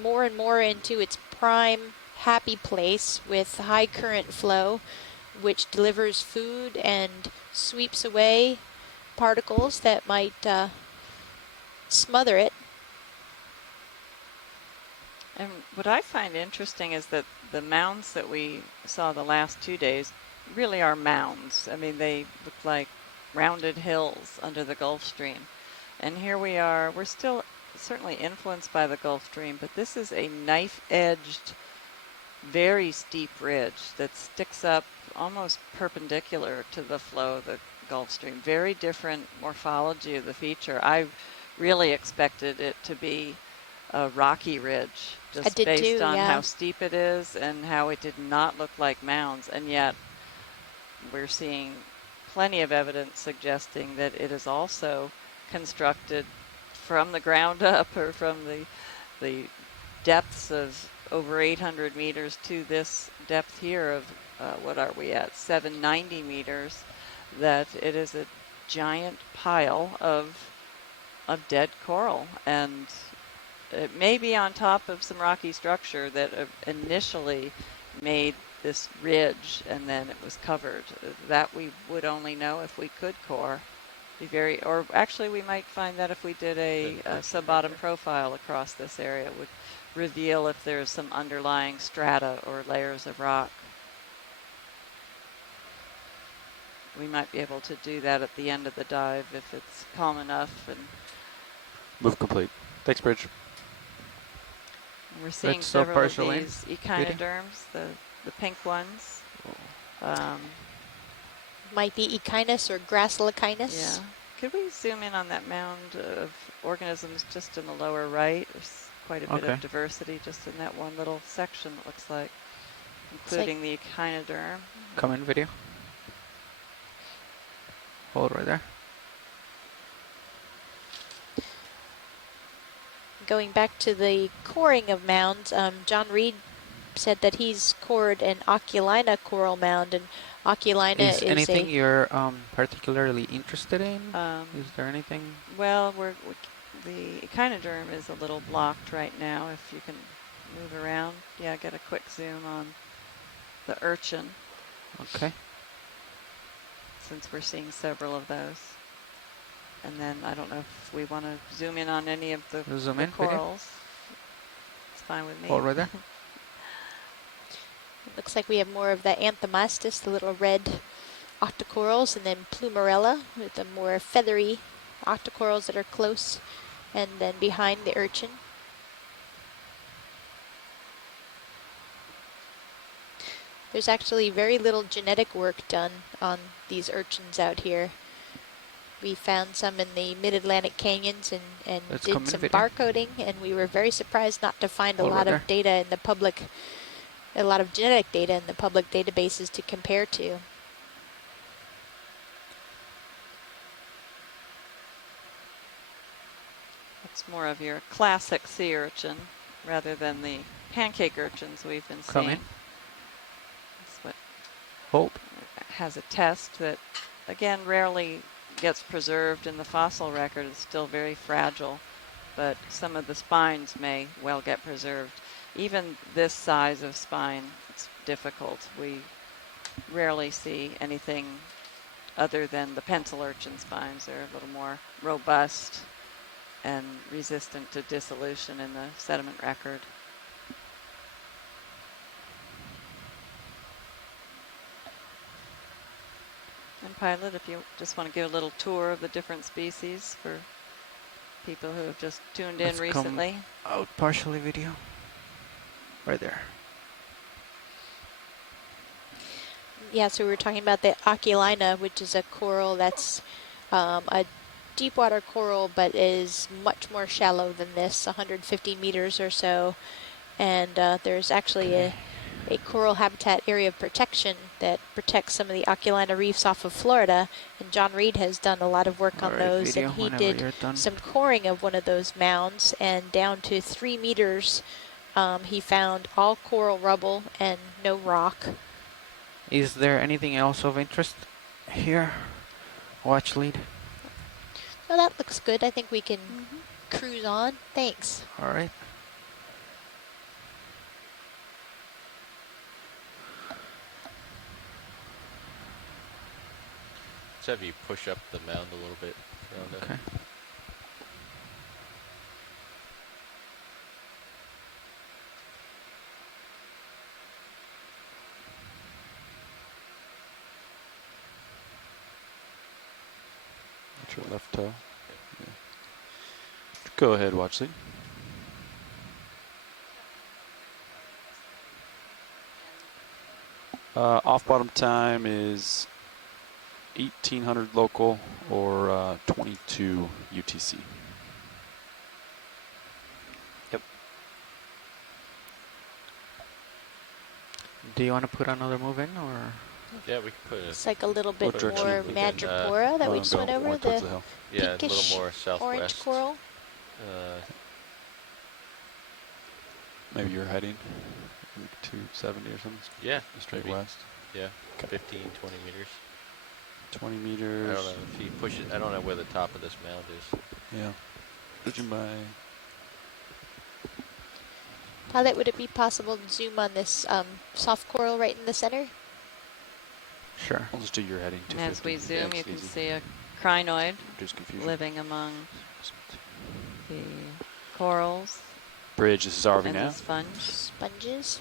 more and more into its prime happy place with high current flow, which delivers food and sweeps away particles that might smother it. And what I find interesting is that the mounds that we saw the last 2 days really are mounds. They look like rounded hills under the Gulf Stream. And here we are, we're still certainly influenced by the Gulf Stream, but this is a knife-edged, very steep ridge that sticks up almost perpendicular to the flow of the Gulf Stream. Very different morphology of the feature. I really expected it to be a rocky ridge, just based on how steep it is and how it did not look like mounds. And yet we're seeing plenty of evidence suggesting that it is also constructed from the ground up, or from the depths of over 800 meters to this depth here of, what are we at, 790 meters, that it is a giant pile of dead coral. And it may be on top of some rocky structure that initially made this ridge, and then it was covered. That we would only know if we could core. Or actually we might find that if we did a sub-bottom profile across this area, it would reveal if there's some underlying strata or layers of rock. We might be able to do that at the end of the dive if it's calm enough. And move complete. Thanks, Bridge. We're seeing several of these echinoderms, the pink ones. Might be Echinus or Gracilochinus. Yeah. Could we zoom in on that mound of organisms just in the lower right? There's quite a bit of diversity just in that one little section, it looks like, including the echinoderm. Come in, video. Hold right there. Going back to the coring of mounds, John Reed said that he's cored an Okeanos coral mound, and Okeanos is anything you're particularly interested in? Is there anything? Well, the echinoderm is a little blocked right now. If you can move around, yeah, get a quick zoom on the urchin. Okay. Since we're seeing several of those. And then I don't know if we want to zoom in on any of the corals. Video. It's fine with me. Hold right there. It looks like we have more of the Anthomastus, the little red octocorals, and then Plumarella with the more feathery octocorals that are close, and then behind the urchin. There's actually very little genetic work done on these urchins out here. We found some in the mid-Atlantic canyons and did some barcoding, and we were very surprised not to find a lot of data in the public, a lot of genetic data in the public databases to compare to. It's more of your classic sea urchin rather than the pancake urchins we've been seeing. Come in. That's what Hope has a test that, again, rarely gets preserved in the fossil record. It's still very fragile, but some of the spines may well get preserved. Even this size of spine, it's difficult. We rarely see anything other than the pencil urchin spines. They're a little more robust and resistant to dissolution in the sediment record. And Pilot, if you just want to give a little tour of the different species for people who have just tuned in recently. Out partially video. Right there. Yeah, so we were talking about the Okeanos, which is a coral that's a deep water coral, but is much more shallow than this, 150 meters or so. And there's actually a coral habitat area of protection that protects some of the Okeanos reefs off of Florida. And John Reed has done a lot of work on those, and he did some coring of one of those mounds, and down to 3 meters, he found all coral rubble and no rock. Is there anything else of interest here? Watch lead. Oh, that looks good. I think we can cruise on. Thanks. All right. Let's have you push up the mound a little bit. Okay. Your left toe. Yeah. Go ahead, watch lead. Off bottom time is 1800 local or 22 UTC. Yep. Do you want to put another move in, or? Yeah, we could put it. It's like a little bit more Madrepora that we just went over, the yeah, pinkish a little more southwest. orange coral. Maybe you're heading 270 or something? Yeah. Straight maybe. west? Yeah, 15, 20 meters. 20 meters. I don't know if you push it. I don't know where the top of this mound is. Yeah. Judging by... Pilot, would it be possible to zoom on this soft coral right in the center? Sure. I'll just do your heading. And as we zoom, you can see a crinoid living among the corals. Bridge, this is RV and now. The sponge. Sponges.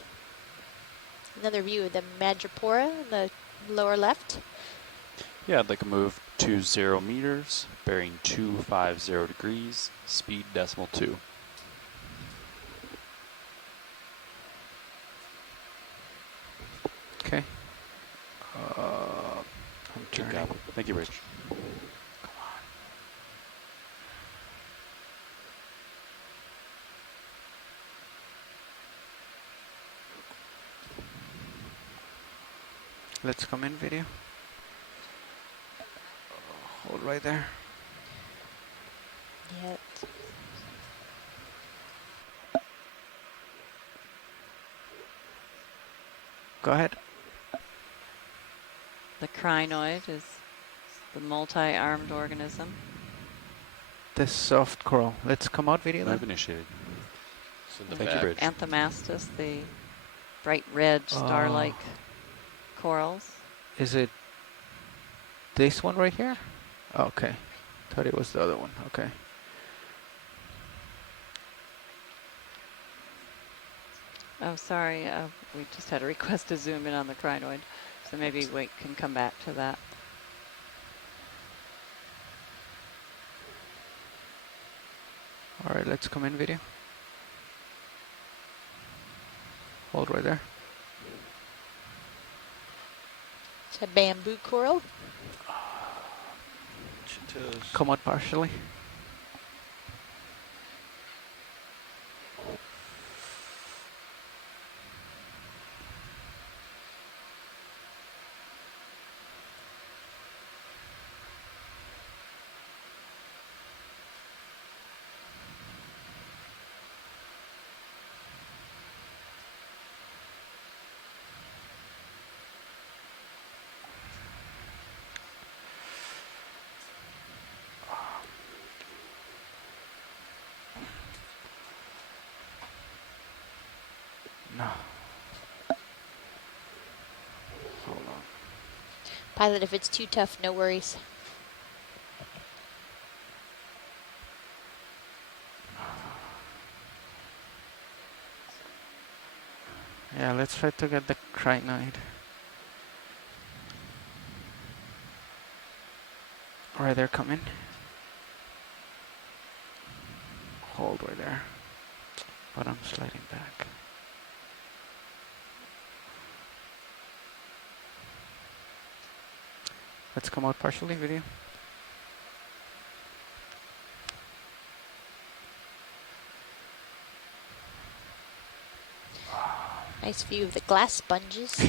Another view of the Madrepora in the lower left. Yeah, I'd like to move 20 meters, bearing 250 degrees, speed .2. Okay. I'm turning. Thank you, Rich. Come on. Let's come in video. Hold right there. Yep. Go ahead. The crinoid is the multi-armed organism. The soft coral. Let's come out video then. I've initiated. Thank you, Bridge. Anthomastus, the bright red star-like corals. Is it this one right here? Okay. Thought it was the other one. Okay. Oh, sorry. We just had a request to zoom in on the crinoid. So maybe we can come back to that. All right, let's come in video. Hold right there. It's a bamboo coral. Come out partially. No. Hold on. Pilot, if it's too tough, no worries. Yeah, let's try to get the crinoid. All right, they're coming. Hold right there. But I'm sliding back. Let's come out partially video. Nice view of the glass sponges.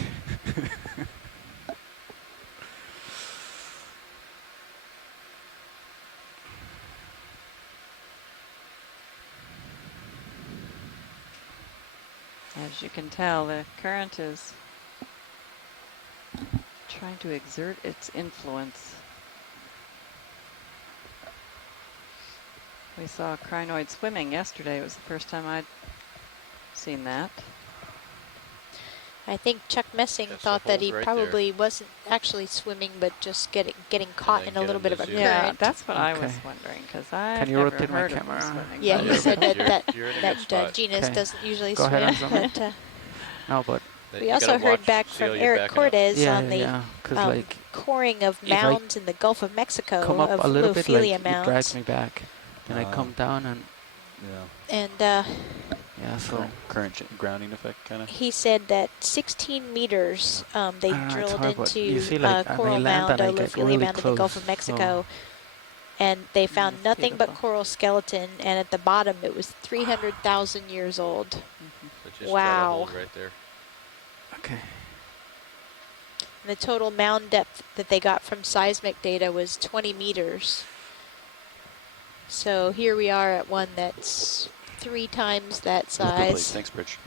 As you can tell, the current is trying to exert its influence. We saw a crinoid swimming yesterday. It was the first time I'd seen that. I think Chuck Messing thought that he probably wasn't actually swimming, but just getting caught in a little bit of a current. Yeah, that's what I was wondering, because I've never heard of him swimming. Yeah, he said that genus doesn't usually swim. But, no, but we also heard back from Eric Cortez on the like coring of mounds in the Gulf of Mexico, come up of a little bit, like, mounds. it drags me back. Then I come down and... And Yeah, so current grounding effect, kind of. He said that 16 meters they drilled into a coral mound, a lophilia mound in the Gulf of Mexico, and they found nothing but coral skeleton, and at the bottom it was 300,000 years old. So just wow. right there. Okay. And the total mound depth that they got from seismic data was 20 meters. So here we are at one that's 3 times that size. Thanks, Bridge.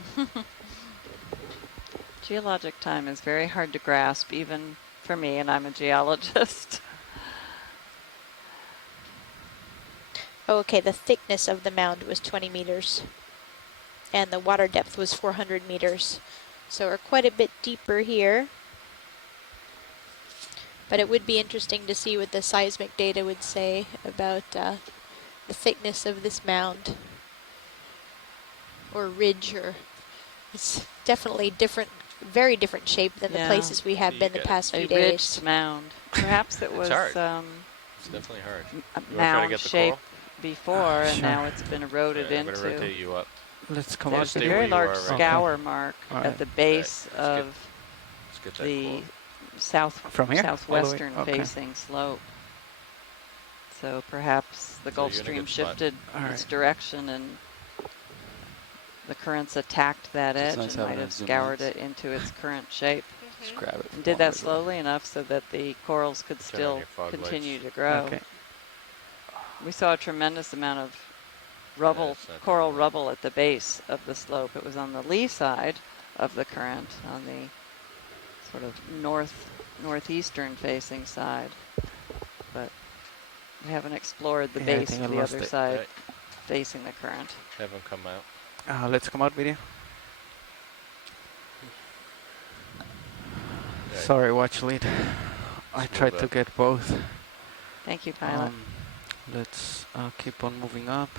Geologic time is very hard to grasp, even for me, and I'm a geologist. Oh, okay, the thickness of the mound was 20 meters, and the water depth was 400 meters. So we're quite a bit deeper here. But it would be interesting to see what the seismic data would say about the thickness of this mound or ridge. Or it's definitely different, very different shape than the places we have been the past few days. A ridged mound. Perhaps it was it's definitely hard. A mound shape before, and now it's been eroded into. I'm going to rotate you up. Let's come There's out. a very large scour mark at the base of the southwestern facing slope. So perhaps the Gulf Stream shifted its direction and the currents attacked that edge and might have scoured it into its current shape. Just grab it. And did that slowly enough so that the corals could still continue to grow. Okay. We saw a tremendous amount of rubble, coral rubble at the base of the slope. It was on the lee side of the current, on the sort of northeastern facing side. But we haven't explored the base of the other side facing the current. Have them come out. Let's come out video. Sorry, watch lead. I tried to get both. Thank you, pilot. Let's keep on moving up.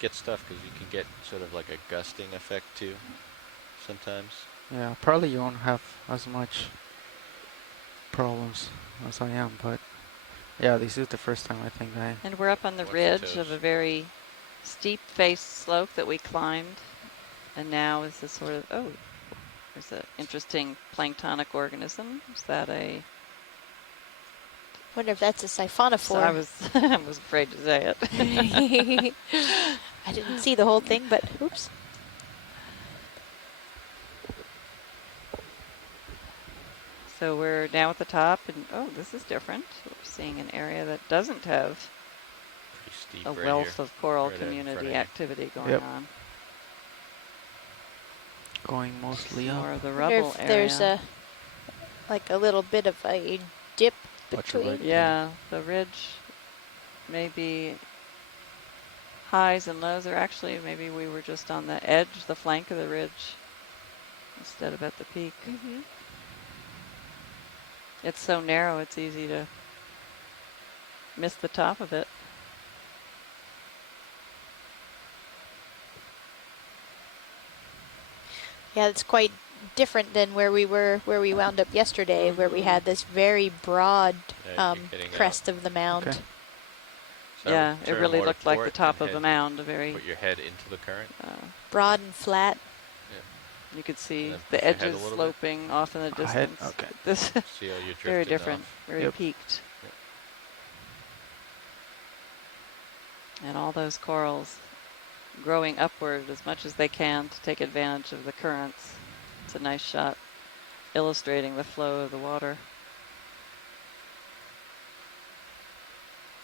Get stuff because you can get sort of like a gusting effect too sometimes. Yeah, probably you won't have as much problems as I am, but yeah, this is the first time I think I... And we're up on the ridge of a very steep face slope that we climbed, and now is this sort of, there's an interesting planktonic organism. Is that a... Wonder if that's a siphonophore. So I was afraid to say it. I didn't see the whole thing, but oops. So we're now at the top, and this is different. We're seeing an area that doesn't have a wealth of coral community activity going on. Going mostly up. More of the rubble area. There's a little bit of a dip between. Yeah, the ridge may be highs and lows, or actually maybe we were just on the edge, the flank of the ridge, instead of at the peak. Mm-hmm. It's so narrow, it's easy to miss the top of it. Yeah, it's quite different than where we wound up yesterday, where we had this very broad crest of the mound. Okay. So yeah, it really looked like the top of the mound. Put your head into the current. Broad and flat. You could see the edges sloping off in the distance. Okay. This see how you're very different, off. very peaked. Yep. And all those corals growing upward as much as they can to take advantage of the currents. It's a nice shot illustrating the flow of the water.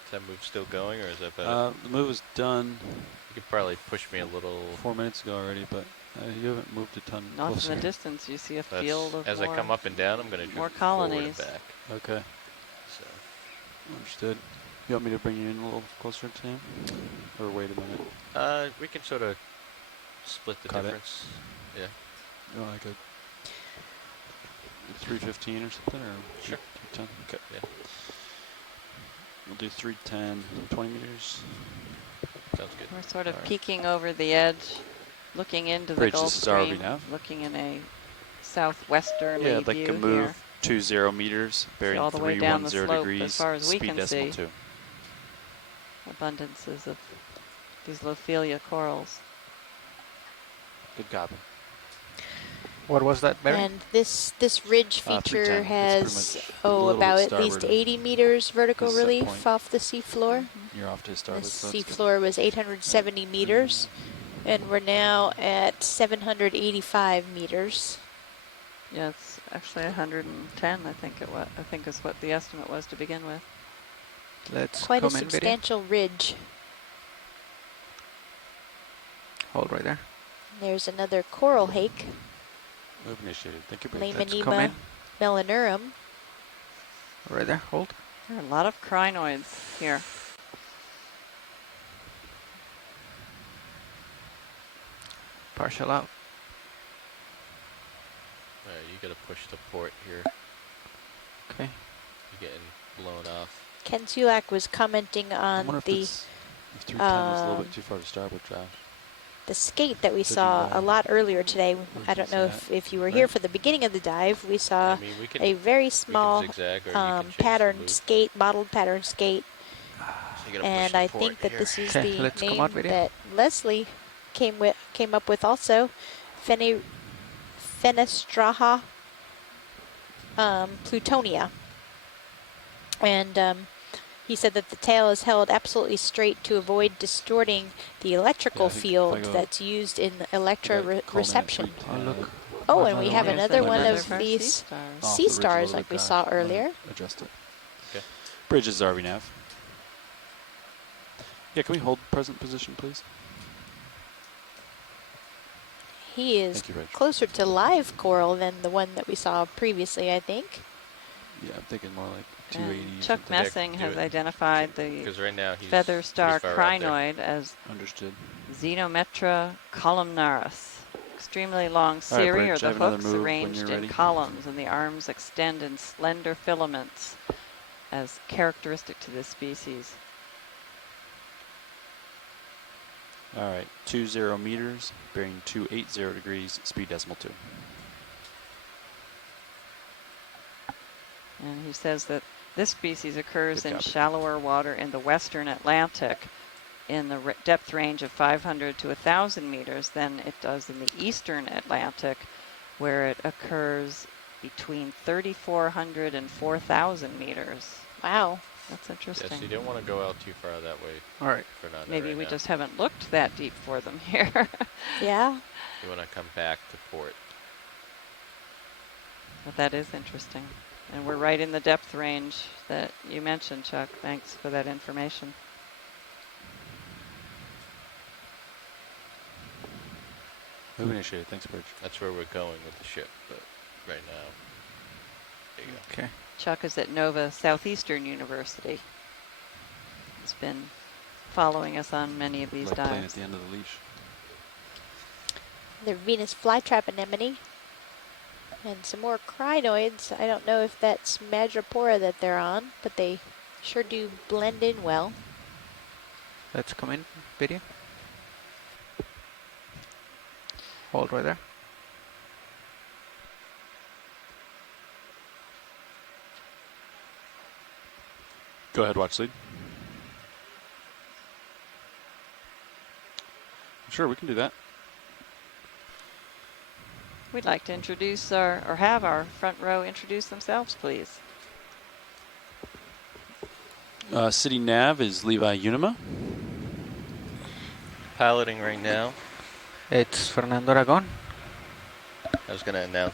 Is that move still going, or is that better? The move is done. You could probably push me a little. 4 minutes ago already, but you haven't moved a ton Not closer. in the distance. You see a field of as more, I come up and down, I'm going to more drift colonies. forward and back. Okay. So. Understood. You want me to bring you in a little closer to him? Or wait a minute? We can sort of split the difference. Yeah. You want like a 315 or something? Or sure. 310? Okay. Yeah. We'll do 310, 20 meters. Sounds good. We're sort of peeking over the edge, looking into the Gulf Stream, looking in a southwesterly I'd like view to move here. 20 meters, bearing all the way down the 310 slope degrees, as far as we speed can decimal see. 2. Abundances of these Lophelia corals. Good copy. What was that, Barry? And this ridge feature 310. has about at least 80 meters vertical relief point. off the seafloor. You're off to a starboard. The seafloor was 870 meters, and we're now at 785 meters. Yeah, it's actually 110. I think it was. I think is what the estimate was to begin with. Let's quite a come in substantial ridge. Hold right there. There's another coral hake. Move initiated. Thank you, Lamanema melanurum. Right there. Hold. There are a lot of crinoids here. Partial out. You gotta push the port here. Okay. You're getting blown off. Ken Sulak was commenting on if 310 was a little bit too far to starboard, Josh. The skate that we saw a lot earlier today. I don't know if you were here for the beginning of the dive. We saw a very small patterned skate, modeled pattern skate. So and I think that this is the name on, that Leslie came up with also. Fenestraha plutonia. And he said that the tail is held absolutely straight to avoid distorting the electrical field that's used in electroreception. Oh, and we have another one of these sea stars like we saw earlier. Adjust it. Okay. Bridges RV-nav. Yeah, can we hold present position, please? He is closer to live coral than the one that we saw previously, I think. Yeah, I'm thinking more like 280. And Chuck Messing has identified the right now feather star crinoid as Xenometra columnaris. Extremely long cirri, or the hooks arranged in columns, and the arms extend in slender filaments as characteristic to this species. All right, 20 meters, bearing 280 degrees, speed decimal 2. And he says that this species occurs in shallower water in the western Atlantic in the depth range of 500 to 1,000 meters than it does in the eastern Atlantic, where it occurs between 3,400 and 4,000 meters. Wow. That's interesting. Yes, you don't want to go out too far that way. All right. Maybe we just haven't looked that deep for them here. Yeah. You want to come back to port. But that is interesting. And we're right in the depth range that you mentioned, Chuck. Thanks for that information. Move initiated. Thanks, Bridge. That's where we're going with the ship, but right now. There you go. Okay. Chuck is at Nova Southeastern University. He's been following us on many of these dives. Playing at the end of the leash. The Venus flytrap anemone. And some more crinoids. I don't know if that's Madrepora that they're on, but they sure do blend in well. Let's come in, video. Hold right there. Go ahead, watch lead. Sure, we can do that. We'd like to introduce or have our front row introduce themselves, please. City Nav is Levi Unima. Piloting right now. It's Fernando Aragon. I was going to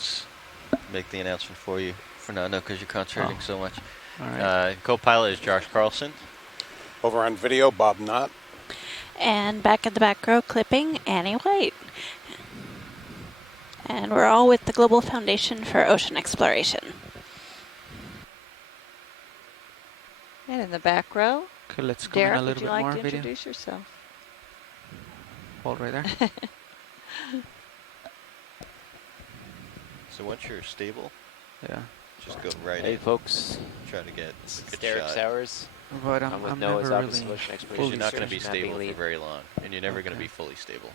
make the announcement for you, Fernando, because you're concentrating so much. All right. Co-pilot is Josh Carlson. Over on video, Bob Knott. And back in the back row clipping, Annie White. And we're all with the Global Foundation for Ocean Exploration. And in the back row, okay, let's come Derek, in a little would you bit like more to video. introduce yourself? Hold right there. So once you're stable, just go right in. Hey folks, Try to get a good Derek shot. Sowers. But I'm with never NOAA's Office of really Ocean Exploration. You're not going to be stable for very long, and you're never going to be fully stable.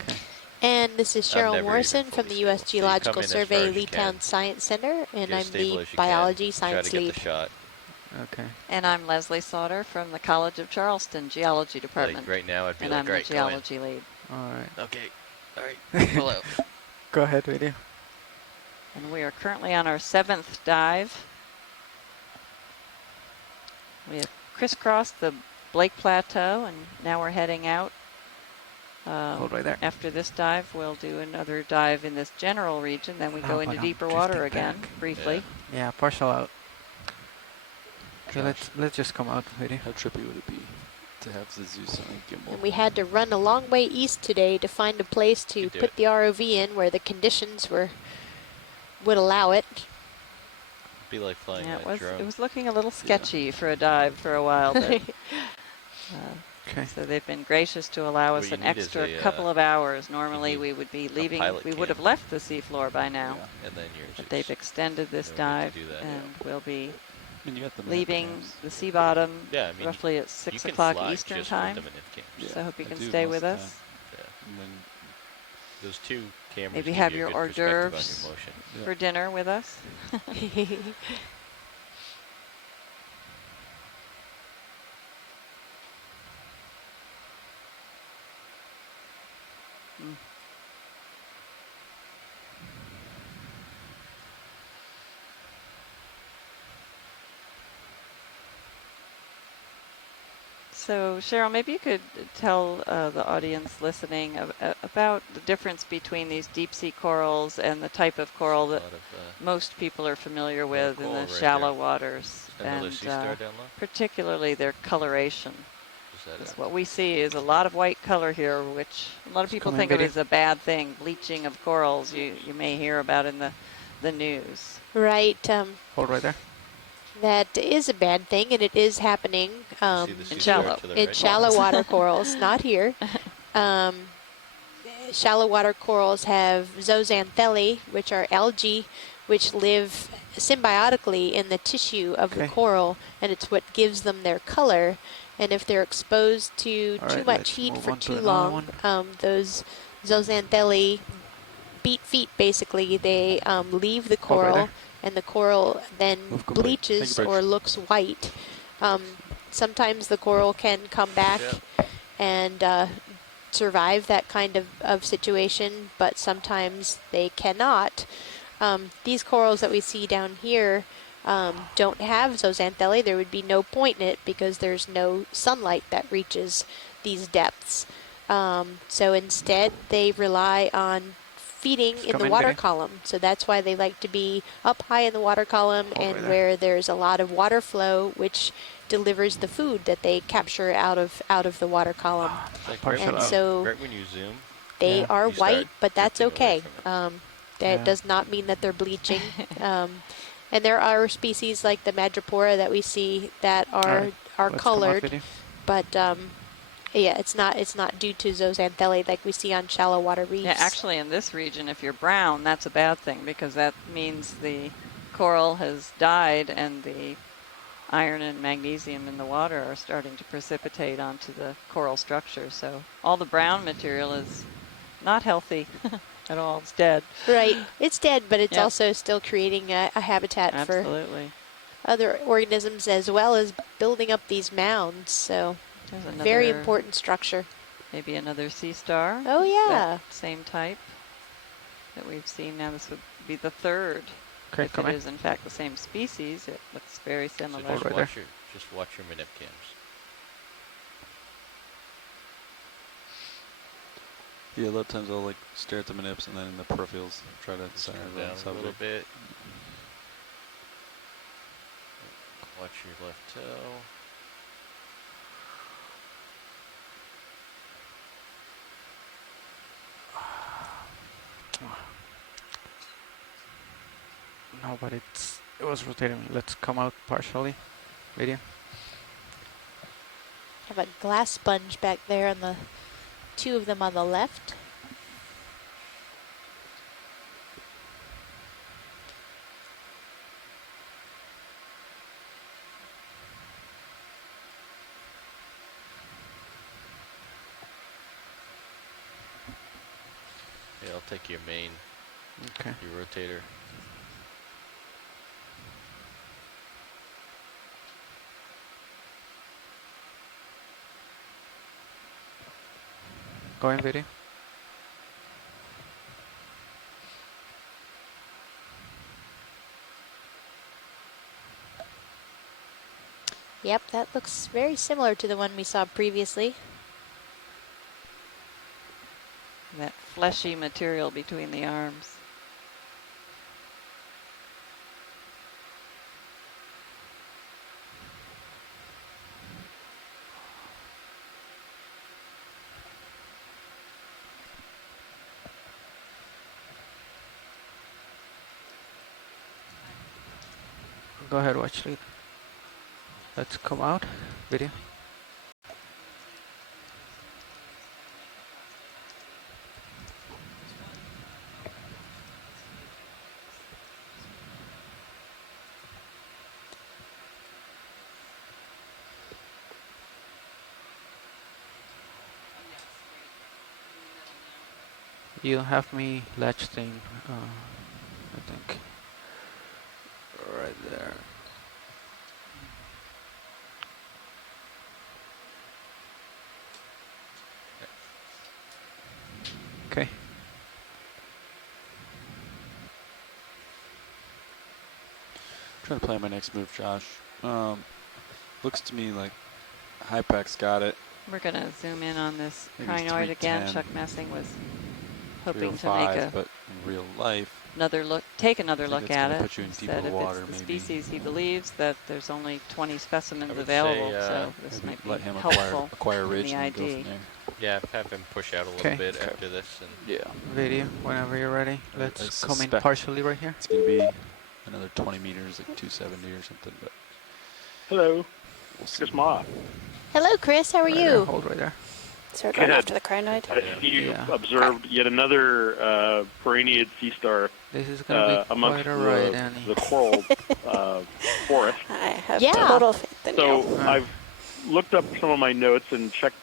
Okay. And this is Cheryl Morrison from the U.S. Geological Survey Leetown Science Center, and I'm the biology science lead. Okay. And I'm Leslie Sauter from the College of Charleston Geology Department. Like right now, I'd be and like, I'm the geology lead. All right. Okay. All right. Pull out. Go ahead, video. And we are currently on our 7th dive. We have crisscrossed the Blake Plateau, and now we're heading out. Hold right there. After this dive, we'll do another dive in this general region. Then we go into deeper water again, briefly. Yeah, partial out. Okay, let's just come out, video. How trippy would it be to have the Zeus on a gimbal? And we had to run a long way east today to find a place to put the ROV in where the conditions would allow it. Be like flying a drone. It was looking a little sketchy for a dive for a while. But, okay. So they've been gracious to allow us an extra couple of hours. Normally we would be leaving. We would have left the seafloor by now. Yeah. And then but they've extended this dive, and we'll be leaving the sea bottom roughly at 6 o'clock Eastern time. So I hope you can stay with us. And then those two cameras. Maybe have your hors d'oeuvres for dinner with us. So, Cheryl, maybe you could tell the audience listening about the difference between these deep sea corals and the type of coral that most people are familiar with in the shallow waters, and particularly their coloration. What we see is a lot of white color here, which a lot of people think of as a bad thing. Bleaching of corals, you may hear about in the news. Right. Hold right there. That is a bad thing, and it is happening in shallow water corals, not here. Shallow water corals have zooxanthellae, which are algae which live symbiotically in the tissue of the coral, and it's what gives them their color. And if they're exposed to too much heat for too long, those zooxanthellae beat feet, basically. They leave the coral, and the coral then bleaches or looks white. Sometimes the coral can come back and survive that kind of situation, but sometimes they cannot. These corals that we see down here don't have zooxanthellae. There would be no point in it because there's no sunlight that reaches these depths. So instead, they rely on feeding in the water column. So that's why they like to be up high in the water column and where there's a lot of water flow, which delivers the food that they capture out of the water column. And so right when you zoom, they are white, but that's okay. That does not mean that they're bleaching. And there are species like the Madrepora that we see that are colored, but yeah, it's not due to zooxanthellae like we see on shallow water reefs. Yeah, actually in this region, if you're brown, that's a bad thing because that means the coral has died and the iron and magnesium in the water are starting to precipitate onto the coral structure. So all the brown material is not healthy at all. It's dead. Right. It's dead, but it's also still creating a habitat for other organisms as well as building up these mounds. So very important structure. Maybe another sea star. Oh, yeah. Same type that we've seen. Now this would be the third. Okay, if it is in fact the same species, it looks very similar. So just watch your minute cams. Yeah, a lot of times I'll like stare at the manips and then in the peripherals try to center down the a little bit. Watch your left toe. No, but it was rotating. Let's come out partially. Video. Have a glass sponge back there on the two of them on the left. I'll take your main, your rotator. Going video. Yep, that looks very similar to the one we saw previously. That fleshy material between the arms. Go ahead, watch lead. Let's come out. Video. You have me latched in, I think, right there. Okay. Trying to plan my next move, Josh. Looks to me like Hypax got it. We're going to zoom in on this Maybe crinoid again. 310. Chuck Messing was hoping to 305, make a but in real life, take another I think look it's at gonna it. put you in He deeper said if water, it's the maybe. species he believes, that there's only 20 specimens would available, say, so this might be let him helpful acquire in ridge the and go ID. from there. Yeah, have him push out a little bit after this. And Yeah. Video, whenever you're ready. Let's come in partially right here. It's going to be another 20 meters, like 270 or something. But hello, Chris Ma. Hello, Chris. How are Right you? there, hold right there. So we're going after the crinoid? You observed yet another Perenniid sea star this is gonna be amongst quite a ride, Annie. the coral forest. I have total faith in you. So I've looked up some of my notes and checked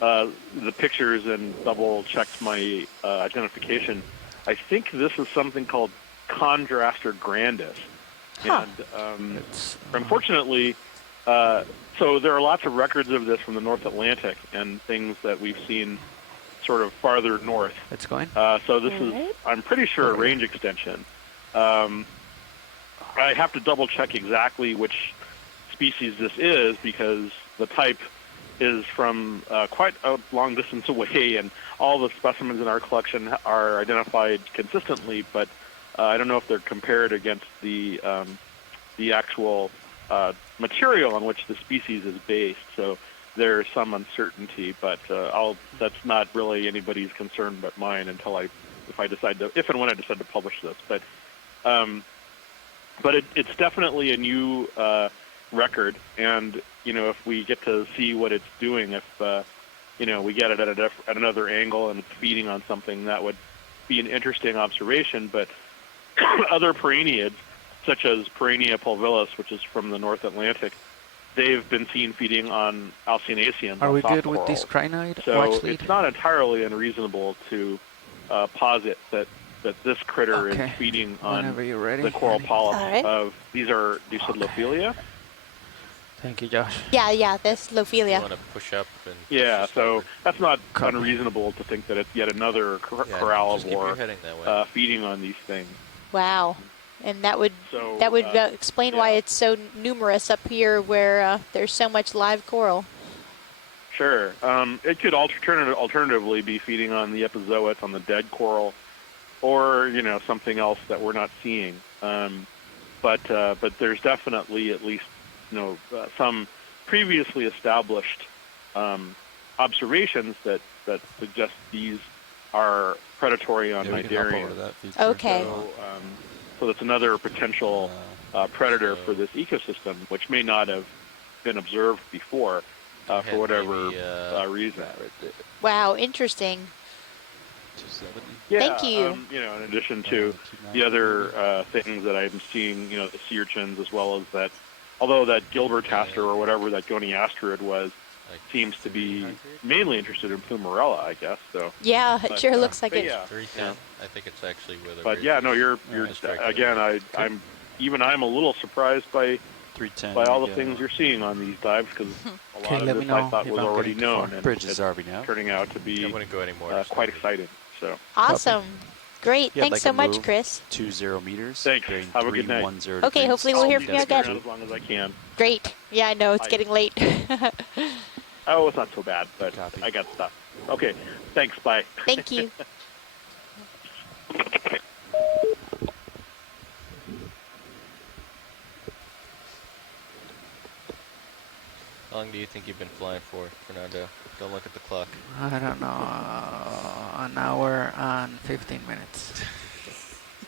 the pictures and double-checked my identification. I think this is something called Chondraster grandis. And unfortunately, so there are lots of records of this from the North Atlantic and things that we've seen sort of farther north. It's going. So this is, I'm pretty sure, a range extension. I have to double check exactly which species this is because the type is from quite a long distance away, and all the specimens in our collection are identified consistently, but I don't know if they're compared against the actual material on which the species is based. So there's some uncertainty, but that's not really anybody's concern but mine until if and when I decide to publish this. But it's definitely a new record, and if we get to see what it's doing, if we get it at another angle and it's feeding on something, that would be an interesting observation. But other Perenniids, such as Perennia pulvilis, which is from the North Atlantic, they've been seen feeding on Alcianacean. Are we good with this crinoid? So it's not entirely unreasonable to posit that this critter is feeding on the coral polyps of, these are Deucidophilia. Thank you, Josh. Yeah, this Lophilia. You want to push up and yeah, so that's not unreasonable to think that it's yet another corallivore feeding on these things. Wow. And that would explain why it's so numerous up here where there's so much live coral. Sure. It could alternatively be feeding on the epizoites, on the dead coral, or something else that we're not seeing. But there's definitely at least some previously established observations that suggest these are predatory on Cnidarians. Okay. So that's another potential predator for this ecosystem, which may not have been observed before for whatever reason. Wow, interesting. Yeah, thank you. In addition to the other things that I'm seeing, the sea urchins, as well as that, although that Gilbertaster or whatever that goniasterid was, seems to be mainly interested in Plumarella, I guess. So yeah, it sure looks like it. Yeah, 310. I think it's actually where the. But yeah, no, you're again. I'm a little surprised by 310 by all the things you're seeing on these dives because a lot of this I thought was already known, and Bridges RV now. Turning out to be I wouldn't go anymore. Quite exciting. So awesome. Great. Yeah, Thanks so much, Chris. 20 meters. Thanks. Have a good night. Okay, hopefully we'll hear from you again. As long as I can. Great. Yeah, I know it's getting late. Oh, it's not so bad, but I got stuff. Okay. Thanks. Bye. Thank you. How long do you think you've been flying for, Fernando? Don't look at the clock. I don't know. An hour and 15 minutes.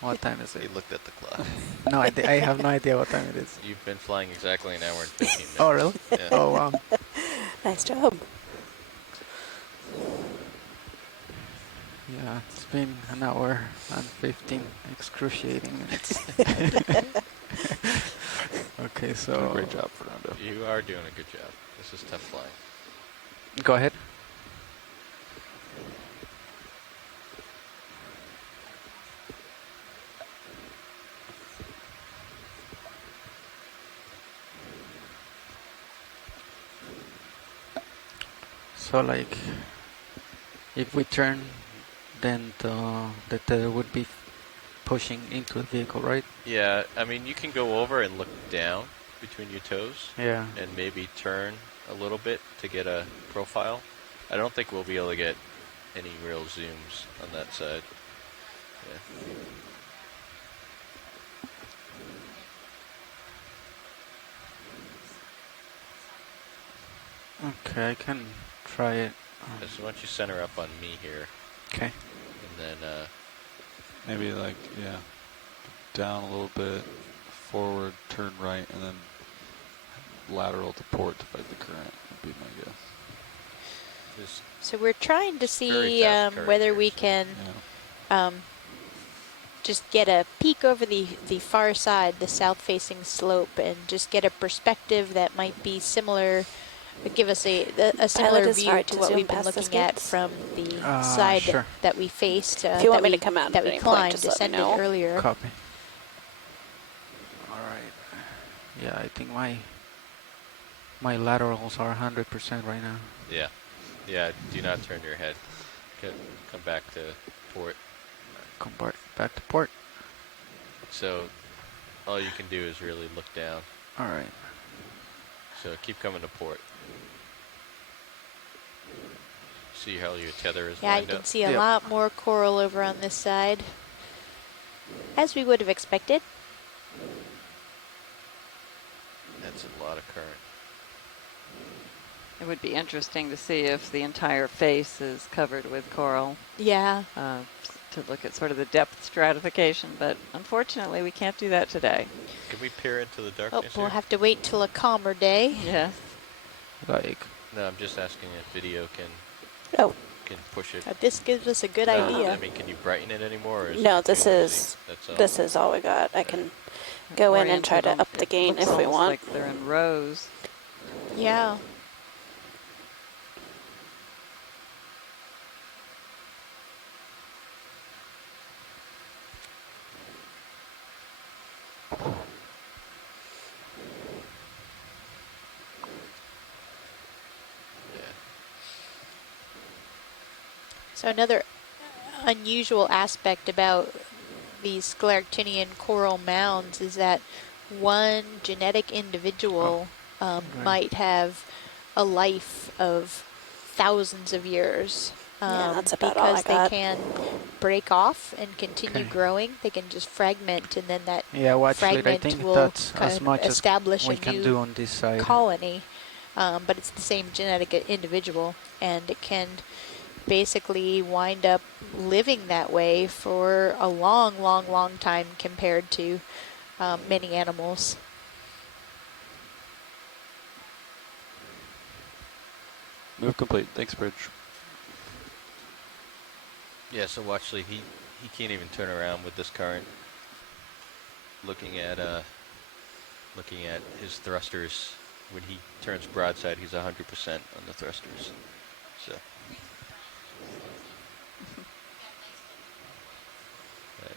What time is it? You looked at the clock. No, I have no idea what time it is. You've been flying exactly an hour and 15 minutes. Oh, really? Yeah. Oh, wow. Nice job. Yeah, it's been an hour and 15 excruciating minutes. Okay, so... Great job, Fernando. You are doing a good job. This is tough flying. Go ahead. So like, if we turn, then the tether would be pushing into the vehicle, right? Yeah, I mean, you can go over and look down between your toes. Yeah. And maybe turn a little bit to get a profile. I don't think we'll be able to get any real zooms on that side. Yeah. Okay, I can try it. So why don't you center up on me here? Okay. And then maybe like down a little bit, forward, turn right, and then lateral to port to fight the current would be my guess. So we're trying to see whether we can just get a peek over the far side, the south-facing slope, and just get a perspective that might be similar, give us a similar view to what we've been looking at from the side that we faced, if you want me to come out that we climbed, descended earlier. Copy. All right. Yeah, I think my laterals are 100% right now. Yeah. Yeah, do not turn your head. Come back to port. Come back to port. So all you can do is really look down. All right. So keep coming to port. See how your tether is lined up? Yeah, you can see a lot more coral over on this side, as we would have expected. That's a lot of current. It would be interesting to see if the entire face is covered with coral. Yeah. To look at sort of the depth stratification, but unfortunately we can't do that today. Can we peer into the darkness we'll have to wait till a calmer day. Yes. Like. No, I'm just asking if video can push it. This gives us a good idea. I mean, can you brighten it anymore? Or is No, it this is all we got. I can go in and try to up the gain if we want. Like they're in rows. Yeah. So another unusual aspect about these Scleractinian coral mounds is that one genetic individual might have a life of thousands of years. Yeah, that's about all I got. Because they can break off and continue growing. They can just fragment, and then that fragment I think will that's as much establish as we a can new do on this side. colony. But it's the same genetic individual, and it can basically wind up living that way for a long, long, long time compared to many animals. Move complete. Thanks, Bridge. Yeah, so actually he can't even turn around with this current. Looking at his thrusters when he turns broadside, he's 100% on the thrusters. So.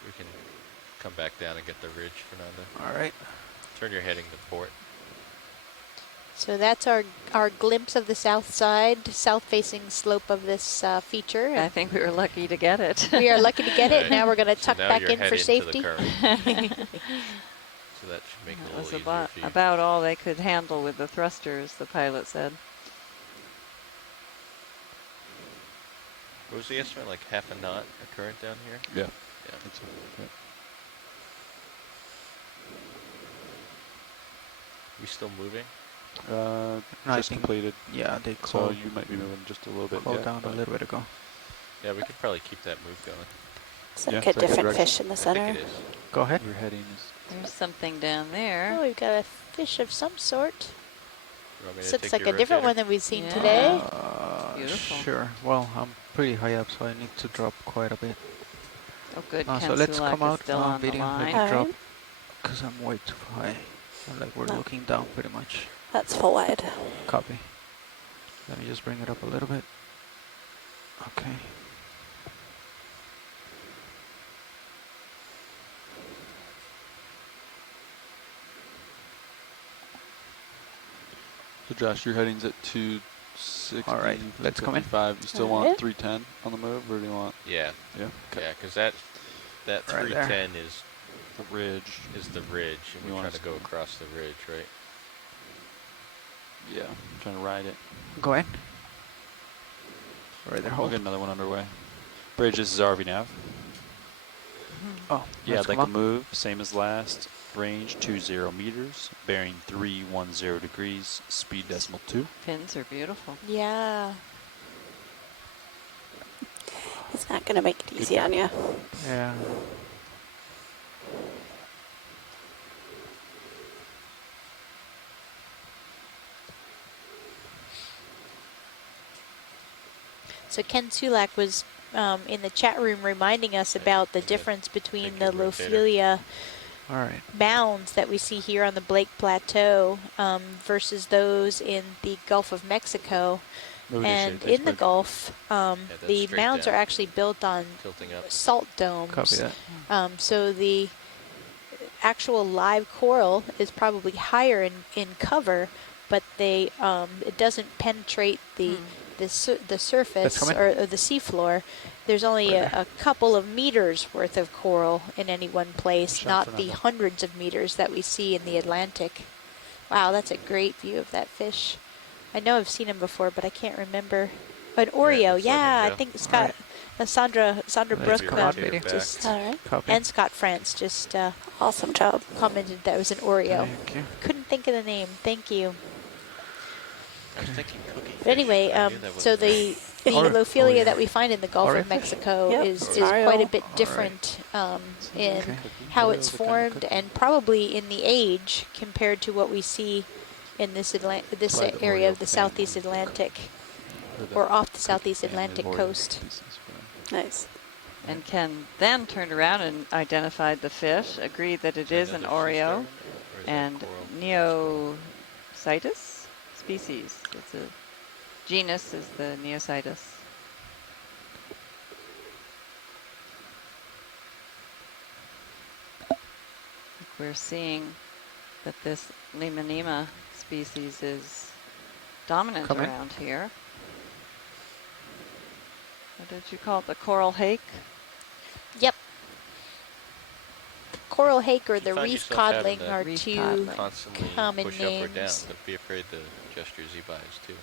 We can come back down and get the ridge, Fernando. All right. Turn your heading to port. So that's our glimpse of the south side, south-facing slope of this feature. I think we were lucky to get it. We are lucky to get it. Now we're going to tuck now back you're in for safety. So that should make it a little easier for you. About all they could handle with the thrusters, the pilot said. What was the estimate, like half a knot a current down here? Yeah. Yeah. That's yeah. We still moving? No, just completed. Yeah, they So called. you might be moving just a little bit. Called down a little bit ago. Yeah, we could probably keep that move going. It's like a different fish in the center. I think it is. Go ahead. Your heading is. There's something down there. Oh, we've got a fish of some sort. You want me to This looks take like your a different rotator? one than we've seen today. Beautiful. Sure. Well, I'm pretty high up, so I need to drop quite a bit. Oh, good. So let's Sulak come is out still on on the video. line. Let me drop, Alright. because I'm way too high. Like we're looking down pretty much. That's full wide. Copy. Let me just bring it up a little bit. Okay. So Josh, your heading's at 260. All right, let's come in. 55. You still want 310 on the move, or do you want? Yeah. Yeah. Okay. Yeah, because that Right 310 is the ridge. the ridge, and You we're want trying to go across the ridge, right? Yeah. I'm trying to ride it. Go ahead. Right there, We'll hold. get another one underway. Bridge, this is RV nav. Oh, Yeah, let's like come a up. move, same as last. Range 20 meters, bearing 310 degrees, speed decimal 2. Pins are beautiful. Yeah. It's not going to make it easy on you. Yeah. So Ken Sulak was in the chat room reminding us about the difference between the Lophelia All right. mounds that we see here on the Blake Plateau versus those in the Gulf of Mexico. And in the Gulf, the mounds are actually built on salt domes. Copy that. So the actual live coral is probably higher in cover, but they it doesn't penetrate the surface or the seafloor. There's only a couple of meters worth of coral in any one place, not the hundreds of meters that we see in the Atlantic. Wow, that's a great view of that fish. I know I've seen him before, but I can't remember. An Oreo, I think Scott, Sandra Brooke, just and Scott France just awesome job commented that it was an Oreo. Thank you. Couldn't think of the name. Thank you. I was thinking cookie But anyway, so the Lophelia that we find in the Gulf of Mexico is quite a bit different in how it's formed and probably in the age compared to what we see in this area of the Southeast Atlantic or off the Southeast Atlantic coast. Nice. And Ken then turned around and identified the fish, agreed that it is an Oreo and Neocytus species. It's a genus is the Neocytus. We're seeing that this Limonema species is dominant around here. What did you call it? The coral hake? Yep. The coral hake or the reef codling are two common push names. up or down, but be afraid to adjust your Z-bias too.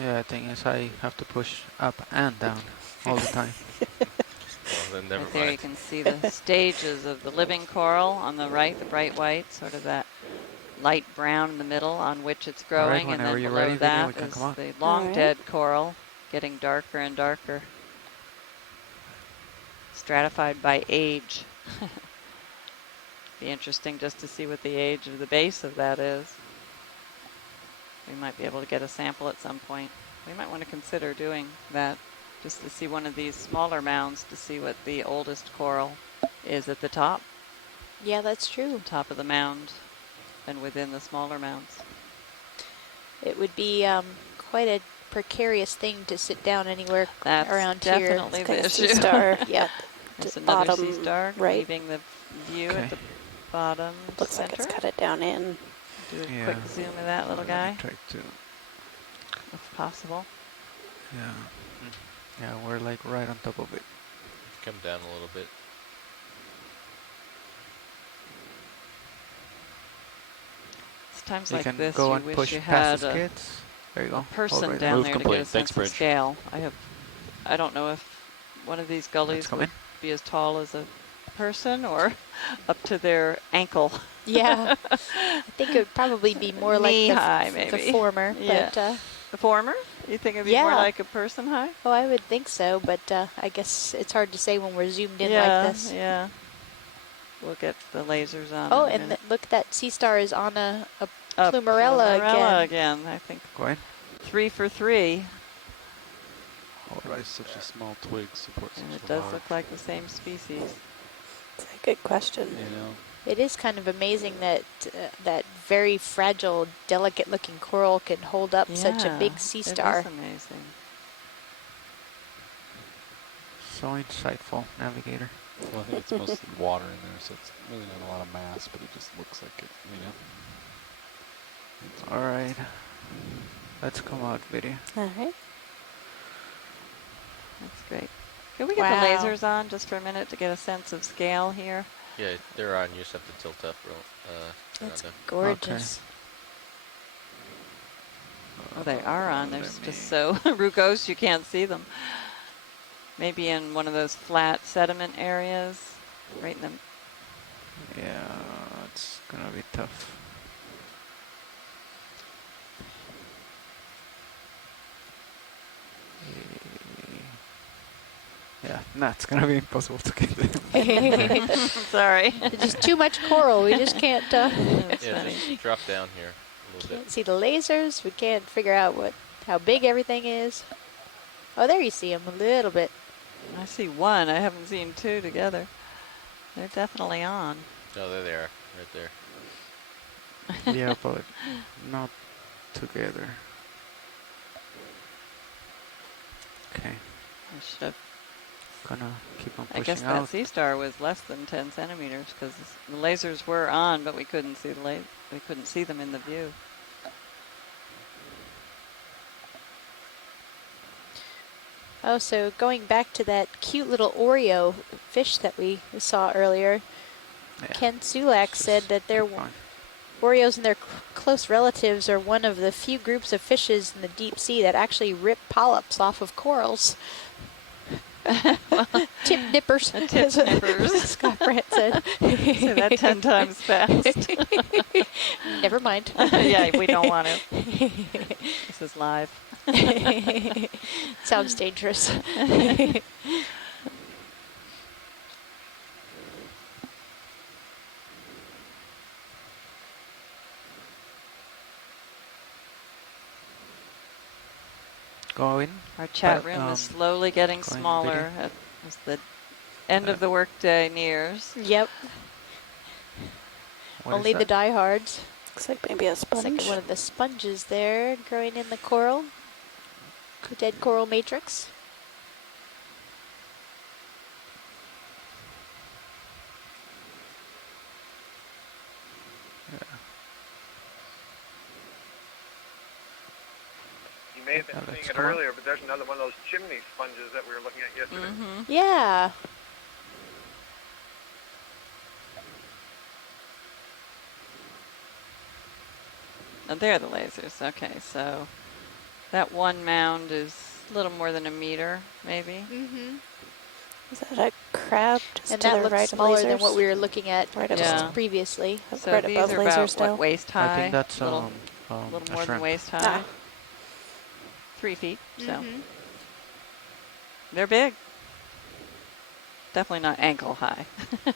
Yeah, the thing is I have to push up and down all the time. Well, then never Right there you mind. can see the stages of the living coral on the right, the bright white, sort of that light brown in the middle on which it's growing, and then below that is the long dead coral getting darker and darker, stratified by age. Be interesting just to see what the age of the base of that is. We might be able to get a sample at some point. We might want to consider doing that, just to see one of these smaller mounds to see what the oldest coral is at the top. Yeah, that's true. Top of the mound. and within the smaller mounds. It would be quite a precarious thing to sit down anywhere around here. Definitely the issue. Star, yep. There's another Bottom sea star, right. leaving the view at the bottom Looks center. like it's cut it down in. Do a quick zoom of that little guy, Try to. if possible. Yeah. Yeah, we're like right on top of it. Come down a little bit. It's times You like can this go you and wish push you past had the skids. There you go. a person Alright. down Move there to complete. get a Thanks, sense Bridge. of scale. I don't know if one of these gullies come would in. be as tall as a person or up to their ankle. Yeah, I think it would probably be more like Knee-high, the maybe. former. Yeah. But, The former? You think it'd be more like a person high? Oh, I would think so, but I guess it's hard to say when we're zoomed in like this. Yeah. We'll get the lasers on. Oh, in a and minute. look, that sea star is on a A plumerella again. I think. Go ahead. 3 for 3. Alright, such a small twig supports And such it a does large, look like the same species. It's a good question. you know. It is kind of amazing that that very fragile, delicate-looking coral can hold up such a big sea star. It is amazing. So insightful, navigator. Well, I think it's mostly water in there, so it's really not a lot of mass, but it just looks like it, you know. All right. Let's come out video. All right. That's great. Can we get the lasers on just for a minute to get a sense of scale here? Yeah, they're on. You just have to tilt up. That's gorgeous. Oh, they are on. They're just so rugose you can't see them. Maybe in one of those flat sediment areas, right in the... Yeah, it's gonna be tough. Yeah, it's gonna be impossible to get them. Sorry. There's just too much coral. We just can't... Yeah, just drop down here a little bit. Can't see the lasers. We can't figure out how big everything is. Oh, there you see them a little bit. I see one. I haven't seen two together. They're definitely on. No, there they are, right there. Yeah, but not together. Okay. I should have... Gonna keep on I pushing guess out. that sea star was less than 10 centimeters because the lasers were on, but we couldn't see we couldn't see them in the view. Oh, so going back to that cute little Oreo fish that we saw earlier, Ken Sulak said that their Oreos and their close relatives are one of the few groups of fishes in the deep sea that actually rip polyps off of corals. Tip nippers. Tip nippers. Scott Brandt said. Say that 10 times fast. Never mind. Yeah, we don't want to. This is live. Sounds dangerous. Going. Our chat room is slowly getting smaller as the end of the workday nears. Yep. Only the diehards. Looks like maybe a sponge. Looks like one of the sponges there growing in the coral. The dead coral matrix. You may have been seeing it earlier, but there's another one of those chimney sponges that we were looking at yesterday. Mm-hmm. Yeah. Oh, there are the lasers. Okay, so that one mound is a little more than a meter, maybe. Mm-hmm. Is that a crab? Just And to that the looks right smaller of than what lasers? we were looking at previously. So right these above are lasers about, still. what, waist high? I think that's a little a more than shrimp. waist high. Ah. 3 feet, so. Mm-hmm. They're big. Definitely not ankle high. This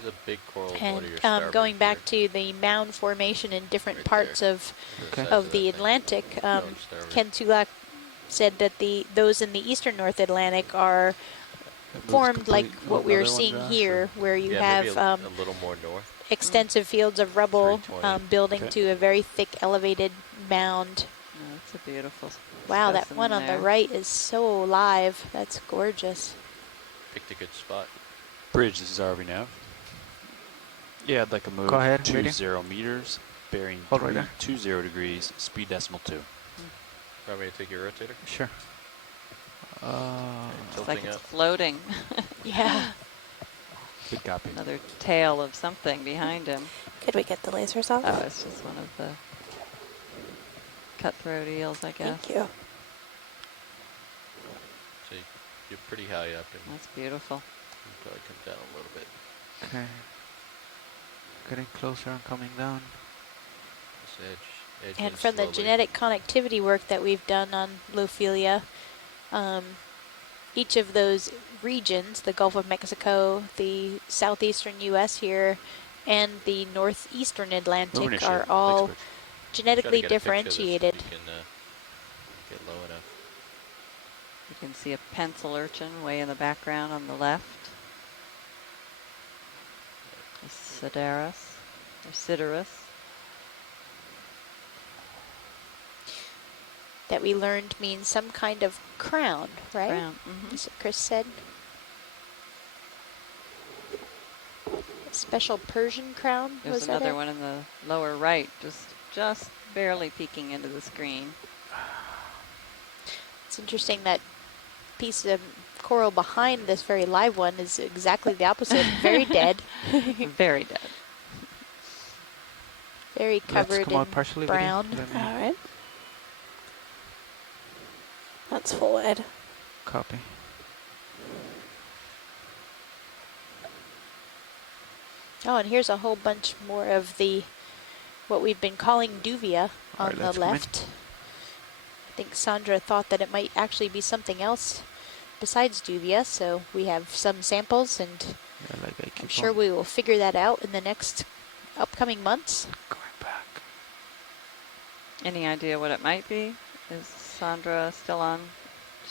is a big coral water. And going back to the mound formation in different parts of the Atlantic, Ken Sulak said that those in the eastern North Atlantic are formed like what we are seeing here, where you have a little more north. extensive fields of rubble building to a very thick elevated mound. Oh, that's a beautiful Wow, that one on the right is so alive. That's gorgeous. Picked a good spot. Bridge, this is RV Nav. Yeah, I'd like a move 20 meters, bearing 320 degrees, speed decimal 2. Want me to take your rotator? Sure. It's like it's floating. Yeah. Good copy. Another tail of something behind him. Could we get the lasers off? Oh, it's just one of the cutthroat eels, I guess. Thank you. So you're pretty high up. And that's beautiful. you probably come down a little bit. Okay. Getting closer and coming down. This edge And from the genetic connectivity work that we've done on Lophelia, each of those regions, the Gulf of Mexico, the southeastern U.S. here, and the northeastern Atlantic are all genetically differentiated. You can get low enough. You can see a pencil urchin way in the background on the left. A Sidarus, or Sidarus. That we learned means some kind of crown, right? Crown. That's what Chris said. A special Persian crown. There's another one in the lower right, just barely peeking into the screen. It's interesting that piece of coral behind this very live one is exactly the opposite. Very dead. Very dead. Very covered in brown. All right. That's full wide. Copy. Oh, and here's a whole bunch more of the, what we've been calling duvia on the left. I think Sandra thought that it might actually be something else besides duvia, so we have some samples, and I'm sure we will figure that out in the next upcoming months. Going back. Any idea what it might be? Is Sandra still on?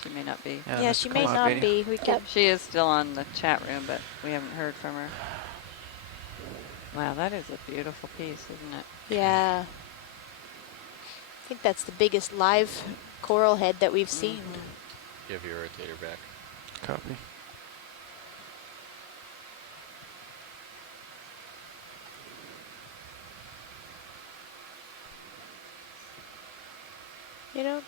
She may not be. Yeah, she may not be. She is still on the chat room, but we haven't heard from her. Wow, that is a beautiful piece, isn't it? Yeah. I think that's the biggest live coral head that we've seen. You have your rotator back. Copy. You know,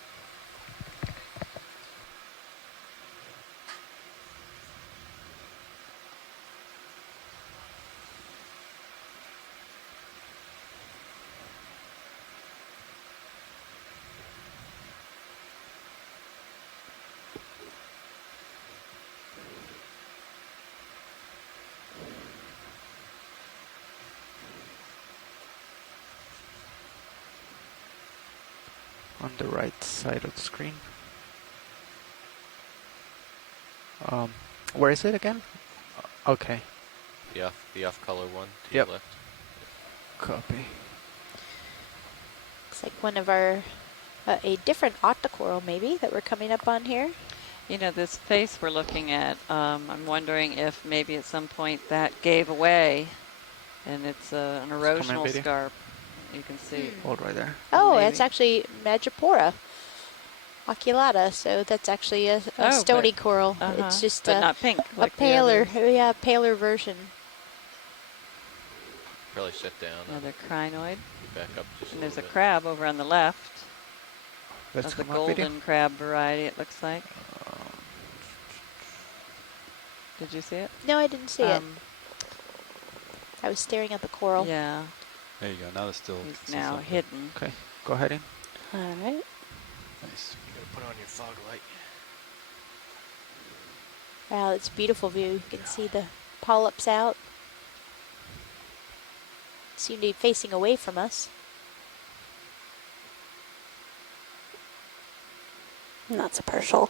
On the right side of the screen. Where is it again? Okay. The off color one to your left. Copy. looks like one of our, a different octocoral maybe that we're coming up on here. You know, this face we're looking at, I'm wondering if maybe at some point that gave away, and it's an erosional scarp. You can see. Hold right there. Oh, that's actually Madrepora oculata, so that's actually a stony coral. It's just not pink, like paler, paler version. Probably sit down. Another crinoid. Back up just and there's a crab over on the left. That's the golden crab variety, it looks like. Did you see it? No, I didn't see it. I was staring at the coral. Yeah. There you go. Now it's still. He's now hidden. Okay, go ahead in. All right. Nice. You gotta put on your fog light. Wow, it's a beautiful view. You can see the polyps out. Seem to be facing away from us. And that's a Pershal.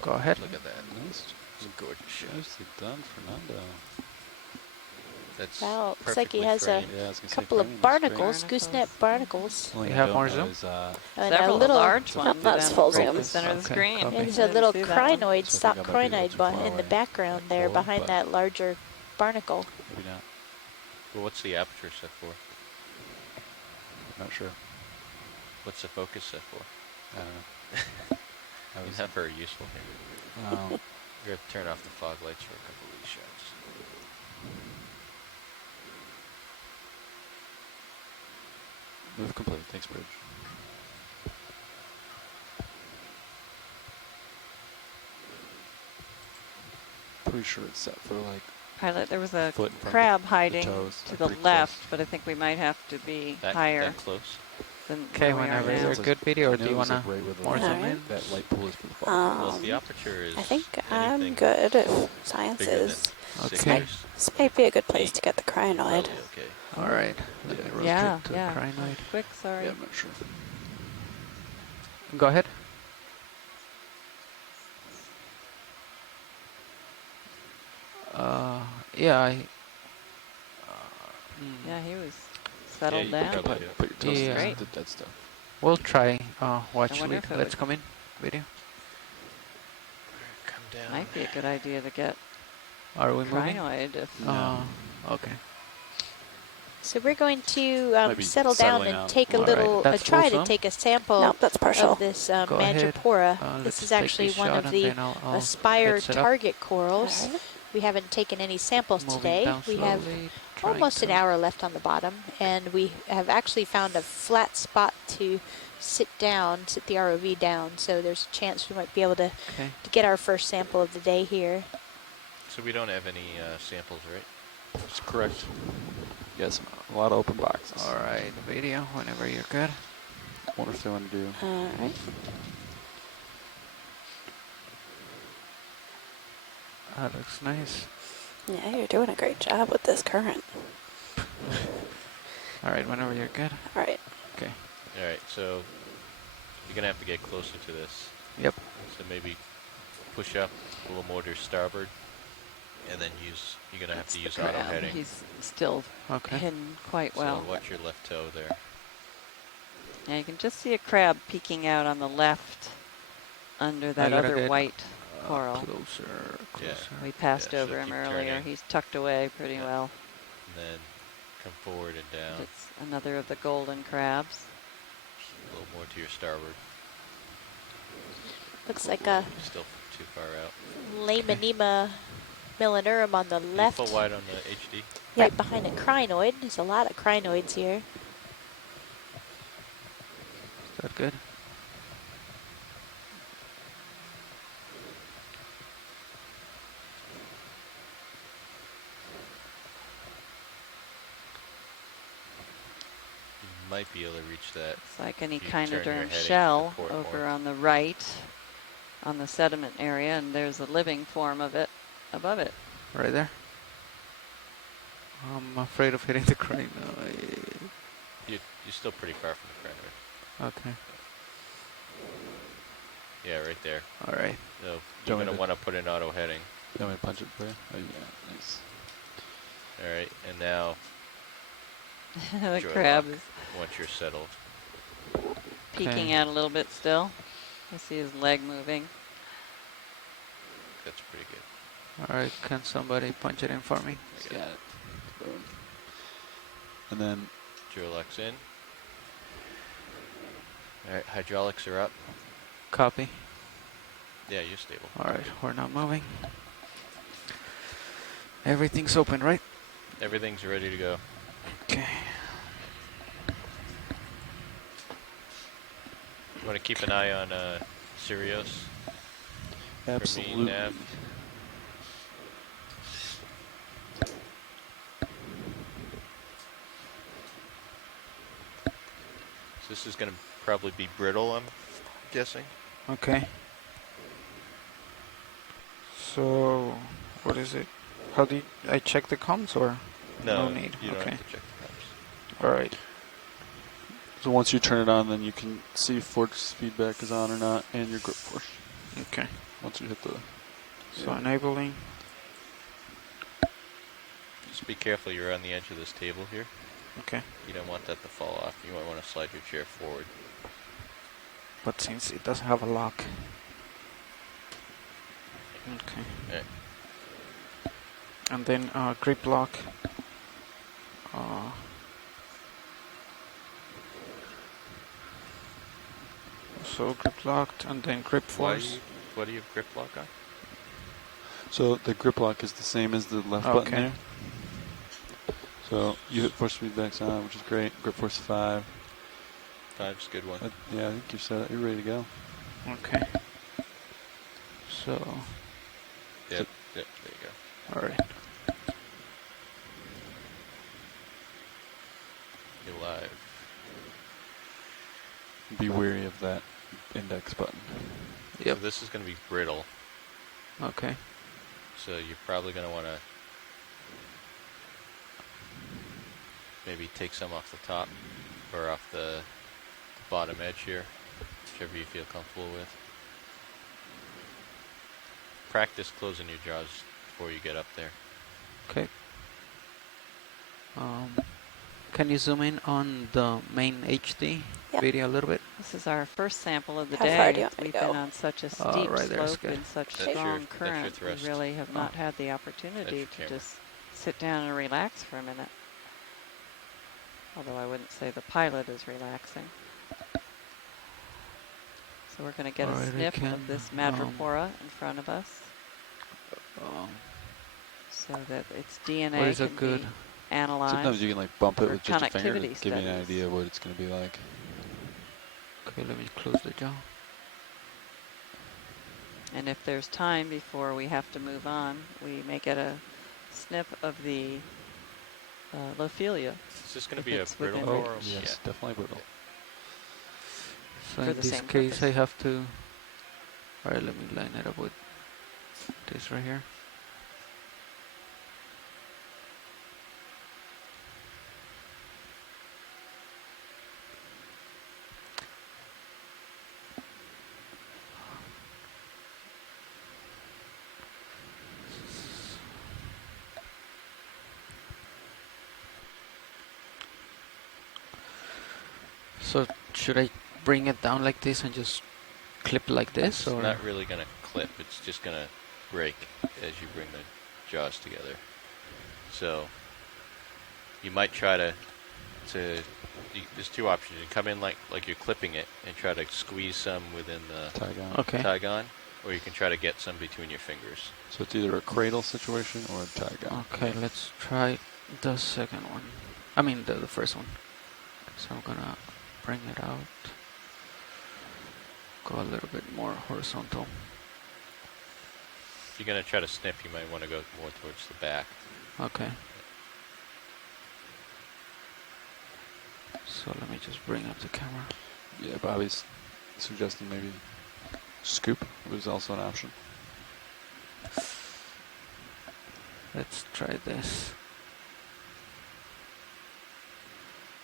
Go ahead. Look at that. Nice. It's a gorgeous shot. Nicely done, Fernando. That's wow, looks like he has framed. a couple of barnacles, gooseneck barnacles. We have more zoom? And Several a little large ones. That's full zoom. In the center of the screen. And there's a little crinoid, stock crinoid in the background there behind that larger barnacle. Maybe not. Well, what's the aperture set for? Not sure. What's the focus set for? I don't know. It's not very useful here. We're going to turn off the fog lights for a couple of these shots. Move complete. Thanks, Bridge. Pretty sure it's set for like Pilot, there was a foot in front crab of hiding toes. to the left, but I think we might have to be higher. That close? Okay, whenever you're good video, or do you want to more zoom in? That light pool is for the fog. Well, if the aperture is I think I'm good if science is. Okay. This might be a good place to get the crinoid. Okay. All right. Let me rotate Yeah, to yeah. crinoid. Quick, sorry. Yeah, I'm not sure. Go ahead. Yeah, Yeah, he was settled you can down. probably Put your toes Yeah. against the dead stuff. we'll try watch wonder lead. if it Let's would- come in. Video. Come down. Might be a good idea to get Are we moving? crinoid if Okay. So we're going to Maybe settle down settling and out. take a All right, little, that's try to awesome. take a sample Nope, that's partial. of this Go ahead. Mandrapora. Let's This is take actually this one shot of and the then I'll Aspire get set up. target corals. Alright. We haven't taken any samples Moving today. down We have slowly, trying almost an to- hour left on the bottom, and we have actually found a flat spot to sit the ROV down, so there's a chance we might be able to get our first sample of the day here. So we don't have any samples, right? That's correct. Yes, a lot of open boxes. All right, video whenever you're good. Wonder if they want to do. Alright. That looks nice. Yeah, you're doing a great job with this current. All right, whenever you're good. Alright. Okay. All right, so you're going to have to get closer to this. Yep. So maybe push up a little more to starboard, and then you're going to have to use auto crab. heading. He's still hidden quite well. So watch your left toe there. Yeah, you can just see a crab peeking out on the left under that gotta other get, white coral. Closer. We passed so over him keep earlier. turning. He's tucked away pretty well. And then come forward and down. It's another of the golden crabs. A little more to your starboard. Looks like a Still too far out. Lamanema millinarum on the left, Full wide on the HD. right behind a crinoid. There's a lot of crinoids here. Is that good? You might be able to reach that. It's like an if you turn your echinoderm heading shell to port over more. on the right on the sediment area, and there's a living form of it above it. Right there. I'm afraid of hitting the crinoid. You're still pretty far from the crinoid. Okay. Yeah, right there. All right. So Don't you're going to we- want to put in auto heading. You want me to punch it for you? Oh, yeah, nice. All right, and now The joy crab lock is once you're settled. peeking out a little bit still. I see his leg moving. That's pretty good. All right, can somebody punch it in for me? Got it. Boom. And then Joy lock's in. All right, hydraulics are up. Copy. Yeah, you're stable. All right, we're not moving. Everything's open, right? Everything's ready to go. Okay. You want to keep an eye on Sirius? For me, absolutely. Nav. So this is going to probably be brittle, I'm guessing. Okay. So, what is it? How do I check the comms or no need? You don't Okay. have to check the comms. All right. So once you turn it on, then you can see if force feedback is on or not, and your grip force. Okay. Once you hit the. So enabling. Just be careful, you're on the edge of this table here. Okay. You don't want that to fall off. You might want to slide your chair forward. But since it doesn't have a lock. Okay. Right. And then grip lock So grip locked and then grip force. What do you grip lock on? So the grip lock is the same as the left button there. So you hit force feedback on, which is great. Grip force 5. 5's a good one. Yeah, I think you're set. You're ready to go. Okay. So. Yep, there you go. All right. You're live. Be wary of that index button. Yep. So this is going to be brittle. Okay. So you're probably going to want to maybe take some off the top or off the bottom edge here, whichever you feel comfortable with. Practice closing your jaws before you get up there. Okay. Can you zoom in on the main HD video a little bit? This is our first sample of the How day. far do you want me We've to go? been on such a steep slope and such That's strong your current. thrust. We really have not had the opportunity to just sit down and relax for a minute. Although I wouldn't say the pilot is relaxing. So we're going to get a sniff of this madrepora in front of us. So that its DNA can be analyzed. Sometimes you can like bump it with just a finger to connectivity give you an idea of what it's going to be like. Okay, let me close the jaw. And if there's time before we have to move on, we may get a snip of the Lophelia. Is this going to be a brittle coral? Yes, definitely brittle. So in this case, I have to. All right, let me line it up with this right here. So should I bring it down like this and just clip like this? It's or not really going to clip. It's just going to break as you bring the jaws together. So you might try to there's two options. You come in like you're clipping it and try to squeeze some within the tag-on, or you can try to get some between your fingers. So it's either a cradle situation or a tag-on. Okay, let's try the second one. I mean the first one. So I'm gonna bring it out. Go a little bit more horizontal. If you're gonna try to snip, you might want to go more towards the back. Okay. So let me just bring up the camera. Yeah, Bobby's suggesting maybe scoop was also an option. Let's try this.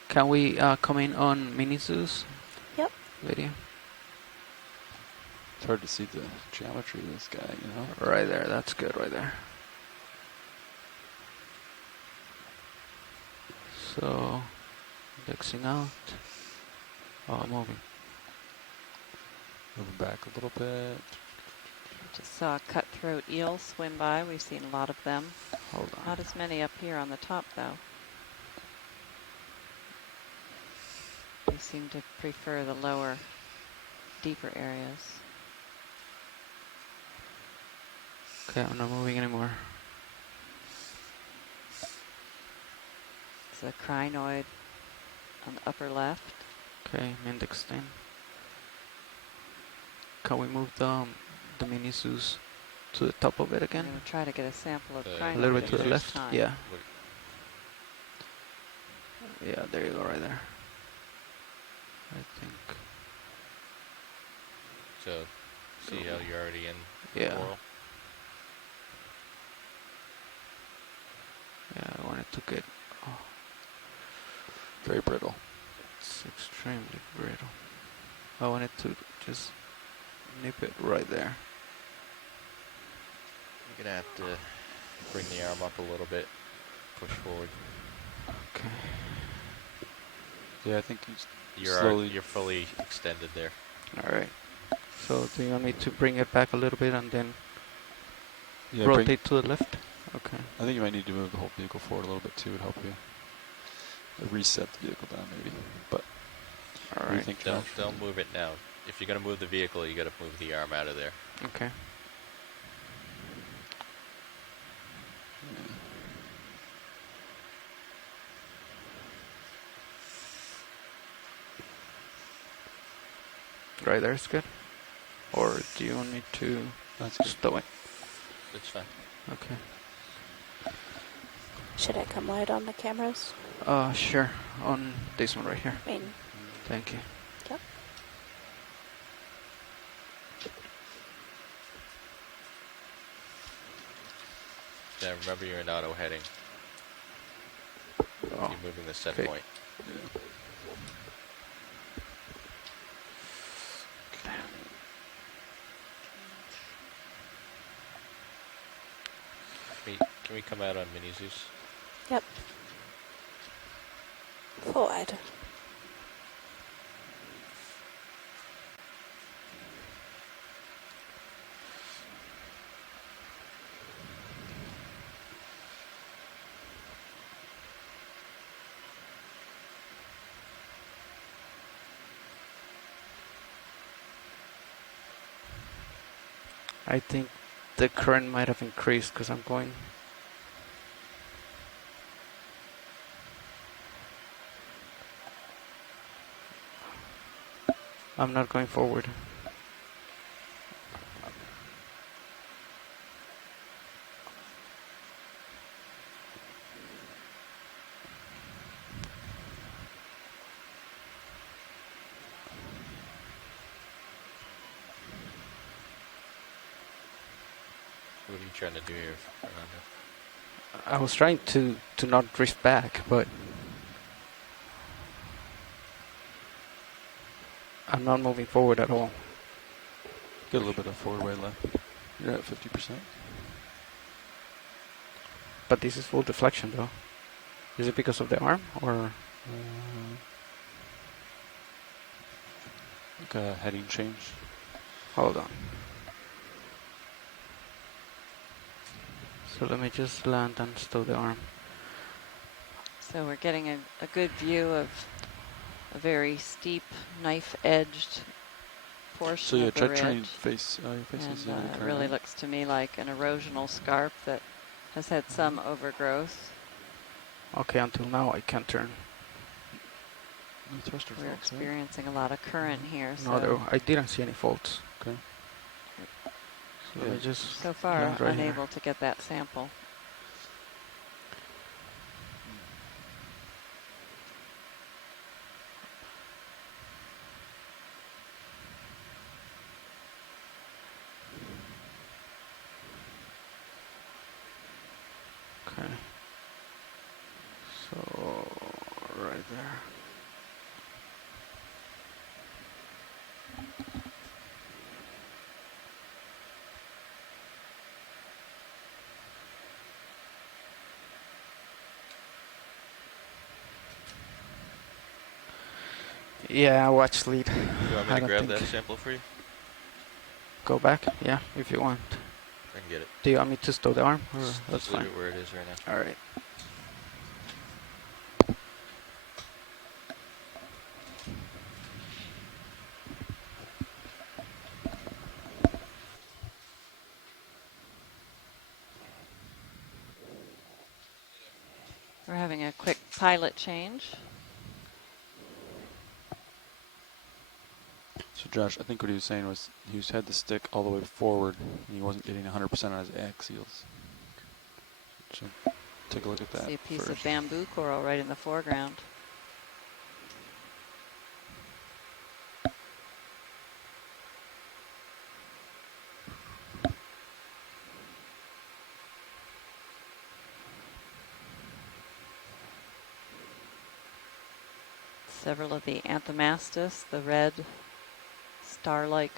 Can we come in on mini zoos? Yep. Video. It's hard to see the geometry of this guy, you know? Right there, that's good right there. So, indexing out. Oh, moving. Moving back a little bit. Just saw a cutthroat eel swim by. We've seen a lot of them. Hold on. Not as many up here on the top, though. They seem to prefer the lower, deeper areas. Okay, I'm not moving anymore. It's a crinoid on the upper left. Okay, I'm indexed in. Can we move the mini zoos to the top of it again? I'm going to try to get a sample of crinoid. A little bit to the left? Time. Yeah. Yeah, there you go, right there. I think. So, see how you're already in yeah. coral? Yeah, I wanted to get very brittle. It's extremely brittle. I wanted to just nip it right there. You're gonna have to bring the arm up a little bit, push forward. Okay. Yeah, I think you're fully extended there. All right. So do you want me to bring it back a little bit and then rotate to the left? Okay. I think you might need to move the whole vehicle forward a little bit too. Would help you. reset the vehicle down maybe. But all right, don't move it now. If you're gonna move the vehicle, you gotta move the arm out of there. Okay. Right there's good. Or do you want me to stow it? It's fine. Okay. Should I come light on the cameras? Sure. On this one right here. Main. Thank you. Yep. Yeah, remember you're in auto heading. You're moving the set point. Yeah. Can we come out on mini Zeus? Yep. Forward. I think the current might have increased because I'm going. I'm not going forward. What are you trying to do here, Fernando? I was trying to not drift back, but I'm not moving forward at all. Get a little bit of forward way left. You're at 50%. But this is full deflection though. Is it because of the arm or? Like a heading change. Hold on. So let me just land and stow the arm. So we're getting a good view of a very steep, knife-edged portion of the ridge. Try and face your faces. And it really looks to me like an erosional scarp that has had some overgrowth. Okay, until now I can't turn. We're experiencing a lot of current here. No, though, I didn't see any faults. Okay. So let me just so far land right unable here. to get that sample. Okay. So right there. Yeah, watch lead. You want me to grab that sample for you? Go back? Yeah, if you want. I can get it. Do you want me to stow the arm? Or Just that's leave fine. it where it is right now. All right. We're having a quick pilot change. So Josh, I think what he was saying was he had the stick all the way forward and he wasn't getting 100% on his axials. So take a look at that. See a piece first. of bamboo coral right in the foreground. Several of the Anthomastus, the red star-like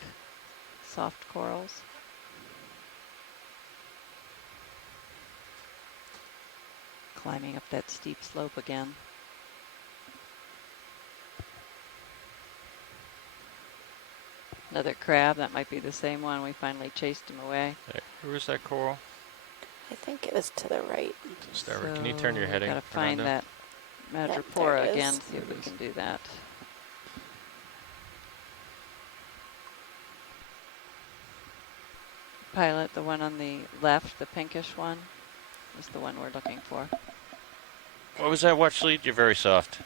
soft corals. Climbing up that steep slope again. Another crab, that might be the same one. We finally chased him away. Hey, where was that coral? I think it was to the right. Can you turn your heading? Gotta find that Madrepora again, see if we can do that. Pilot, the one on the left, the pinkish one, is the one we're looking for. What was that watch lead? You're very soft.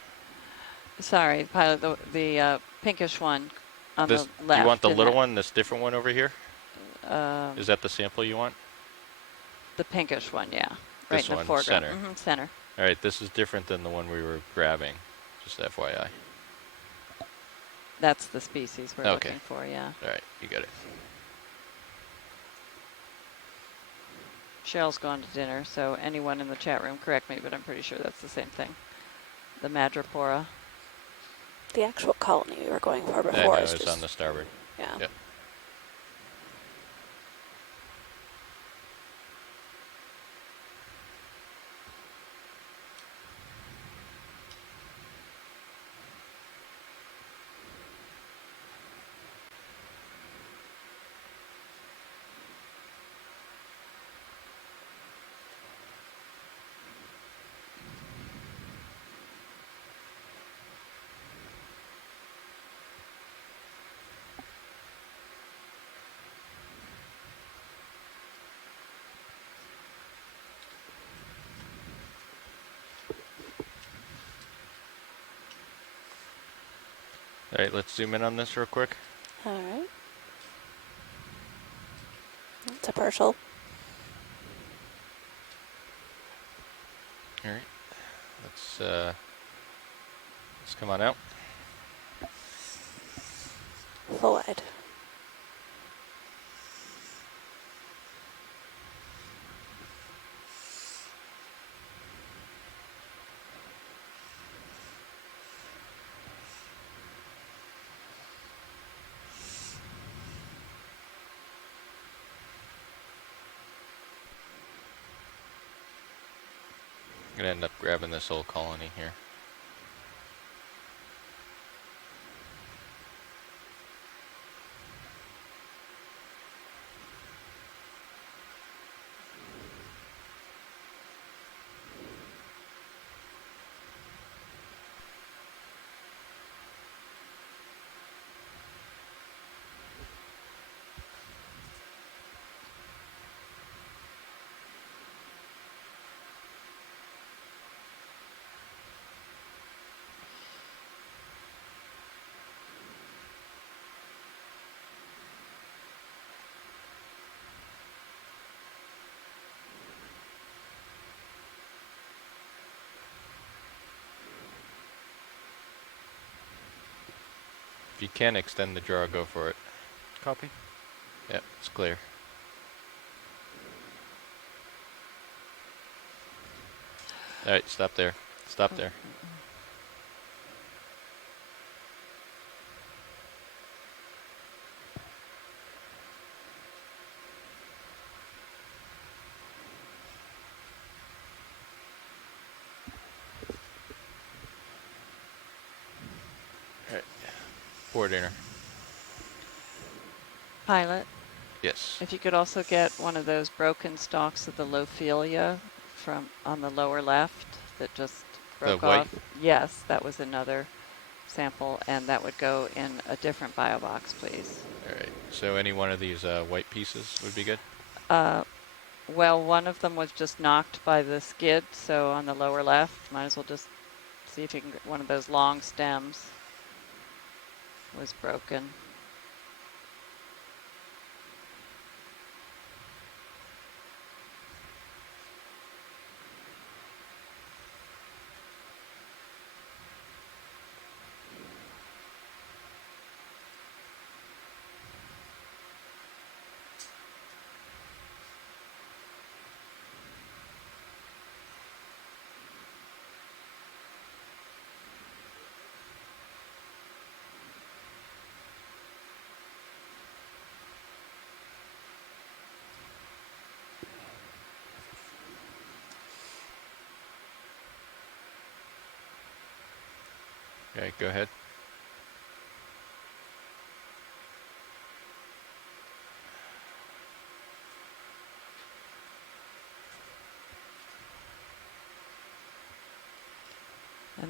Sorry, Pilot, the pinkish one on the left. Do you want the little one, this different one over here? Um, Is that the sample you want? The pinkish one, yeah. This Right in the one, foreground. center. Center. All right, this is different than the one we were grabbing, just FYI. That's the species we're looking for, yeah. All right, you got it. Cheryl's gone to dinner, so anyone in the chat room, correct me, but I'm pretty sure that's the same thing. The Madrepora. The actual colony we were going for before is it's just on the starboard. Yeah. Yep. All right, let's zoom in on this real quick. All right. It's a partial. All right, let's come on out. Full wide. I'm gonna end up grabbing this whole colony here. If you can extend the draw, go for it. Copy. Yep, it's clear. All right, stop there. Stop there. All right, board inner. Pilot. Yes. If you could also get one of those broken stalks of the Lophelia from on the lower left that just broke off. Yes, that was another sample, and that would go in a different bio box, please. All right. So any one of these white pieces would be good? Well, one of them was just knocked by the skid, so on the lower left, might as well just see if you can get one of those long stems was broken. Okay, go ahead.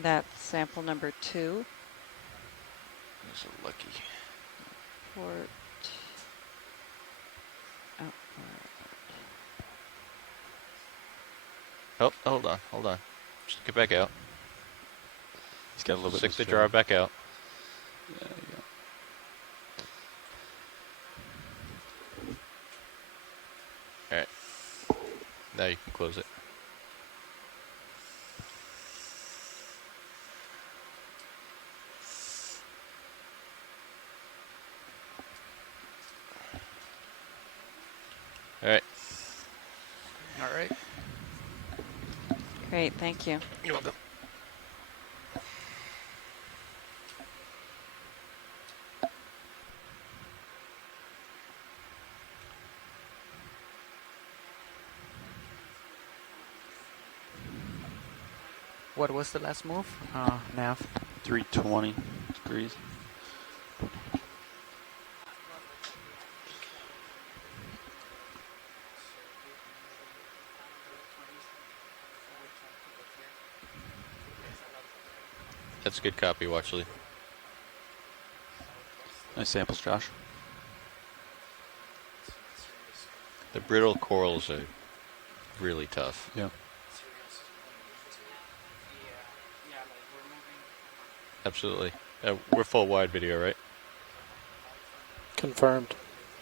And that's sample number 2. Those are lucky. Port. Oh, hold on. Just get back out. He's got a little bit. Stick the jar back out. There you go. All right. Now you can close it. All right. All right. Great, thank you. You're welcome. What was the last move, Nav? 320 degrees. That's a good copy, Watchley. Nice samples, Josh. The brittle corals are really tough. Yeah. Absolutely. We're full wide video, right? Confirmed.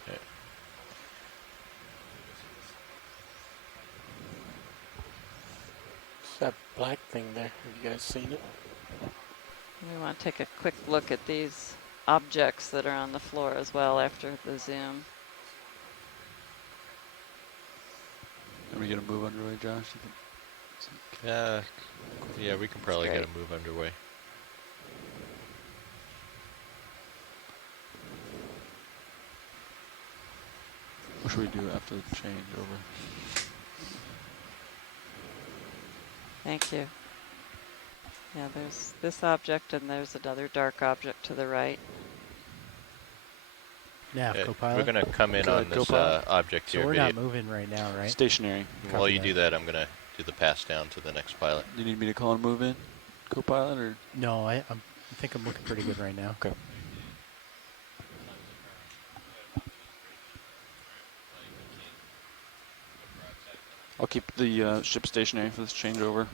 Yeah. What's that black thing there? Have you guys seen it? We want to take a quick look at these objects that are on the floor as well after the zoom. Are we going to move underway, Josh? Yeah, we can probably get a move underway. What should we do after the changeover? Thank you. Yeah, there's this object and there's another dark object to the right. Nav, co-pilot. We're going to come in on this object so here. So we're not moving right now, right? Stationary. While you do that, I'm going to do the pass down to the next pilot. Do you need me to call and move in, co-pilot, or? No, I think I'm looking pretty good right now. Okay. I'll keep the ship stationary for this changeover.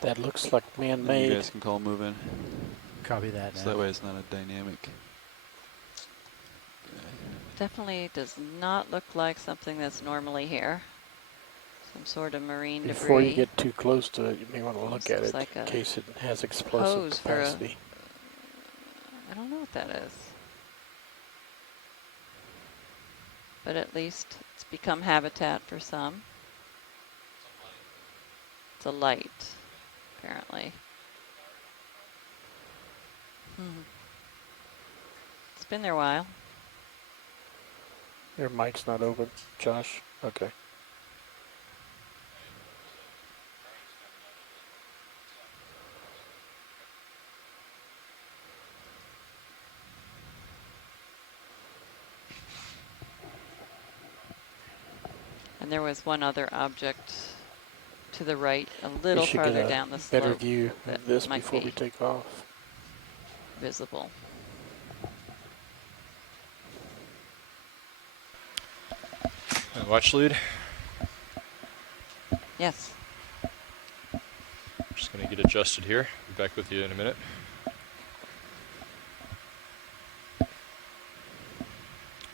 That looks like man-made. You guys can call and move in. Copy that. So that way it's not a dynamic. Definitely does not look like something that's normally here. Some sort of marine debris. Before you get too close to it, you may want to look at it like in case it has explosive capacity. I don't know what that is. But at least it's become habitat for some. It's a light, apparently. It's been there a while. Your mic's not open, Josh. Okay. And there was one other object to the right, a little farther down the slope. Better view of this before we take off. Visible. Watch lead. Yes. Just going to get adjusted here. Be back with you in a minute.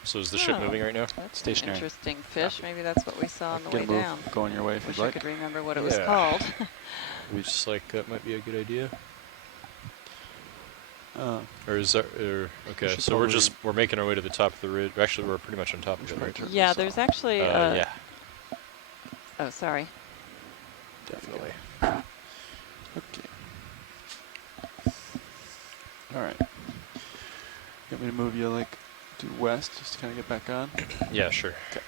So is the ship moving right now? That's stationary. An interesting fish. Maybe that's what we saw on the way down. Going your way if Wish you'd like. I could remember what it was called. We just like that might be a good idea. Or is that, okay, so we're making our way to the top of the ridge. Actually, we're pretty much on top of it, right? Yeah, there's actually yeah. Oh, sorry. Definitely. Okay. All right. You want me to move you like to west just to kind of get back on? Yeah, sure. Okay.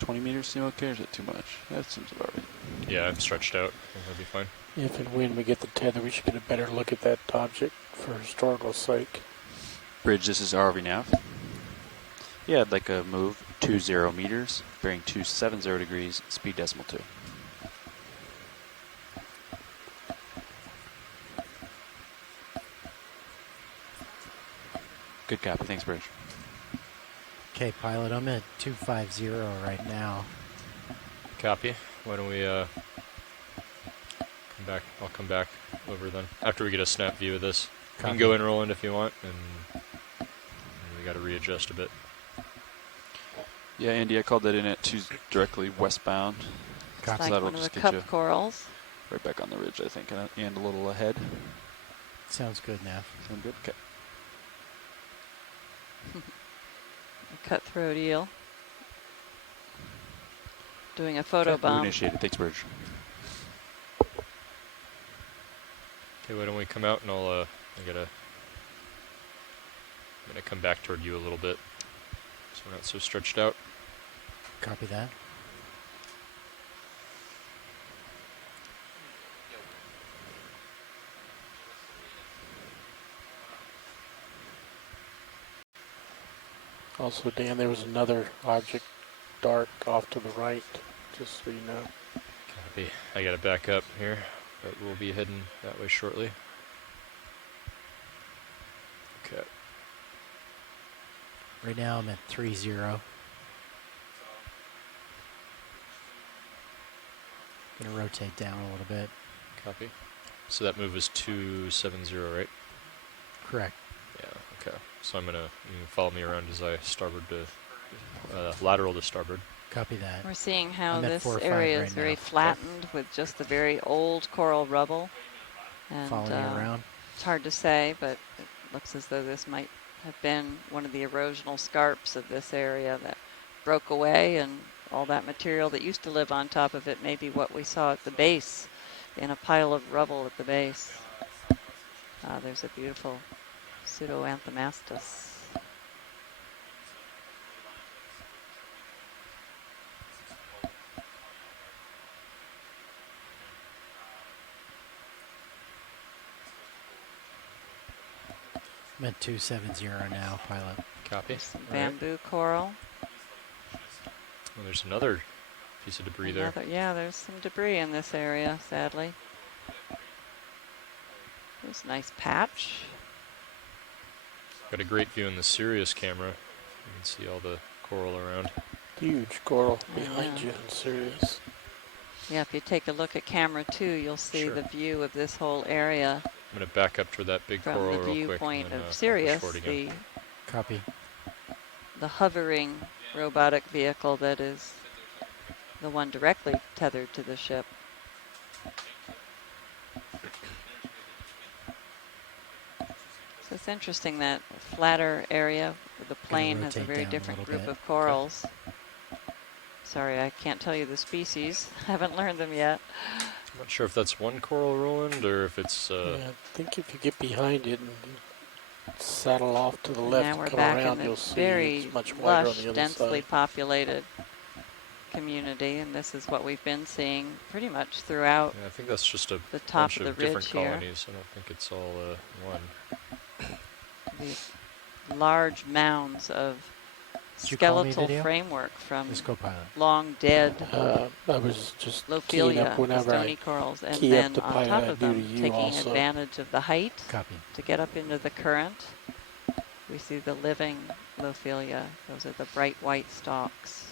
20 meters seem okay, or is it too much? That seems about right. Yeah, I'm stretched out. That'll be fine. If and when we get the tether, we should get a better look at that object for historical sake. Bridge, this is RV nav. Yeah, I'd like a move 20 meters, bearing 270 degrees, speed decimal 2. Good copy. Thanks, Bridge. Okay, pilot, I'm at 250 right now. Copy. Why don't we come back? I'll come back over then after we get a snap view of this. Copy. You can go in Roland if you want, and we got to readjust a bit. Yeah, Andy, I called that in at 2 directly westbound. It's like that'll one of the just get cup you corals. right back on the ridge, I think, and a little ahead. Sounds good, Nav. Sound good? Okay. A cutthroat eel. Doing a photo bomb. Initiated. Thanks, Bridge. Okay, why don't we come out and I'm gonna come back toward you a little bit, so we're not so stretched out. Copy that. Also, Dan, there was another object dark off to the right, just so you know. Copy. I gotta back up here, but we'll be heading that way shortly. Okay. Right now I'm at 30. Gonna rotate down a little bit. Copy. So that move is 270, right? Correct. Yeah, okay. So you can follow me around as I starboard to, lateral to starboard. Copy that. We're seeing how I'm at this 4 or 5 area right is very now. flattened with just the very old coral rubble. And Follow you around. It's hard to say, but it looks as though this might have been one of the erosional scarps of this area that broke away, and all that material that used to live on top of it may be what we saw at the base, in a pile of rubble at the base. There's a beautiful Pseudoanthomastus. I'm at 270 now, pilot. Copy. Some bamboo coral. Well, there's another piece of debris there. Yeah, there's some debris in this area, sadly. There's a nice patch. Got a great view in the Sirius camera. You can see all the coral around. Huge coral behind you in Sirius. Yeah, if you take a look at camera 2, you'll see the view of this whole area. I'm going to back up toward that big from coral the real quick. viewpoint And, of Sirius, Copy. The hovering robotic vehicle that is the one directly tethered to the ship. So it's interesting that flatter area with the plane has a very different group of corals. Sorry, I can't tell you the species. Haven't learned them yet. I'm not sure if that's one coral, Roland, or if it's... Yeah, I think if you get behind it and saddle off to the left now we're and come back around, in you'll the see very it's much wider on the other densely side. populated community, and this is what we've been seeing pretty much throughout. Yeah, I think that's just a the top bunch of the of different ridge here. colonies. I don't think it's all one. These large mounds of Did you call me skeletal video? framework from Let's go, pilot. long dead I was just keying Lophelia, up the whenever stony I corals, and key then up the on pilot, top I of do to them, you taking also. advantage of the height Copy. to get up into the current. We see the living Lophelia. Those are the bright white stalks.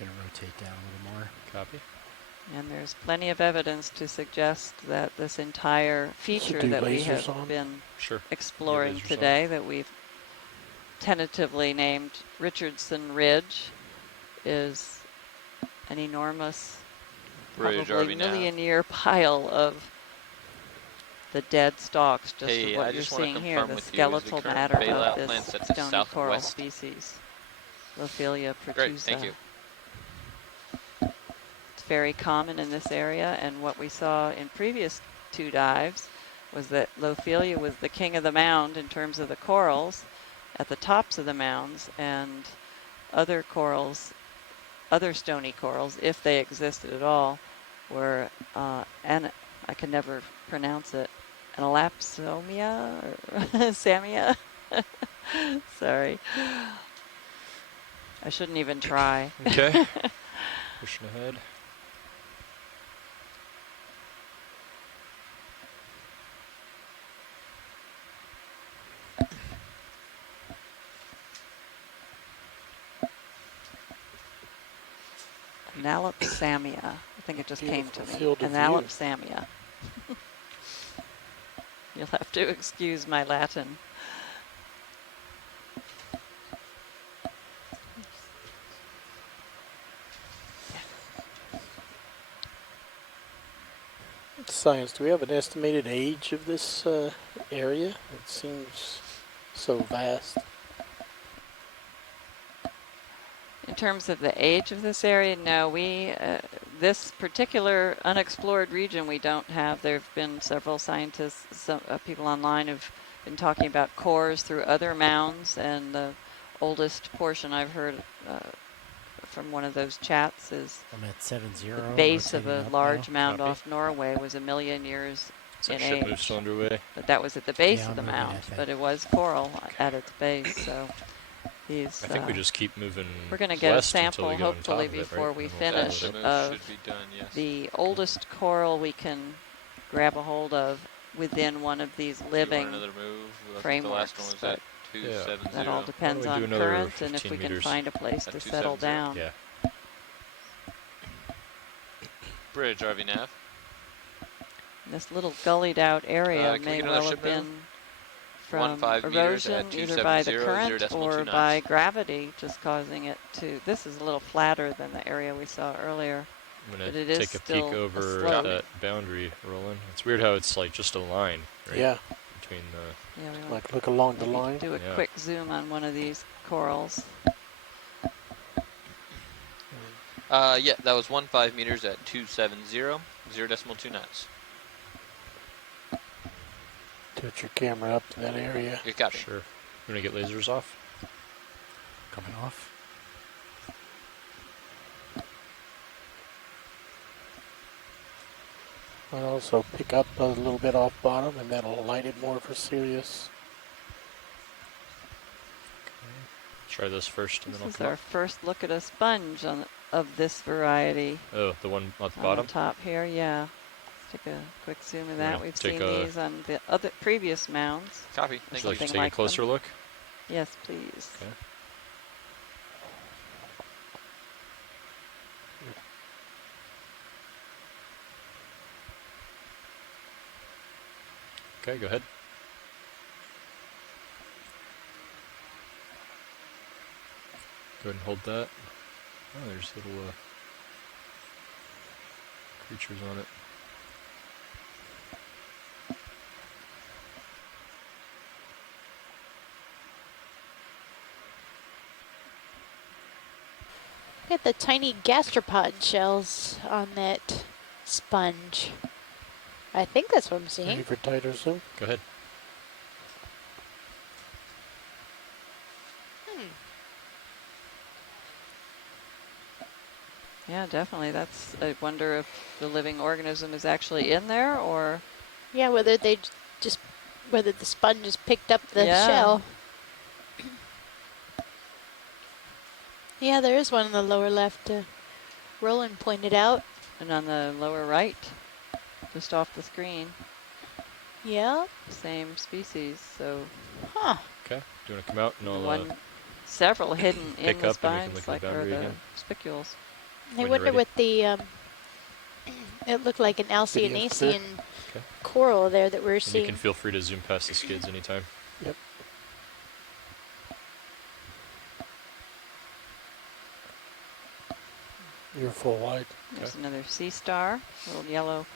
Gonna rotate down a little more. Copy. And there's plenty of evidence to suggest that this entire feature that we have been exploring today, that we've tentatively named Richardson Ridge, is an enormous, probably million-year pile of the dead stalks, just of what you're seeing here, the skeletal matter of this stony coral species, Lophelia protusa. Great, thank you. Very common in this area, and what we saw in previous 2 dives was that Lophelia was the king of the mound in terms of the corals at the tops of the mounds, and other corals, other stony corals, if they existed at all, were, and I can never pronounce it, Analapsomia or Samia. Sorry. I shouldn't even try. Okay. Pushing ahead. Alcianaceae. I think it just came to me. Alcianaceae. You'll have to excuse my Latin. Science, do we have an estimated age of this area? It seems so vast. In terms of the age of this area, no, this particular unexplored region we don't have. There have been several scientists, some people online have been talking about cores through other mounds, and the oldest portion I've heard from one of those chats is I'm at 70. the base of a large mound off Norway was 1 million years in age. Ship still underway. But that was at the base of the mound, but it was coral at its base, so these... I think we just keep moving. We're going to get a sample, hopefully, before we finish, of the oldest coral we can grab a hold of within one of these living frameworks. But that all depends on current and if we can find a place to settle down. Yeah. Bridge, RV nav. This little gullied out area may well have been from erosion, either by the current or by gravity, just causing it to... This is a little flatter than the area we saw earlier. I'm going to take a peek over that boundary, Roland. It's weird how it's like just a line, right? Yeah. Between the... Yeah, like look along the line. Do a quick zoom on one of these corals. Yeah, that was 15 meters at 270, 0.2 knots. Tilt your camera up to that area. You got it. Sure. We're going to get lasers off. Coming off. I'll also pick up a little bit off bottom, and that'll light it more for Sirius. Okay. Try this first, and then I'll This is our first look at a sponge of this variety. Oh, the one at the bottom? On the top here, yeah. Let's take a quick zoom of that. We've seen these on the other previous mounds. Copy. Thank you. Take a closer look? Yes, please. Okay. Okay, go ahead. Go ahead and hold that. Oh, there's little creatures on it. Look at the tiny gastropod shells on that sponge. I think that's what I'm seeing. Ready for tighter zoom? Go ahead. Yeah, definitely. That's. I wonder if the living organism is actually in there, or... Yeah, whether the sponge has picked up the shell. Yeah, there is one in the lower left. Roland pointed out. And on the lower right, just off the screen. Yeah. Same species, so... Huh. Okay. Do you want to come out and I'll... several hidden in the spines, like the spicules. I wonder what the... it looked like an Alcianacean coral there that we're seeing. You can feel free to zoom past the skids anytime. Yep. You're full wide. There's another sea star, little yellow.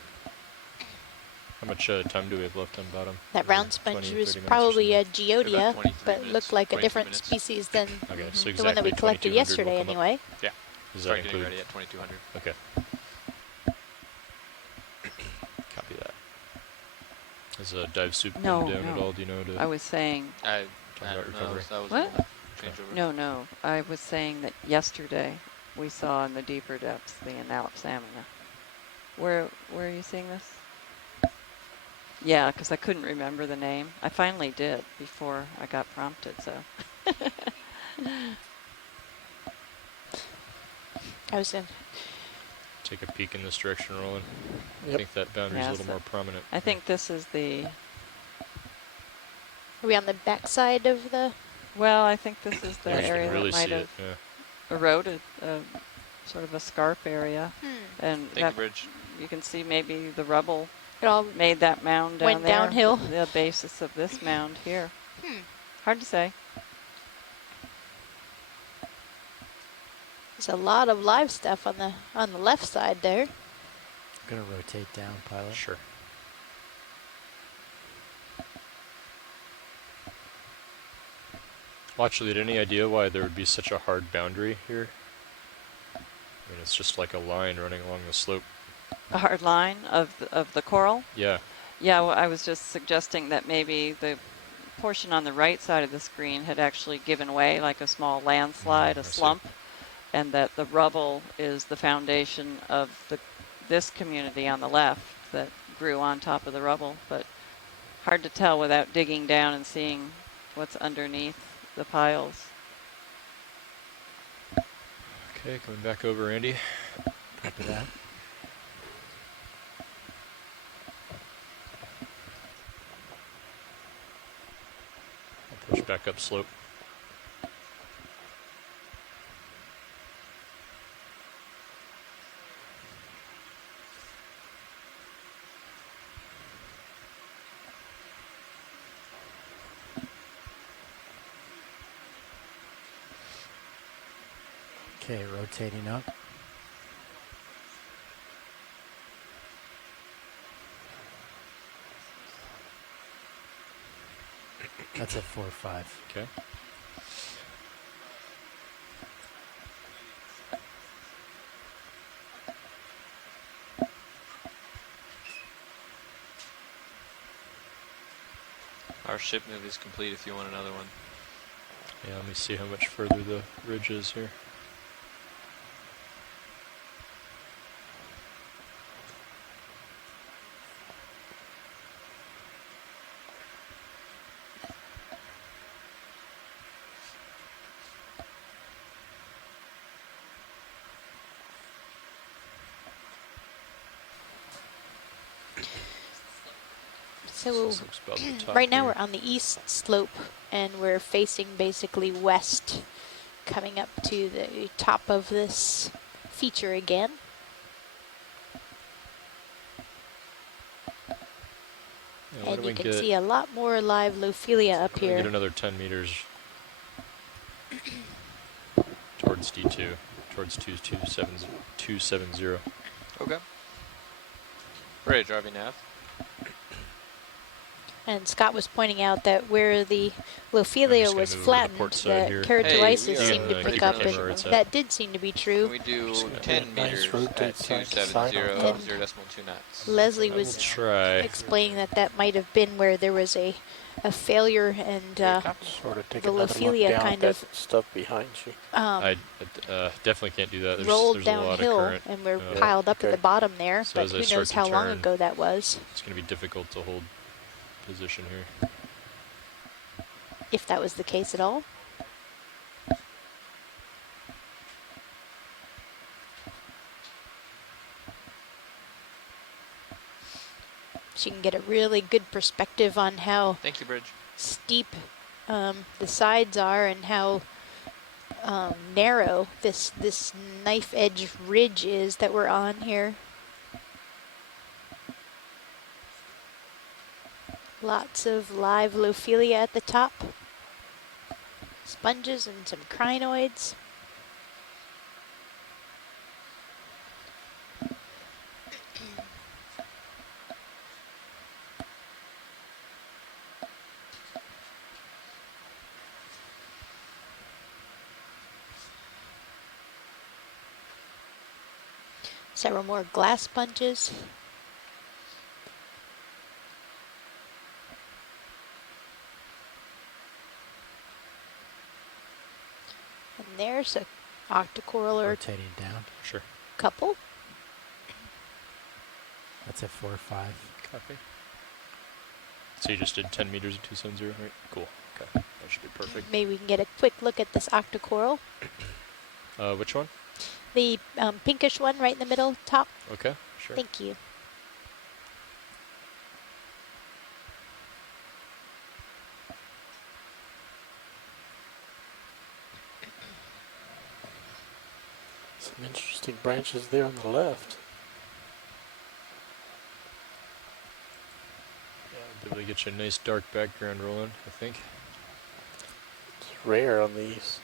How much time do we have left on bottom? That round sponge was probably a geodia, but looked like a different species than so the one that we collected yesterday anyway. Yeah. Does that include? Ready at 2200. Okay. Copy that. Has a dive soup been down at all? Do you know? I was saying... I what? No. I was saying that yesterday we saw in the deeper depths the Alcianaceae. Where are you seeing this? Yeah, because I couldn't remember the name. I finally did before I got prompted, so. I was in. Take a peek in this direction, Roland. Yep. I think that boundary's a little more prominent. I think this is the... Are we on the back side of the... Well, I think this is the area that might have eroded sort of a scarp area. And Thank you, Bridge. You can see maybe the rubble it all made that mound down went there. Downhill. The basis of this mound here. Hard to say. There's a lot of live stuff on the left side there. Gonna rotate down, pilot. Sure. Well, actually, any idea why there would be such a hard boundary here? I mean, it's just like a line running along the slope. A hard line of the coral? Yeah. Yeah, well, I was just suggesting that maybe the portion on the right side of the screen had actually given way, like a small landslide, a slump, and that the rubble is the foundation of this community on the left that grew on top of the rubble, but hard to tell without digging down and seeing what's underneath the piles. Okay, coming back over, Andy. Copy that. I'll push back up slope. Okay, rotating up. That's a 4-5. Okay. Our ship move is complete if you want another one. Yeah, let me see how much further the ridge is here. So right now we're on the east slope and we're facing basically west, coming up to the top of this feature again. Yeah, and you can see a lot more live Lophelia up here. Get another 10 meters towards D2, towards 270. Okay. Bridge, RV nav. And Scott was pointing out that where the Lophelia was flattened, that keratoisis seemed to pick up, and that did seem to be true. Can we do 10 meters at 270, 0.2 knots? Leslie was explaining that might have been where there was a failure, and sort of take the Lophelia kind of stuff behind you. I definitely can't do that. Rolled there's a lot of downhill, current. and we're piled up at the bottom there, So but who knows how long ago that was. It's going to be difficult to hold position here. If that was the case at all. So you can get a really good perspective on how Thank you, Bridge. steep the sides are and how narrow this knife edge ridge is that we're on here. Lots of live Lophelia at the top. Sponges and some crinoids. Several more glass sponges. And there's a octocoral or rotating down. Sure. Couple. That's a 4-5. Copy. So you just did 10 meters at 270, right? Cool. Okay, that should be perfect. Maybe we can get a quick look at this octocoral. Which one? The pinkish one right in the middle top. Okay, sure. Thank you. Some interesting branches there on the left. Yeah, I'll be able to get you a nice dark background rolling, I think. It's rare on these.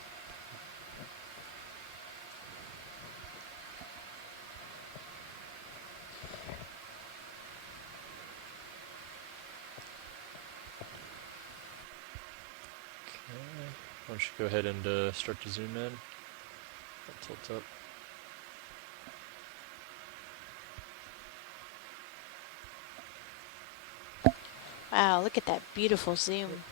Why don't you go ahead and start to zoom in? I'll tilt up. Wow, look at that beautiful zoom.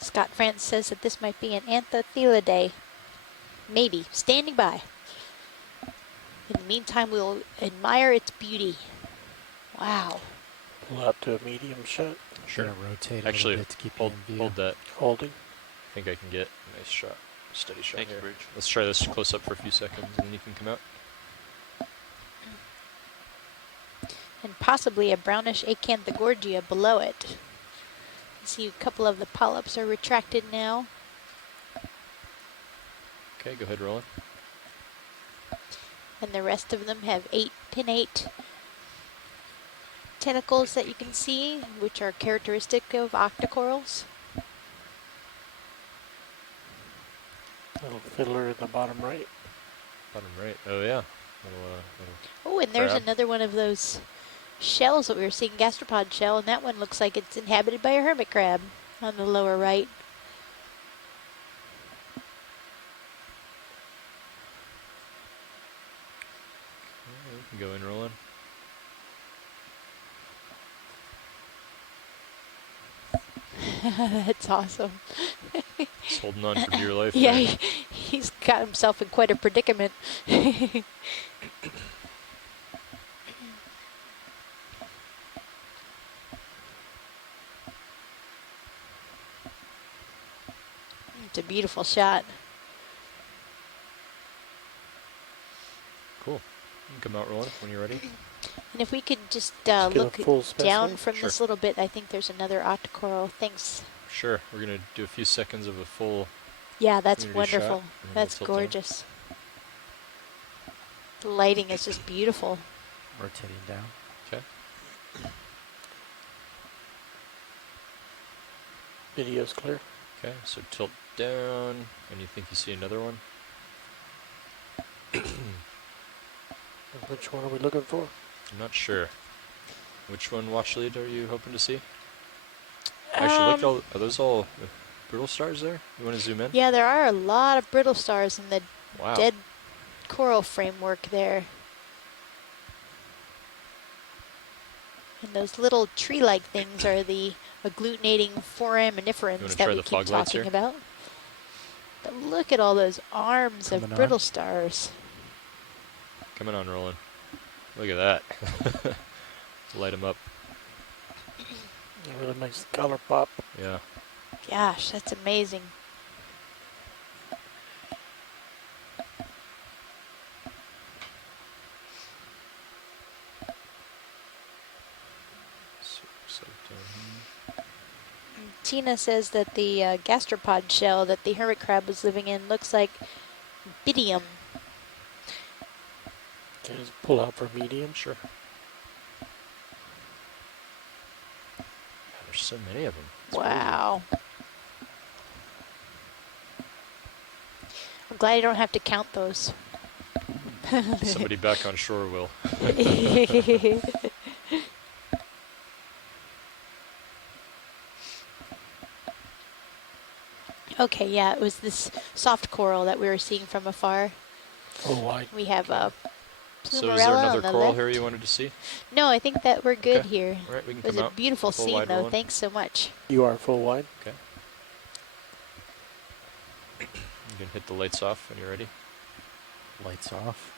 Scott France says that this might be an Anthothelidae. Maybe. Standing by. In the meantime, we'll admire its beauty. Wow. Pull out to a medium shot. Sure. Rotate Actually, a little bit to keep you in view. hold that. Holding. I think I can get a nice shot. Steady shot Thank you, here. Bridge. Let's try this close up for a few seconds and then you can come out. And possibly a brownish Acanthogorgia below it. See a couple of the polyps are retracted now. Okay, go ahead, roll it. And the rest of them have pinnate tentacles that you can see, which are characteristic of octocorals. Little fiddler in the bottom right. Bottom right. Oh, yeah. Oh, and there's crab. another one of those shells that we were seeing, gastropod shell, and that one looks like it's inhabited by a hermit crab on the lower right. Okay, we can go in rolling. That's awesome. He's holding on for dear life. Yeah, there. he's got himself in quite a predicament. It's a beautiful shot. Cool. You can come out rolling when you're ready. And if we could just Let's get a look full down specimen. from Sure. this little bit, I think there's another octocoral. Thanks. Sure. We're going to do a few seconds of a full Yeah, that's community shot, wonderful. and then That's we'll tilt down. gorgeous. The lighting is just beautiful. Rotating down. Okay. Video's clear. Okay, so tilt down, and you think you see another one? Which one are we looking for? I'm not sure. Which one watch lead are you hoping to see? Actually, look at all, are those all brittle stars there? You want to zoom in? Yeah, there are a lot of brittle stars in the Wow. dead coral framework there. And those little tree-like things are the agglutinating foraminiferans that try we the keep fog lights talking here? about. But look at all those arms Coming of on. brittle stars. Coming on, rolling. Look at that. Light them up. It really makes the color pop. Yeah. Gosh, that's amazing. So down here. Tina says that the gastropod shell that the hermit crab was living in looks like bidium. Okay, just pull out for medium. Sure. God, there's so many of them. It's Wow. I'm glad I don't have to count those. crazy. Somebody back on shore will. Okay, yeah, it was this soft coral that we were seeing from afar. Oh, why? We have a So is there Plumerella another on the coral left. here you wanted to see? No, I think that we're good Okay. here. All right, we can It was come a out. beautiful Full scene, wide though. rolling. Thanks so much. You are full wide. Okay. You can hit the lights off when you're ready. Lights off.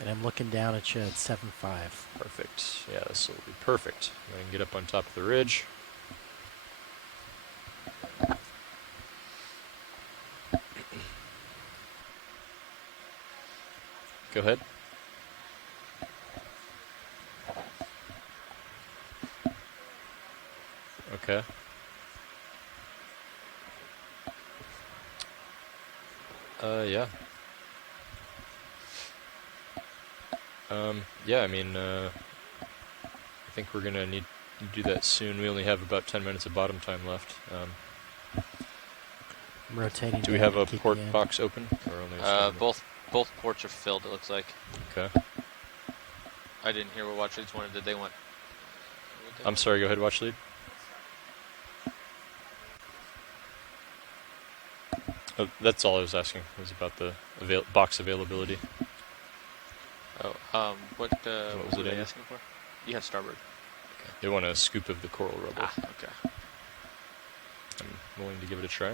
And I'm looking down at you at 7.5. Perfect. Yeah, this will be perfect. I can get up on top of the ridge. Go ahead. Okay. Yeah. Yeah, I mean, I think we're gonna need to do that soon. We only have about 10 minutes of bottom time left. I'm rotating. Do we have a port box open? Or only both ports are filled, it looks like. Okay. I didn't hear what watch leads wanted. Did they want? I'm sorry, go ahead, watch lead. Oh, that's all I was asking, was about the box availability. Oh, what was it asking for? You have starboard. Okay. They want a scoop of the coral rubble. Ah, okay. I'm willing to give it a try.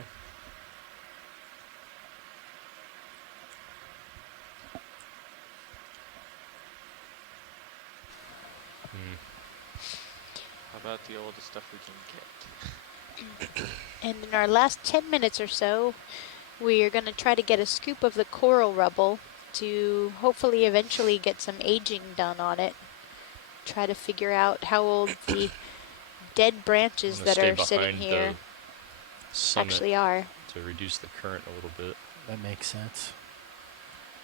How about the oldest stuff we can get? And in our last 10 minutes or so, we are going to try to get a scoop of the coral rubble to hopefully eventually get some aging done on it. Try to figure out how old the dead branches that are sitting here actually are. To reduce the current a little bit. That makes sense.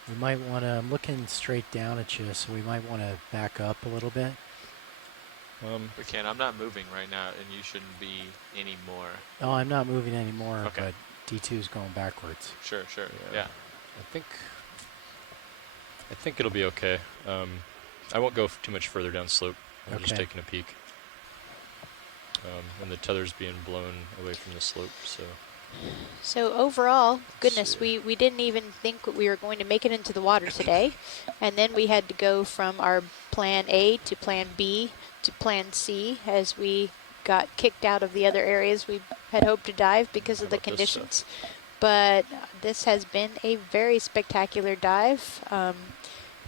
We might want to, I'm looking straight down at you, so we might want to back up a little bit. We can. I'm not moving right now, and you shouldn't be anymore. Oh, I'm not moving anymore, okay. But D2's going backwards. Sure, yeah. I think it'll be okay. I won't go too much further down slope. I'm just taking a peek. And the tether's being blown away from the slope, so. So overall, goodness, we didn't even think we were going to make it into the water today. And then we had to go from our plan A to plan B to plan C as we got kicked out of the other areas we had hoped to dive because of the conditions. But this has been a very spectacular dive.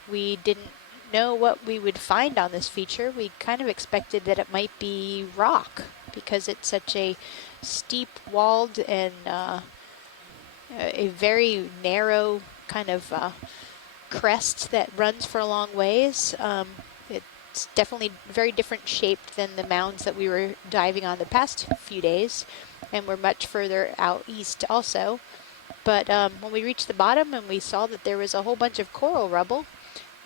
We didn't know what we would find on this feature. We kind of expected that it might be rock because it's such a steep walled and a very narrow kind of crest that runs for a long ways. It's definitely very different shaped than the mounds that we were diving on the past few days, and we're much further out east also. But when we reached the bottom and we saw that there was a whole bunch of coral rubble,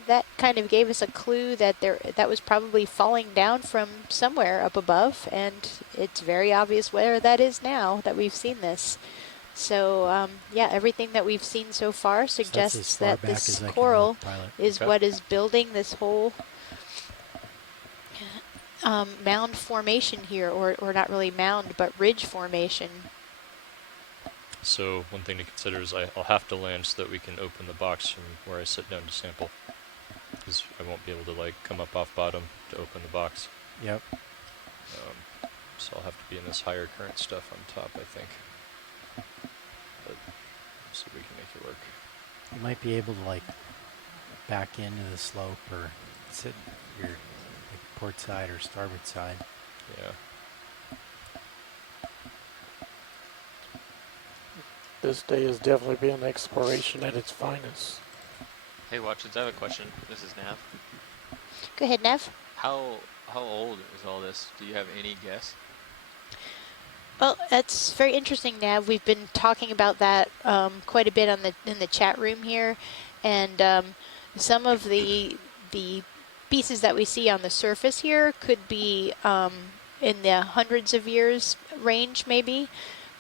that kind of gave us a clue that that was probably falling down from somewhere up above, and it's very obvious where that is now that we've seen this. So yeah, everything that we've seen so far suggests that this coral is what is building this whole mound formation here, or not really mound, but ridge formation. So one thing to consider is I'll have to land so that we can open the box from where I sit down to sample. Because I won't be able to like come up off bottom to open the box. Yep. So I'll have to be in this higher current stuff on top, I think. But let's see if we can make it work. You might be able to like back into the slope or sit your port side or starboard side. Yeah. This day has definitely been exploration at its finest. Hey, Watchers, I have a question. This is Nav. Go ahead, Nav. How old is all this? Do you have any guess? Well, that's very interesting, Nav. We've been talking about that quite a bit on in the chat room here, and some of the pieces that we see on the surface here could be in the hundreds of years range, maybe.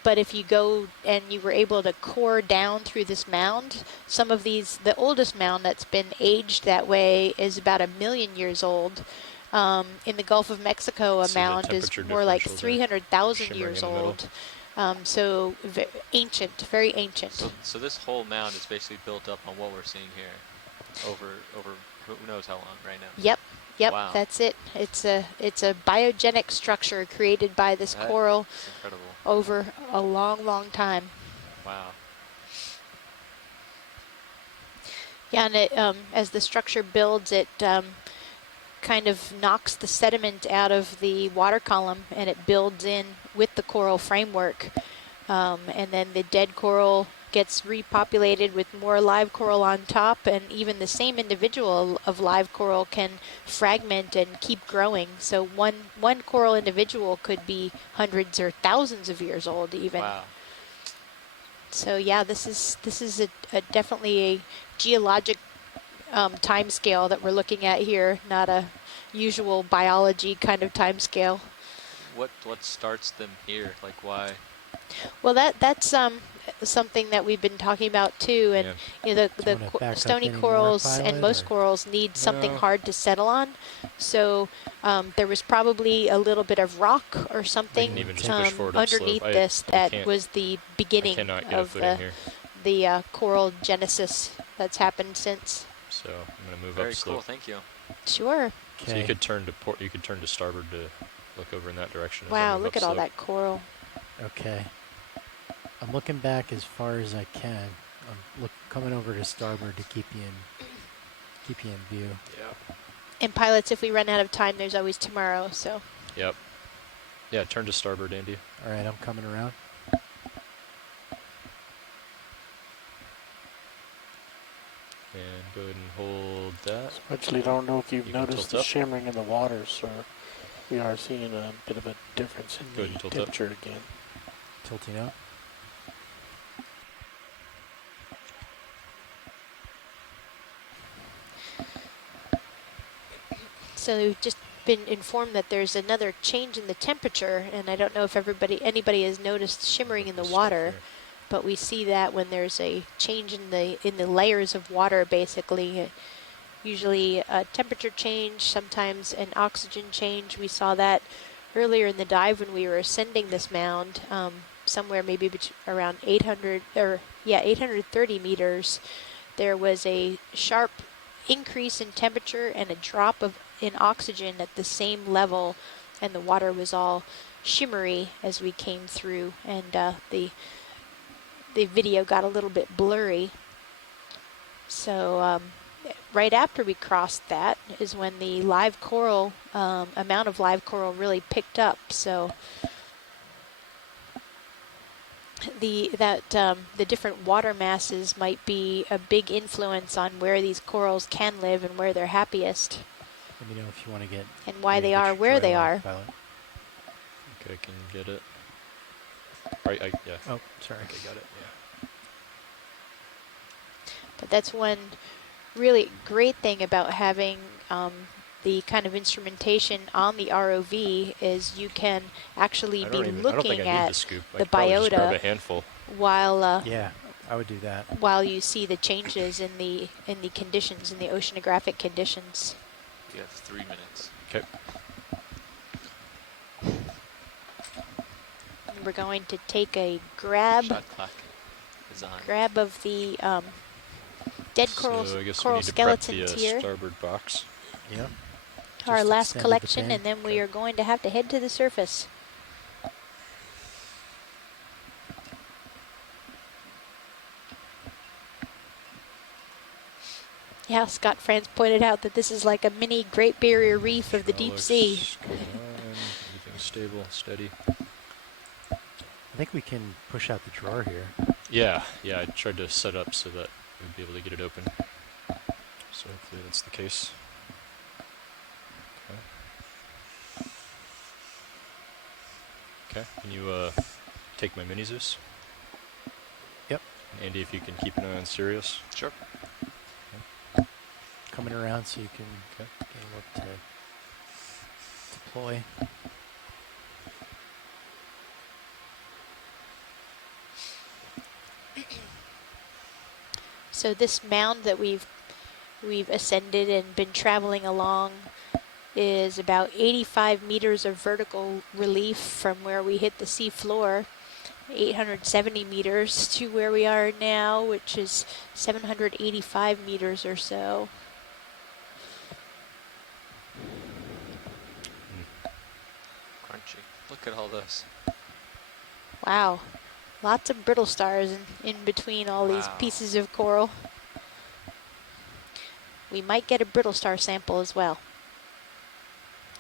But if you go and you were able to core down through this mound, some of these, the oldest mound that's been aged that way is about 1 million years old. In the Gulf of Mexico, a mound is more like 300,000 years old. So ancient, very ancient. So this whole mound is basically built up on what we're seeing here, over who knows how long right now. Yep, wow. That's it. It's a biogenic structure created by this coral over a long, long time. Wow. Yeah, and it, as the structure builds, it kind of knocks the sediment out of the water column, and it builds in with the coral framework. And then the dead coral gets repopulated with more live coral on top, and even the same individual of live coral can fragment and keep growing. So one coral individual could be hundreds or thousands of years old even. Wow. So yeah, this is a definitely a geologic time scale that we're looking at here, not a usual biology kind of time scale. What starts them here? Like why? Well, that's something that we've been talking about too, and you know, the stony corals and most corals need something hard to settle on. So there was probably a little bit of rock or something underneath this that was the beginning of the coral genesis that's happened since. So I'm going to move Very up slope. cool, thank you. Sure. So you could turn to you could turn to starboard to look over in that direction. Wow, look at all that coral. Okay. I'm looking back as far as I can. I'm coming over to starboard to keep you in view. Yeah. And pilots, if we run out of time, there's always tomorrow. So. Yep. Yeah, turn to starboard, Andy. All right, I'm coming around. And go ahead and hold that. Actually, I don't know if you've noticed the shimmering in the water, so we are seeing a bit of a difference in the temperature again. Tilting up. So we've just been informed that there's another change in the temperature, and I don't know if anybody has noticed shimmering in the water, but we see that when there's a change in the layers of water, basically. Usually a temperature change, sometimes an oxygen change. We saw that earlier in the dive when we were ascending this mound, somewhere maybe around 830 meters. There was a sharp increase in temperature and a drop in oxygen at the same level, and the water was all shimmery as we came through, and the video got a little bit blurry. So right after we crossed that is when the live coral amount of live coral really picked up. So the different water masses might be a big influence on where these corals can live and where they're happiest. Let me know if you want to get and why they are where they are. Okay, I can get it. Right, yeah. Oh, sorry. Okay, got it. Yeah. But that's one really great thing about having the kind of instrumentation on the ROV is you can actually be looking at the biota while yeah, I would do that while you see the changes in the conditions, in the oceanographic conditions. You have 3 minutes. Okay. We're going to take a grab of the dead coral skeletons here. Starboard box. Yep. Our last collection, and then we are going to have to head to the surface. Yeah, Scott Franz pointed out that this is like a mini Great Barrier Reef of the deep sea. Everything's stable, steady. I think we can push out the drawer here. Yeah, I tried to set up so that we'd be able to get it open. So hopefully that's the case. Okay, can you take my mini Zeus? Yep. And Andy, if you can keep an eye on Sirius. Sure. Okay. Coming around so you can get up to deploy. So this mound that we've ascended and been traveling along is about 85 meters of vertical relief from where we hit the sea floor, 870 meters to where we are now, which is 785 meters or so. Crunchy. Look at all this. Wow. Lots of brittle stars in between all these pieces of coral. we might get a brittle star sample as well.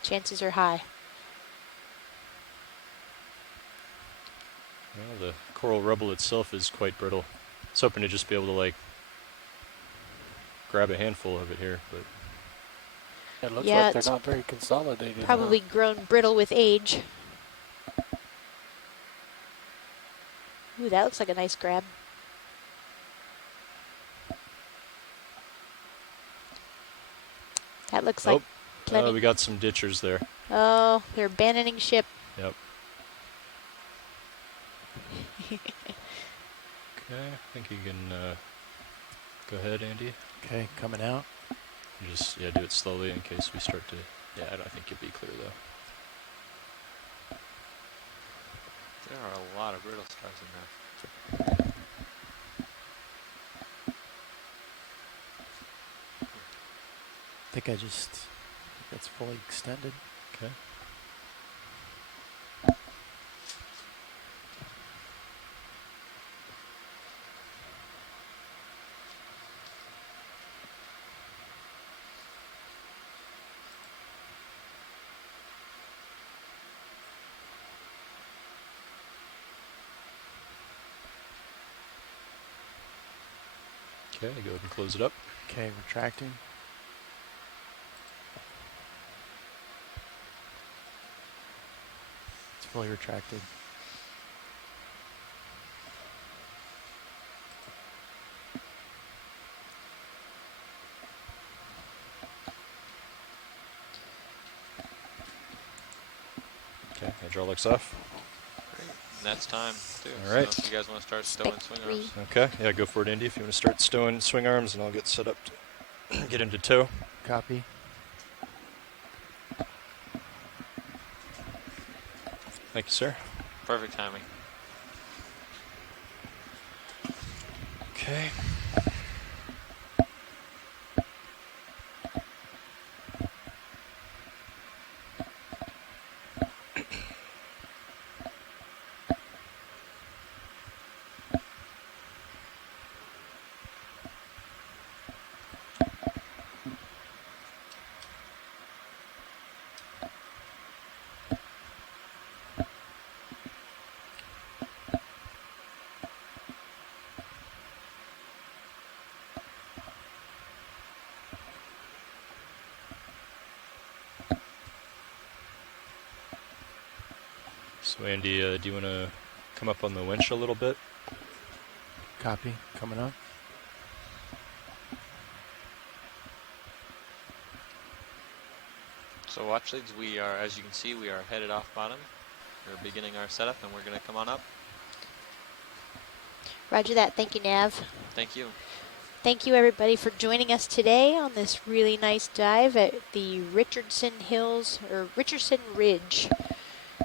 Chances are high. Well, the coral rubble itself is quite brittle. I was hoping to just be able to like grab a handful of it here, but it looks like they're not very consolidated. Probably grown brittle with age. Ooh, that looks like a nice grab. That looks like plenty. We got some ditchers there. Oh, they're abandoning ship. Yep. Okay, I think you can go ahead, Andy. Okay, coming out. And just do it slowly in case we start to. Yeah, I don't think you'll be clear though. There are a lot of brittle stars in there. I think that's fully extended. Okay. Okay, go ahead and close it up. Okay, retracting. It's fully retracted. Okay, hydraulics off. And that's time, too. All right. So if you guys want to start stowing swing arms. Okay, yeah, go for it, Andy. If you want to start stowing swing arms, and I'll get set up to get into tow. Copy. Thank you, sir. Perfect timing. Okay. So Andy, do you want to come up on the winch a little bit? Copy, coming up. So watch leads, we are, as you can see, we are headed off bottom. We're beginning our setup and we're going to come on up. Roger that. Thank you, Nav. Thank you. Thank you, everybody, for joining us today on this really nice dive at the Richardson Hills, or Richardson Ridge.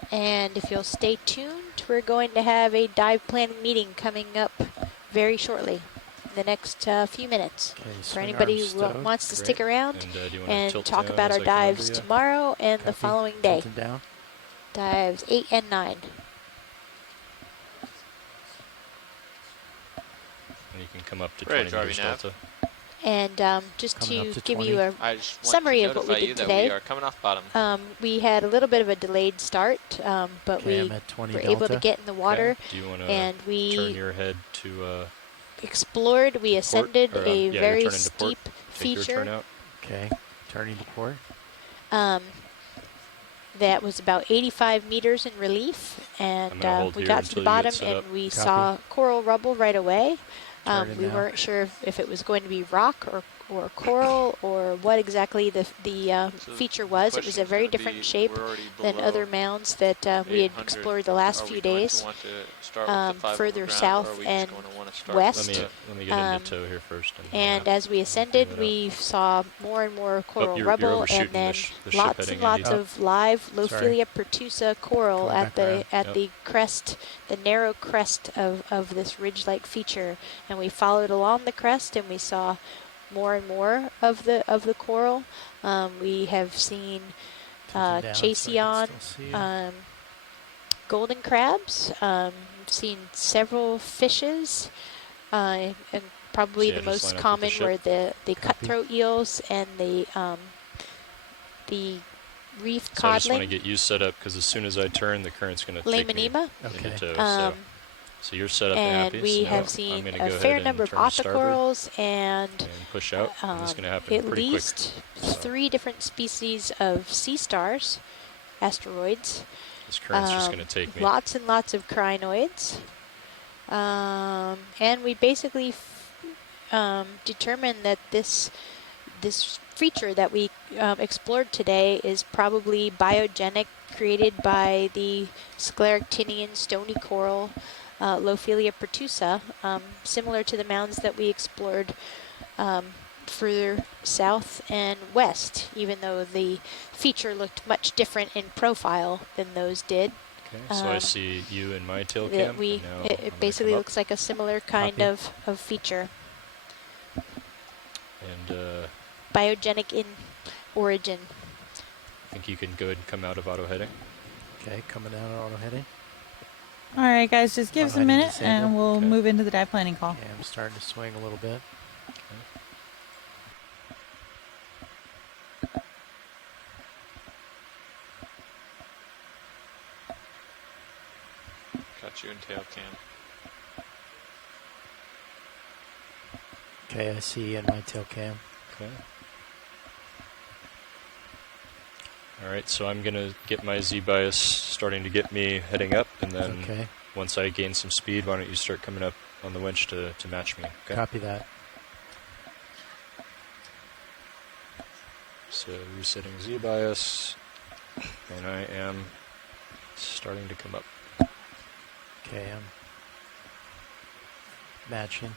And if you'll stay tuned, we're going to have a dive planning meeting coming up very shortly, in the next few minutes. Okay, for anybody who wants to stick around and talk about our dives tomorrow and the following day. Down. Dives 8 and 9. And you can come up to 20 meters delta. And just to give you a summary of what we did today, we are coming off bottom. We had a little bit of a delayed start, but we were able to get in the water. Do you want and we turn your head to explored. We ascended port, a very turn steep feature. Okay, turning to port. That was about 85 meters in relief, and we got to the bottom and we saw coral rubble right away. We weren't sure if it was going to be rock or coral or what exactly the feature was. It was a very different shape than other mounds that we had explored the last few days, further south and west. Let me get into tow here first. And as we ascended, we saw more and more coral rubble, and then lots and lots of live Lophilia pertusa coral at the crest, the narrow crest of this ridge-like feature. And we followed along the crest, and we saw more and more of the coral. We have seen Chasion, golden crabs. We've seen several fishes, and probably So yeah, the just most line up common with the were ship. the cutthroat eels and the reef So I just want to codling. get you set up because as soon as I turn, the current's going to take me Lamanema. into tow. So you're set up and happy. We so have I'm seen going to a go fair ahead number and of turn to starboard octocorals and push out. And this is going to happen at pretty least quick. 3 different species of sea stars, asteroids. This current's just going to take me. Lots and lots of crinoids. And we basically determined that this feature that we explored today is probably biogenic, created by the scleractinian stony coral Lophelia pertusa, similar to the mounds that we explored further south and west, even though the feature looked much different in profile than those did. Okay, so I see you in my tail cam. It basically looks like a similar kind of feature. And biogenic in origin. I think you can go ahead and come out of auto heading. Okay, coming out of auto heading. All right, guys, just give us a minute and we'll move into the dive planning call. Yeah, I'm starting to swing a little bit. Got you in tail cam. Okay, I see you in my tail cam. Okay. All right, so I'm going to get my Z-bias starting to get me heading up, and then once I gain some speed, why don't you start coming up on the winch to match me, okay? Copy that. So resetting Z-bias, and I am starting to come up. Okay, I'm matching.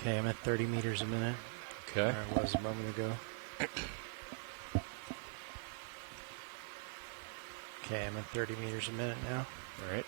Okay, I'm at 30 meters a minute. Okay. Where I was a moment ago. Okay, I'm at 30 meters a minute now. All right.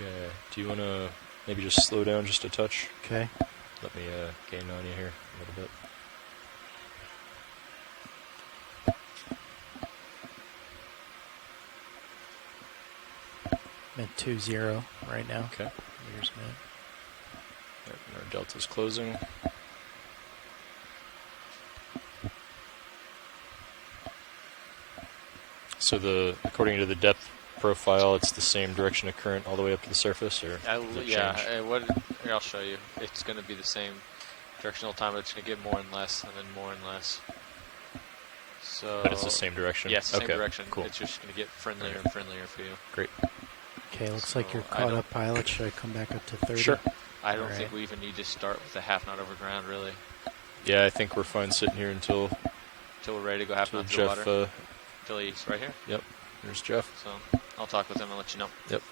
Okay, do you want to maybe just slow down just a touch? Okay. Let me gain on you here a little bit. I'm at 2-0 right now. Okay. Meters a minute. Yep, and our delta's closing. So according to the depth profile, it's the same direction of current all the way up to the surface, or yeah, I'll show you. It's going to be the same directional time, but it's going to get more and less, and then more and less. So. But it's the same direction. Yes, yeah, same direction. Cool. It's just going to get friendlier and friendlier for you. Great. Okay, looks like you're caught up, pilot. Should I come back up to 30? Sure. I don't think we even need to start with a half knot over ground, really. Yeah, I think we're fine sitting here until we're ready to go half knot to the water. Until he's right here. Yep. There's Jeff. So I'll talk with him and let you know. Yep.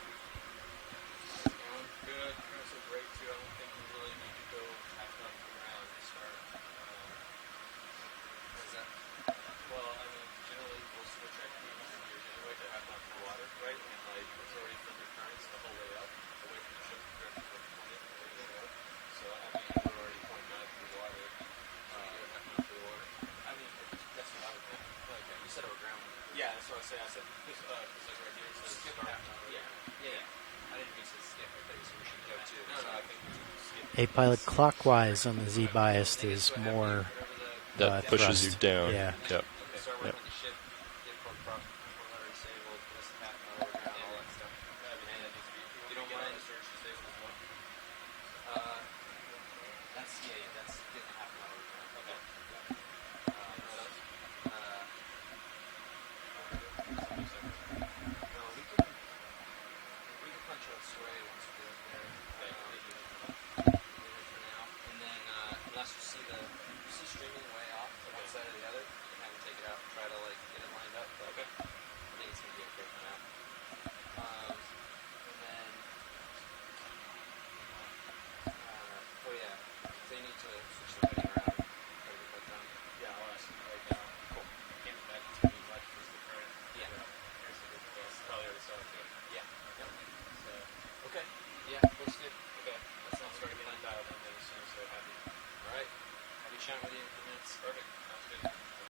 A pilot clockwise on the Z biased is more that pushes thrust. you down. Yeah. Yep. Yep.